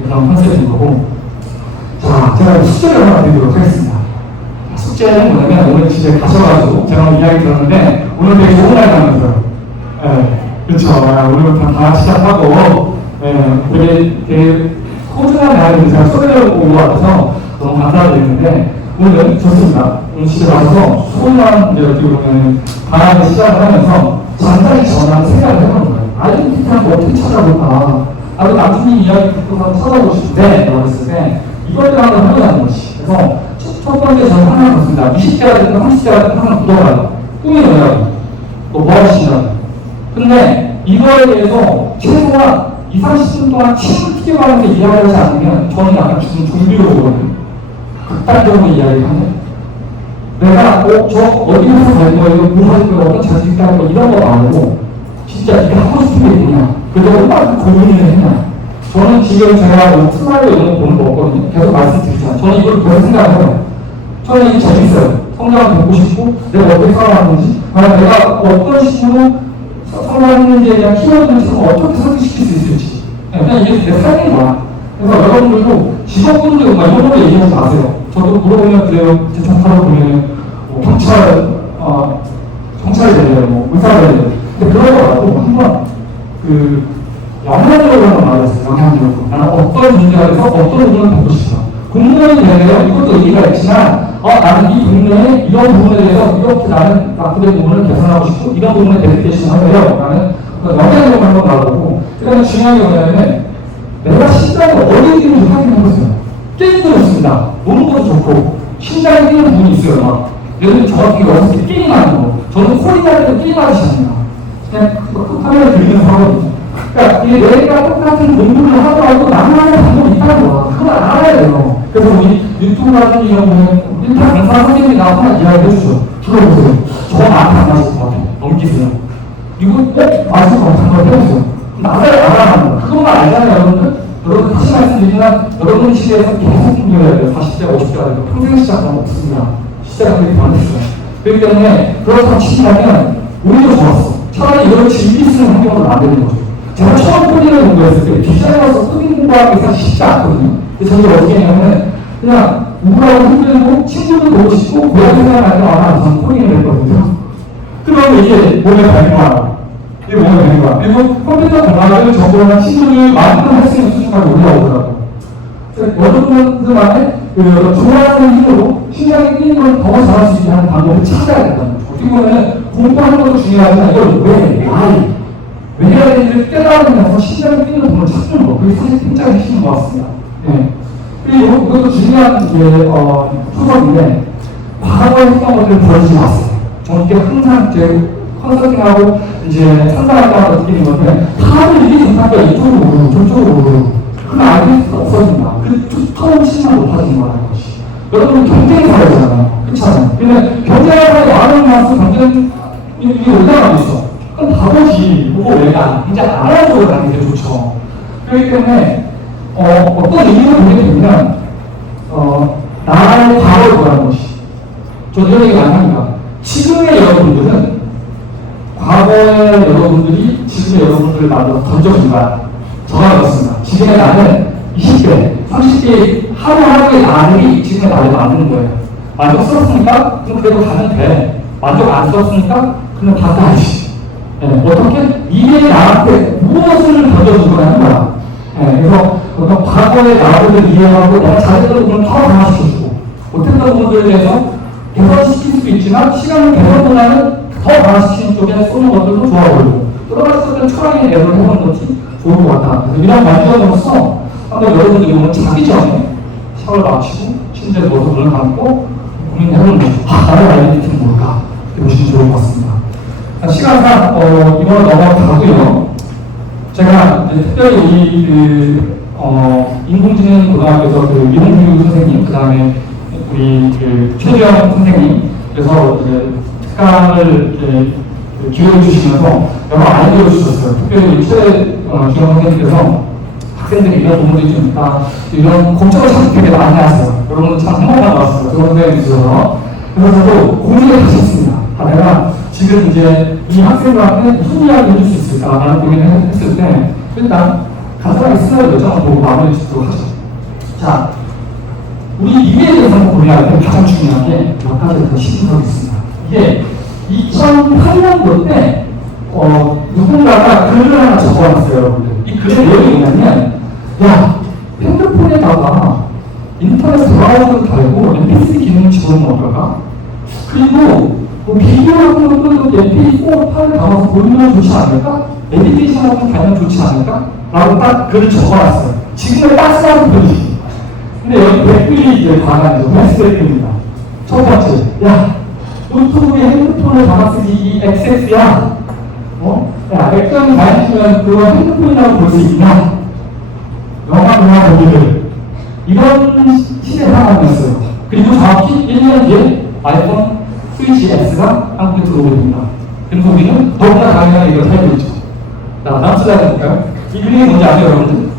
그런 컨셉인 거고 자 제가 숙제를 하나 드리도록 하겠습니다. 숙제는 뭐냐면 오늘 집에 가셔가지고 제가 이야기 들었는데 오늘 되게 좋은 날이라면서요. 그렇죠. 오늘부터 다 시작하고 되게 소중한 날인데 제가 소개를 온 것 같아서 너무 감사드리는데 오늘 좋습니다. 오늘 집에 가서 소중한 이제 어떻게 보면 방학을 시작을 하면서 잠자기 전에 생각을 해보는 거예요. 아이덴티티한 거 어떻게 찾아볼까? 나도 남편님 이야기 듣고서 찾아보고 싶은데 라고 했을 때 이것들 한번 해보자는 것이 그래서 첫 번째 저는 하나 그렇습니다. 20대가 됐든 30대가 됐든 항상 묻어가요. 꿈이 뭐냐고 또 뭐 하시냐고 근데 이거에 대해서 최소한 20, 30분 동안 침을 튀겨가면서 이야기하지 않으면 저는 약간 지금 준비로 보거든요. 극단적으로 이야기하면 내가 저 어디서 갈 거예요? 뭐 할 거예요? 어떤 자식 갈 거예요? 이런 거 말고 진짜 이게 하고 싶은 게 있냐? 그래서 얼마나 고민을 했냐? 저는 지금 제가 스마일 이런 거 보는 거 없거든요. 계속 말씀드리잖아요. 저는 이걸 계속 생각을 해요. 저는 이게 재밌어요. 성장을 보고 싶고 내가 어떻게 살아왔는지 과연 내가 어떤 식으로 성장했는지에 대한 키워드를 어떻게 설득시킬 수 있을지 그냥 이게 내 삶인 거야. 그래서 여러분들도 직업분들 이런 거 얘기하지 마세요. 저도 물어보면 그래요. 제 전파로 보면 경찰이 되래요. 뭐 의사가 되래요. 근데 그런 거 말고 한번 영향력을 한번 말했어요. 영향력으로. 나는 어떤 분야에서 어떤 부분을 보고 싶어. 공무원이 되네요. 이것도 의미가 있지만 나는 이 분야에 이런 부분에 대해서 이렇게 나는 나쁘된 부분을 개선하고 싶고 이런 부분에 데디케이션 하고요. 나는 영향력을 한번 말하고 그다음에 중요한 게 뭐냐면 내가 심장이 어디 뛰는지 확인해보세요. 게임도 좋습니다. 노는 것도 좋고 심장이 뛰는 부분이 있어요. 막 예를 들면 저 같은 경우 어렸을 때 게임하는 거 저는 코딩할 때도 게임하듯이 합니다. 그냥 카메라 들리면서 하거든요. 그러니까 내가 똑같은 공부를 하더라도 나만의 방법이 있다는 거야. 그걸 알아야 돼요. 그래서 우리 유튜브 같은 경우 보면 일단 강사 선생님이 나와서 이야기 해주죠. 들어보세요. 저 나한테 안 맞을 것 같아요. 넘기세요. 이거 맞을 것 같은 걸 해보세요. 나를 알아가는 거야. 그것만 알잖아요, 여러분들. 여러분 다시 말씀드리지만 여러분 시대에서 계속 준비해야 돼요. 40대, 50대가 돼도 평생 시작은 없습니다. 진짜 그렇게 변했어요. 그렇기 때문에 그렇다고 친다면 오히려 좋았어. 차라리 이걸 즐길 수 있는 환경으로 만드는 거죠. 제가 처음 코딩을 공부했을 때 디자이너로서 코딩 공부하기 사실 쉽지 않거든요. 그래서 저는 어떻게 했냐면 그냥 우울하고 힘들고 친구도 보고 싶고 고향 생각할 때마다 저는 코딩을 했거든요. 그러면 이게 몸에 배는 거야. 이게 몸에 배는 거야. 그리고 컴퓨터 공학을 전공한 친구들 많이도 할 수 있는 수준까지 올라오더라고요. 여러분들만의 좋아하는 힘으로 신장이 뛰는 걸 더 잘할 수 있게 하는 방법을 찾아야 된다는 거죠. 어떻게 보면 공부하는 것도 중요하지만 이걸 왜 해야 되는지를 깨달으면서 신장이 뛰는 부분을 찾는 거. 그게 사실 굉장히 핵심인 것 같습니다. 네. 그리고 이것도 중요한 초석인데 과거에 했던 것들을 버리지 마세요. 저는 이게 항상 제 컨설팅하고 이제 상담할 때마다 느끼는 건데 다들 이게 정상가 이쪽으로 오르고 저쪽으로 오르고 그럼 알겠어 없어진다. 그 터치만 높아지는 거라는 것이. 여러분 경쟁 사회잖아요. 그렇잖아요. 근데 경쟁사회 많은 만큼 경쟁이 올라가고 있어. 그럼 바보지. 뭐고 왜가 이제 알아주고 가는 게 좋죠. 그렇기 때문에 어떤 의미를 보게 되면 나의 과거를 보라는 것이. 저는 이런 얘기 많이 합니다. 지금의 여러분들은 과거의 여러분들이 지금의 여러분들을 만들어 던져준 거야. 저가 그렇습니다. 지금의 나는 20대, 30대 하루하루의 나를 지금의 나를 만드는 거예요. 만족스럽습니까? 그럼 그래도 가면 돼. 만족 안 스럽습니까? 그럼 다 가야지. 네, 어떻게? 미래의 나한테 무엇을 던져준 거라는 거야. 네, 그래서 어떤 과거의 나를 이해하고 내가 잘했던 부분을 더 강화시켜주고 못했던 부분들에 대해서 개선시킬 수도 있지만 시간을 개선보다는 더 강화시키는 쪽에 쏘는 것들도 좋아 보이고 떨어졌을 때 철학의 내용을 해보는 것이 좋은 것 같아. 그래서 이런 관점으로서 한번 여러분들이 오늘 자기 전에 샤워를 마치고 침대에 누워서 눈을 감고 고민해보는 거죠. 나의 아이덴티티는 뭘까? 이렇게 보시면 좋을 것 같습니다. 시간상 이번에 넘어가고요. 제가 특별히 인공지능 고등학교에서 이홍규 선생님, 그 다음에 우리 최주영 선생님, 그래서 특강을 기여해 주시면서 여러 아이디어를 주셨어요. 특별히 우리 최주영 선생님께서 학생들이 이런 부분들이 좀 있다, 이런 걱정을 참 되게 많이 하세요. 여러분들 참 행복한 것 같습니다. 그런 선생님이 주셔서. 그래서 저도 고민을 하셨습니다. 내가 지금 이제 이 학생들한테 무슨 이야기를 해줄 수 있을까라는 고민을 했을 때 일단 간단하게 스라이드 요정을 보고 마무리 짓도록 하죠. 자, 우리 미래에 대해서 고민할 때 가장 중요한 게 몇 가지 더 신경이 있습니다. 이게 2008년도 때 누군가가 글을 하나 적어놨어요, 여러분들. 이 글의 내용이 뭐냐면, 야, 핸드폰에다가 인터넷 브라우저를 달고 MP3 기능을 집어넣으면 어떨까? 그리고 비디오 같은 것도 MP4 파일을 담아서 보이면 좋지 않을까? 메디테이션 같은 거 달면 좋지 않을까? 라고 딱 글을 적어놨어요. 지금의 따스한 글이. 근데 여기 댓글이 이제 관한이죠. 패스트입니다. 첫 번째, 야, 노트북에 핸드폰을 담아쓰기 이 XX야. 야, 액정이 다니시면 그거 핸드폰이라고 볼 수 있냐? 영화 보기를. 이런 시대 상황이었어요. 그리고 정확히 1년 뒤에 아이폰 스위치 X가 한국에 들어오게 됩니다. 그래서 우리는 너무나 당연하게 이걸 살고 있죠. 자, 다음 슬라이드 볼까요? 이 그림이 뭔지 아세요, 여러분들?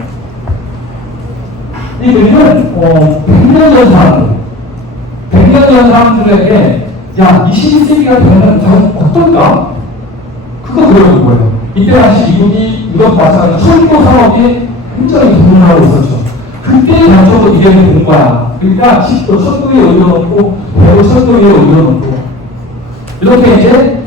이 그림은 100년 전 사람들, 100년 전 사람들에게 야, 21세기가 되면 과연 어떨까? 그거 그려본 거예요. 이때 당시 미국이 유럽 마찬가지로 철도 산업이 굉장히 동원하고 있었죠. 그때 단적으로 이래를 본 거야. 그러니까 집도 철도 위에 올려놓고 배도 철도 위에 올려놓고 이렇게 이제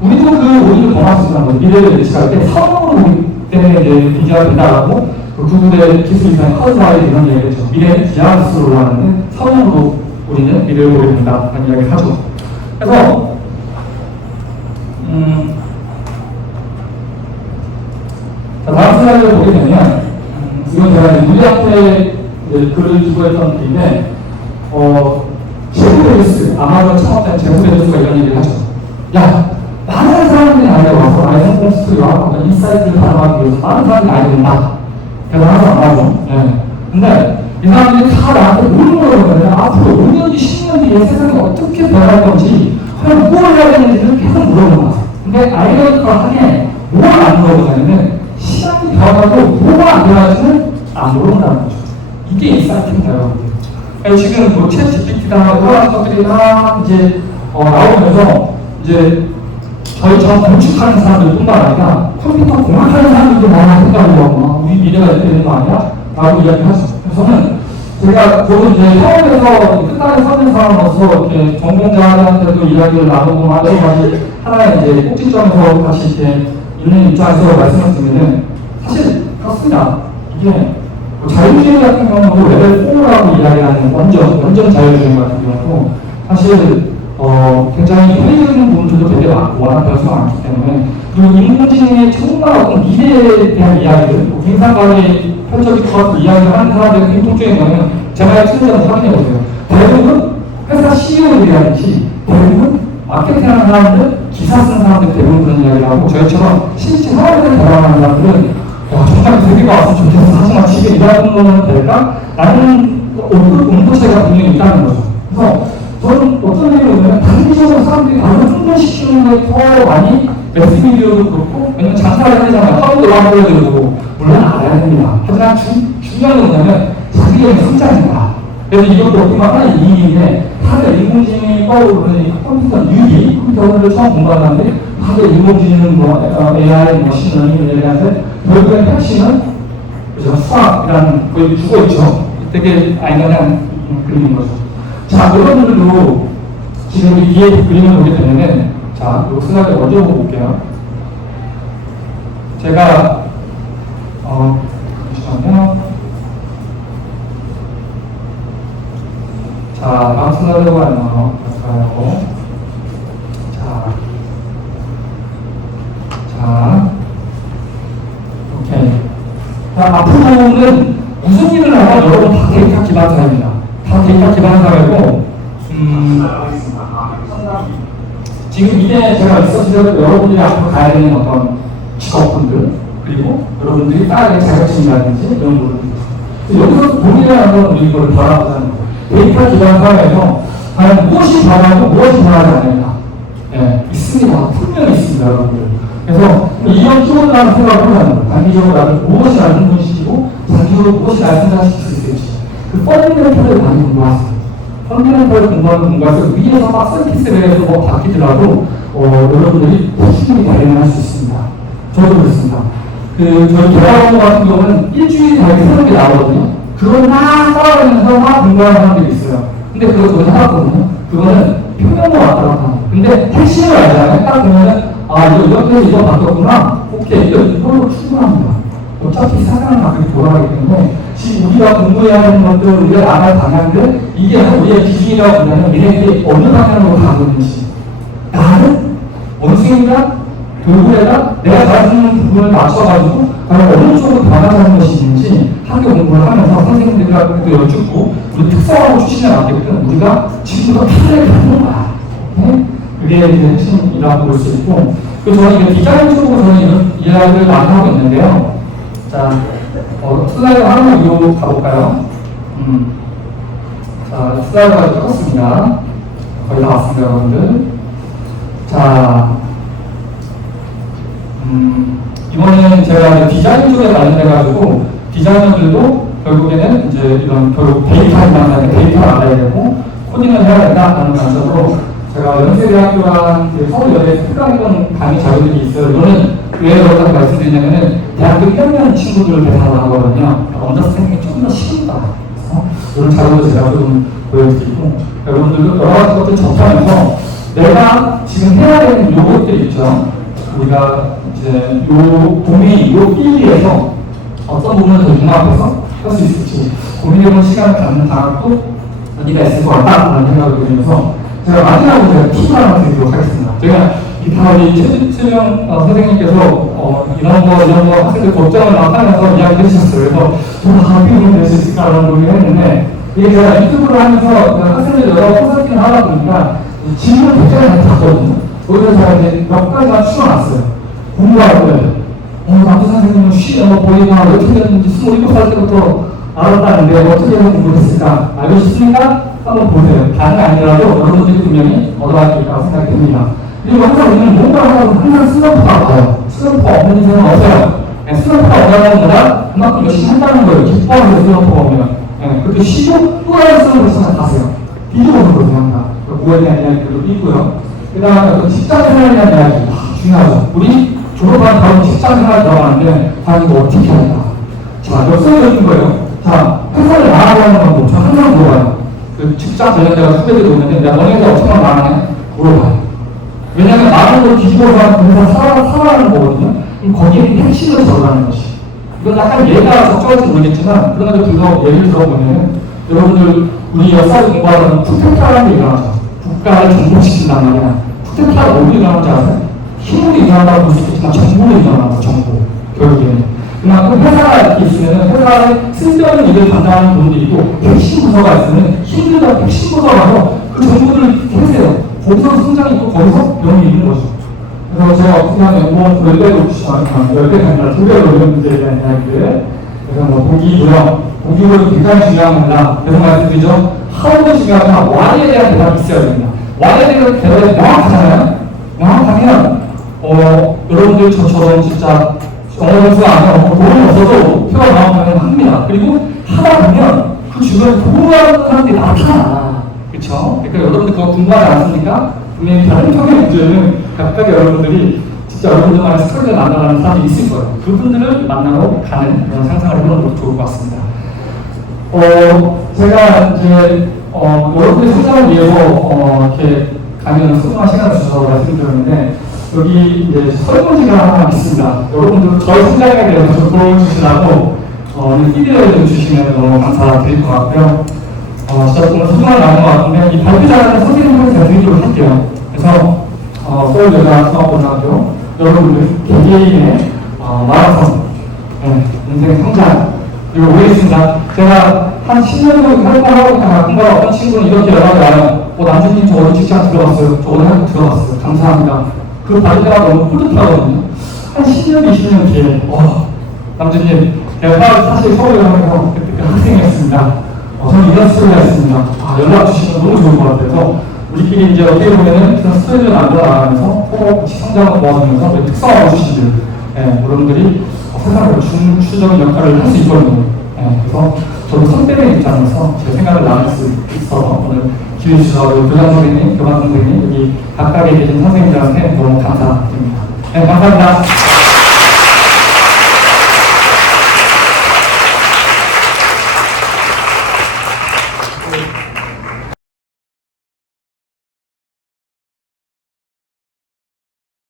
우리도 그 오리를 범할 수 있는 거예요. 미래를 예측할 때 산업으로 보기 때문에 이제 비자가 된다라고 구글의 기술 이상 카드와의 이런 얘기를 했죠. 미래는 비자스로 올라가는데 산업으로 우리는 미래를 보게 된다 라는 이야기를 하죠. 그래서 자, 다음 슬라이드를 보게 되면 이건 제가 우리한테 글을 주고했던 글인데 제프 베조스, 아마존 창업자인 제프 베조스가 이런 얘기를 하죠. 야, 많은 사람들이 나에게 와서 나의 성공 스토리와 인사이트를 발견하기 위해서 많은 사람들이 나에게 온다. 대단하지 않아요? 네. 근데 이 사람들이 다 나한테 뭘 물어보냐면 앞으로 5년 뒤, 10년 뒤에 세상이 어떻게 변할 건지 과연 무엇을 해야 되는지를 계속 물어보는 거예요. 근데 아이러니컬하게 뭘 안 물어보냐면 시간이 변하고 뭐가 안 변하지는 안 물어본다는 거죠. 이게 인사이트입니다, 여러분들. 지금 뭐챗 GPT다 그런 것들이 다 이제 나오면서 이제 저희처럼 건축하는 사람들뿐만 아니라 컴퓨터 공학하는 사람들도 많이 생각을 하고 우리 미래가 이렇게 되는 거 아니야? 라고 이야기하죠. 그래서는 저도 이제 학원에서 끝까지 서는 사람으로서 이렇게 전공자들한테도 이야기를 나누고 여러 가지 하나의 이제 꼭지점에서 같이 이렇게 있는 입장에서 말씀을 드리면은 사실 그렇습니다. 이게 자율주의 같은 경우도 레벨 4라고 이야기하는 완전 자율주의 같은 경우도 사실 굉장히 효율적인 부분들도 되게 많고 워낙 변수가 많기 때문에 그리고 인공지능의 정말 어떤 미래에 대한 이야기들 생산관이 펼쳐질 것 같은 이야기를 하는 사람들의 공통적인 거는 제가 실제로 확인해보세요. 대부분 회사 CEO들이라든지 대부분 마케팅하는 사람들, 기사 쓰는 사람들 대부분 그런 이야기를 하고 저희처럼 실제 사업을 개발하는 사람들은 정말 대비가 왔으면 좋겠어. 하지만 집에 일하는 거는 될까? 라는 온도 차이가 분명히 있다는 거죠. 그래서 저는 어떤 얘기를 보면 단기적으로 사람들이 다른 충분시키는 게 더 많이 매스미디어도 그렇고 왜냐면 장사를 해야 되잖아요. 하루도 와보야 되고 물론 알아야 됩니다. 하지만 중요한 건 뭐냐면 자기의 성장입니다. 그래서 이것도 어떻게 보면 하나의 이익인데 다들 인공지능이 떠오르는 컴퓨터 유기 컴퓨터를 처음 공부하는데 다들 인공지능 AI 머신러닝 얘기하는데 결국엔 핵심은 그죠 수학이라는 거의 죽어있죠. 되게 아이러니한 그림인 거죠. 자, 여러분들도 지금 이 뒤에 그림을 보게 되면은 자, 이 슬라이드 먼저 보고 볼게요. 제가 잠시만요. 자, 다음 슬라이드가 갈까요? 자, 오케이. 자, 앞으로는 무슨 일을 하건 여러분 다 데이터 기반 사회입니다. 다 데이터 기반 사회고, 지금 이게 제가 리서치를 여러분들이 앞으로 가야 되는 어떤 직업분들, 그리고 여러분들이 따르는 자격증이라든지 이런 부분들. 여기서 고민이라는 건 우리 이걸 바라보자는 거예요. 데이터 기반 사회에서 과연 무엇이 변하고 무엇이 변하지 않는가? 네, 있습니다. 분명히 있습니다, 여러분들. 그래서 이런 키워드라는 생각을 하는 거예요. 단기적으로 나를 무엇이 나를 흥분시키고 장기적으로 무엇이 나를 생산시킬 수 있을지. 그 펀더멘털을 많이 공부하세요. 펀더멘털을 공부해서 위에서 막 서비스에 뭐 바뀌더라도 여러분들이 충분히 발견할 수 있습니다. 저도 그렇습니다. 저희 개발원 같은 경우는 일주일에 다르게 새로운 게 나오거든요. 그걸 막 따라가면서 막 공부하는 사람들이 있어요. 근데 그거 저는 해봤거든요. 그거는 표면으로 왔다 갔다 하는 거예요. 근데 핵심을 알잖아요. 딱 보면은 이거 이렇게 해서 이거 바뀌었구나. 오케이. 이걸로 충분합니다. 어차피 사상은 그렇게 돌아가기 때문에 지금 우리가 공부해야 하는 것들, 우리가 나갈 방향들 이게 우리의 기준이라고 보면 얘네들이 어느 방향으로 가고 있는지 나는 원숭이가 돌고래가 내가 가르치는 부분을 맞춰가지고 과연 어느 쪽으로 변화하는 것이 있는지 학교 공부를 하면서 선생님들하고 여쭙고 우리 특성하고 출신을 알게끔 우리가 지금부터 편하게 하는 거야. 네? 그게 이제 핵심이라고 볼 수 있고 그리고 저는 이게 디자인 쪽으로 저는 이런 이야기를 많이 하고 있는데요. 자, 슬라이드 하나만 위로 가볼까요? 자, 슬라이드가 똑같습니다. 거의 다 왔습니다, 여러분들. 자, 이번에는 제가 디자인 쪽에 관련돼가지고 디자이너들도 결국에는 이제 이런 결국 데이터를 만나야 데이터를 알아야 되고 코딩을 해야 된다라는 관점으로 제가 연세대학교랑 서울여대 특강했던 강의 자료들이 있어요. 이거는 왜 그렇다고 말씀드리냐면은 대학교 1학년 친구들을 대상으로 하거든요. 언더스탠딩이 조금 더 쉽다. 이런 자료도 제가 좀 보여드리고 여러분들도 여러 가지 것들 접하면서 내가 지금 해야 되는 요것들이 있죠. 우리가 이제 요 도메인, 요 필드에서 어떤 부분을 더 융합해서 할 수 있을지 고민해보는 시간을 갖는 방학도 의미가 있을 것 같다라는 생각을 들면서 제가 마지막으로 제가 팁을 하나 드리도록 하겠습니다. 제가 다 우리 최명 선생님께서 이런 거 학생들 걱정을 막 하면서 이야기해 주셨어요. 그래서 저도 비용이 될 수 있을까라는 고민을 했는데 이게 제가 유튜브를 하면서 학생들 여러 컨설팅을 하다 보니까 질문 굉장히 많이 받거든요. 거기서 제가 이제 몇 가지만 추려놨어요. 공부할 때 남자 선생님은 보이가 어떻게 됐는지 27살 때부터 알았다는데 어떻게 해서 공부했을까? 알고 싶습니까? 한번 보세요. 다는 아니라도 여러분들이 분명히 얻어갈 수 있다고 생각이 듭니다. 그리고 항상 우리는 뭔가를 하고 항상 슬럼프가 와요. 슬럼프가 없는 인생은 없어요. 슬럼프가 오다는 거다 그만큼 열심히 한다는 거예요. 기뻐하면서 슬럼프가 오면. 예, 그렇게 시도 또 다른 수업을 가세요. 뒤집어서 보세요, 항상. 그거에 대한 이야기들도 있고요. 그 다음에 직장 생활에 대한 이야기, 중요하죠. 우리 졸업한 다음 직장 생활 들어가는데, 과연 이거 어떻게 할까? 자, 역설이 있는 거예요. 자, 회사를 나가고 하는 건 뭐, 저 항상 물어봐요. 그 직장 관련돼서 후배들이 오는데, 내가 너네가 어떻게 하면 나가냐? 물어봐요. 왜냐면 나는 걸 뒤집어서 하는 회사 살아가는 거거든요. 그럼 거기에 핵심을 들어가는 것이. 이건 약간 예가 적절할지 모르겠지만, 그럼에도 불구하고 예를 들어보면, 여러분들, 우리 역사를 공부하면 쿠데타라는 게 일어나죠. 국가를 정복시킨단 말이야. 쿠데타가 어디로 일어나는지 아세요? 힘으로 일어난다고 볼 수 있겠지만, 정보로 일어나는 정보. 결국에는. 그만큼 회사가 이렇게 있으면 회사에 쓸데없는 일을 담당하는 분들이 있고, 핵심 부서가 있으면 힘들다 핵심 부서가 가서 그 정보들을 캐세요. 거기서 성장이 있고, 거기서 병이 있는 거죠. 그래서 제가 어떻게 하면 뭐 10배로 10배가 아니라 2배로 이런 문제에 대한 이야기들. 그래서 뭐 동기부여도 굉장히 중요한 겁니다. 계속 말씀드리죠. 하우도 중요하지만 why에 대한 대답이 있어야 됩니다. why에 대한 대답이 명확하잖아요. 명확하면 여러분들 저처럼 진짜 영어 점수가 아니라 돈이 없어도 표가 명확하면 합니다. 그리고 하다 보면 그 주변에 도움하는 사람들이 나타나. 그렇죠? 그러니까 여러분들 그거 궁금하지 않습니까? 분명히 다른 평의 문제는 각각의 여러분들이 진짜 여러분들만의 스토리를 만나가는 사람이 있을 거예요. 그분들을 만나러 가는 그런 상상을 해보는 것도 좋을 것 같습니다. 제가 이제 여러분들의 성장을 위해서 이렇게 강연을 소중한 시간을 주셔서 말씀드렸는데 여기 이제 설문지가 하나 있습니다. 여러분들 저희 성장에 대해서 좀 보여주시라고 피드백을 좀 주시면 너무 감사드릴 것 같고요. 진짜 정말 소중한 나온 것 같은데 이 발표 잘하는 선생님을 제가 드리도록 할게요. 그래서 서울여자중앙고등학교 여러분들 개개인의 마라톤 인생 성장 이거 오겠습니다. 제가 한 10년 정도 활동하고 있다가 가끔가다 어떤 친구는 이렇게 연락이 와요. 남준님 저 어디 직장 들어갔어요. 저 어디 학교 들어갔어요. 감사합니다. 그 받을 때가 너무 뿌듯하거든요. 한 10년, 20년 뒤에 남준님 제가 사실 서울여자에서 그때 학생이었습니다. 저는 이런 스토리가 있습니다. 연락 주시면 너무 좋을 것 같아서 우리끼리 이제 어떻게 보면은 그런 스토리를 만들어 나가면서 서로 같이 성장을 도와주면서 우리 특성화 어르신들 여러분들이 세상으로 중추적인 역할을 할 수 있거든요. 그래서 저도 선배의 입장에서 제 생각을 나눌 수 있어서 오늘 기회 주셔서 교장 선생님, 교감 선생님, 여기 각각에 계신 선생님들한테 너무 감사드립니다. 감사합니다.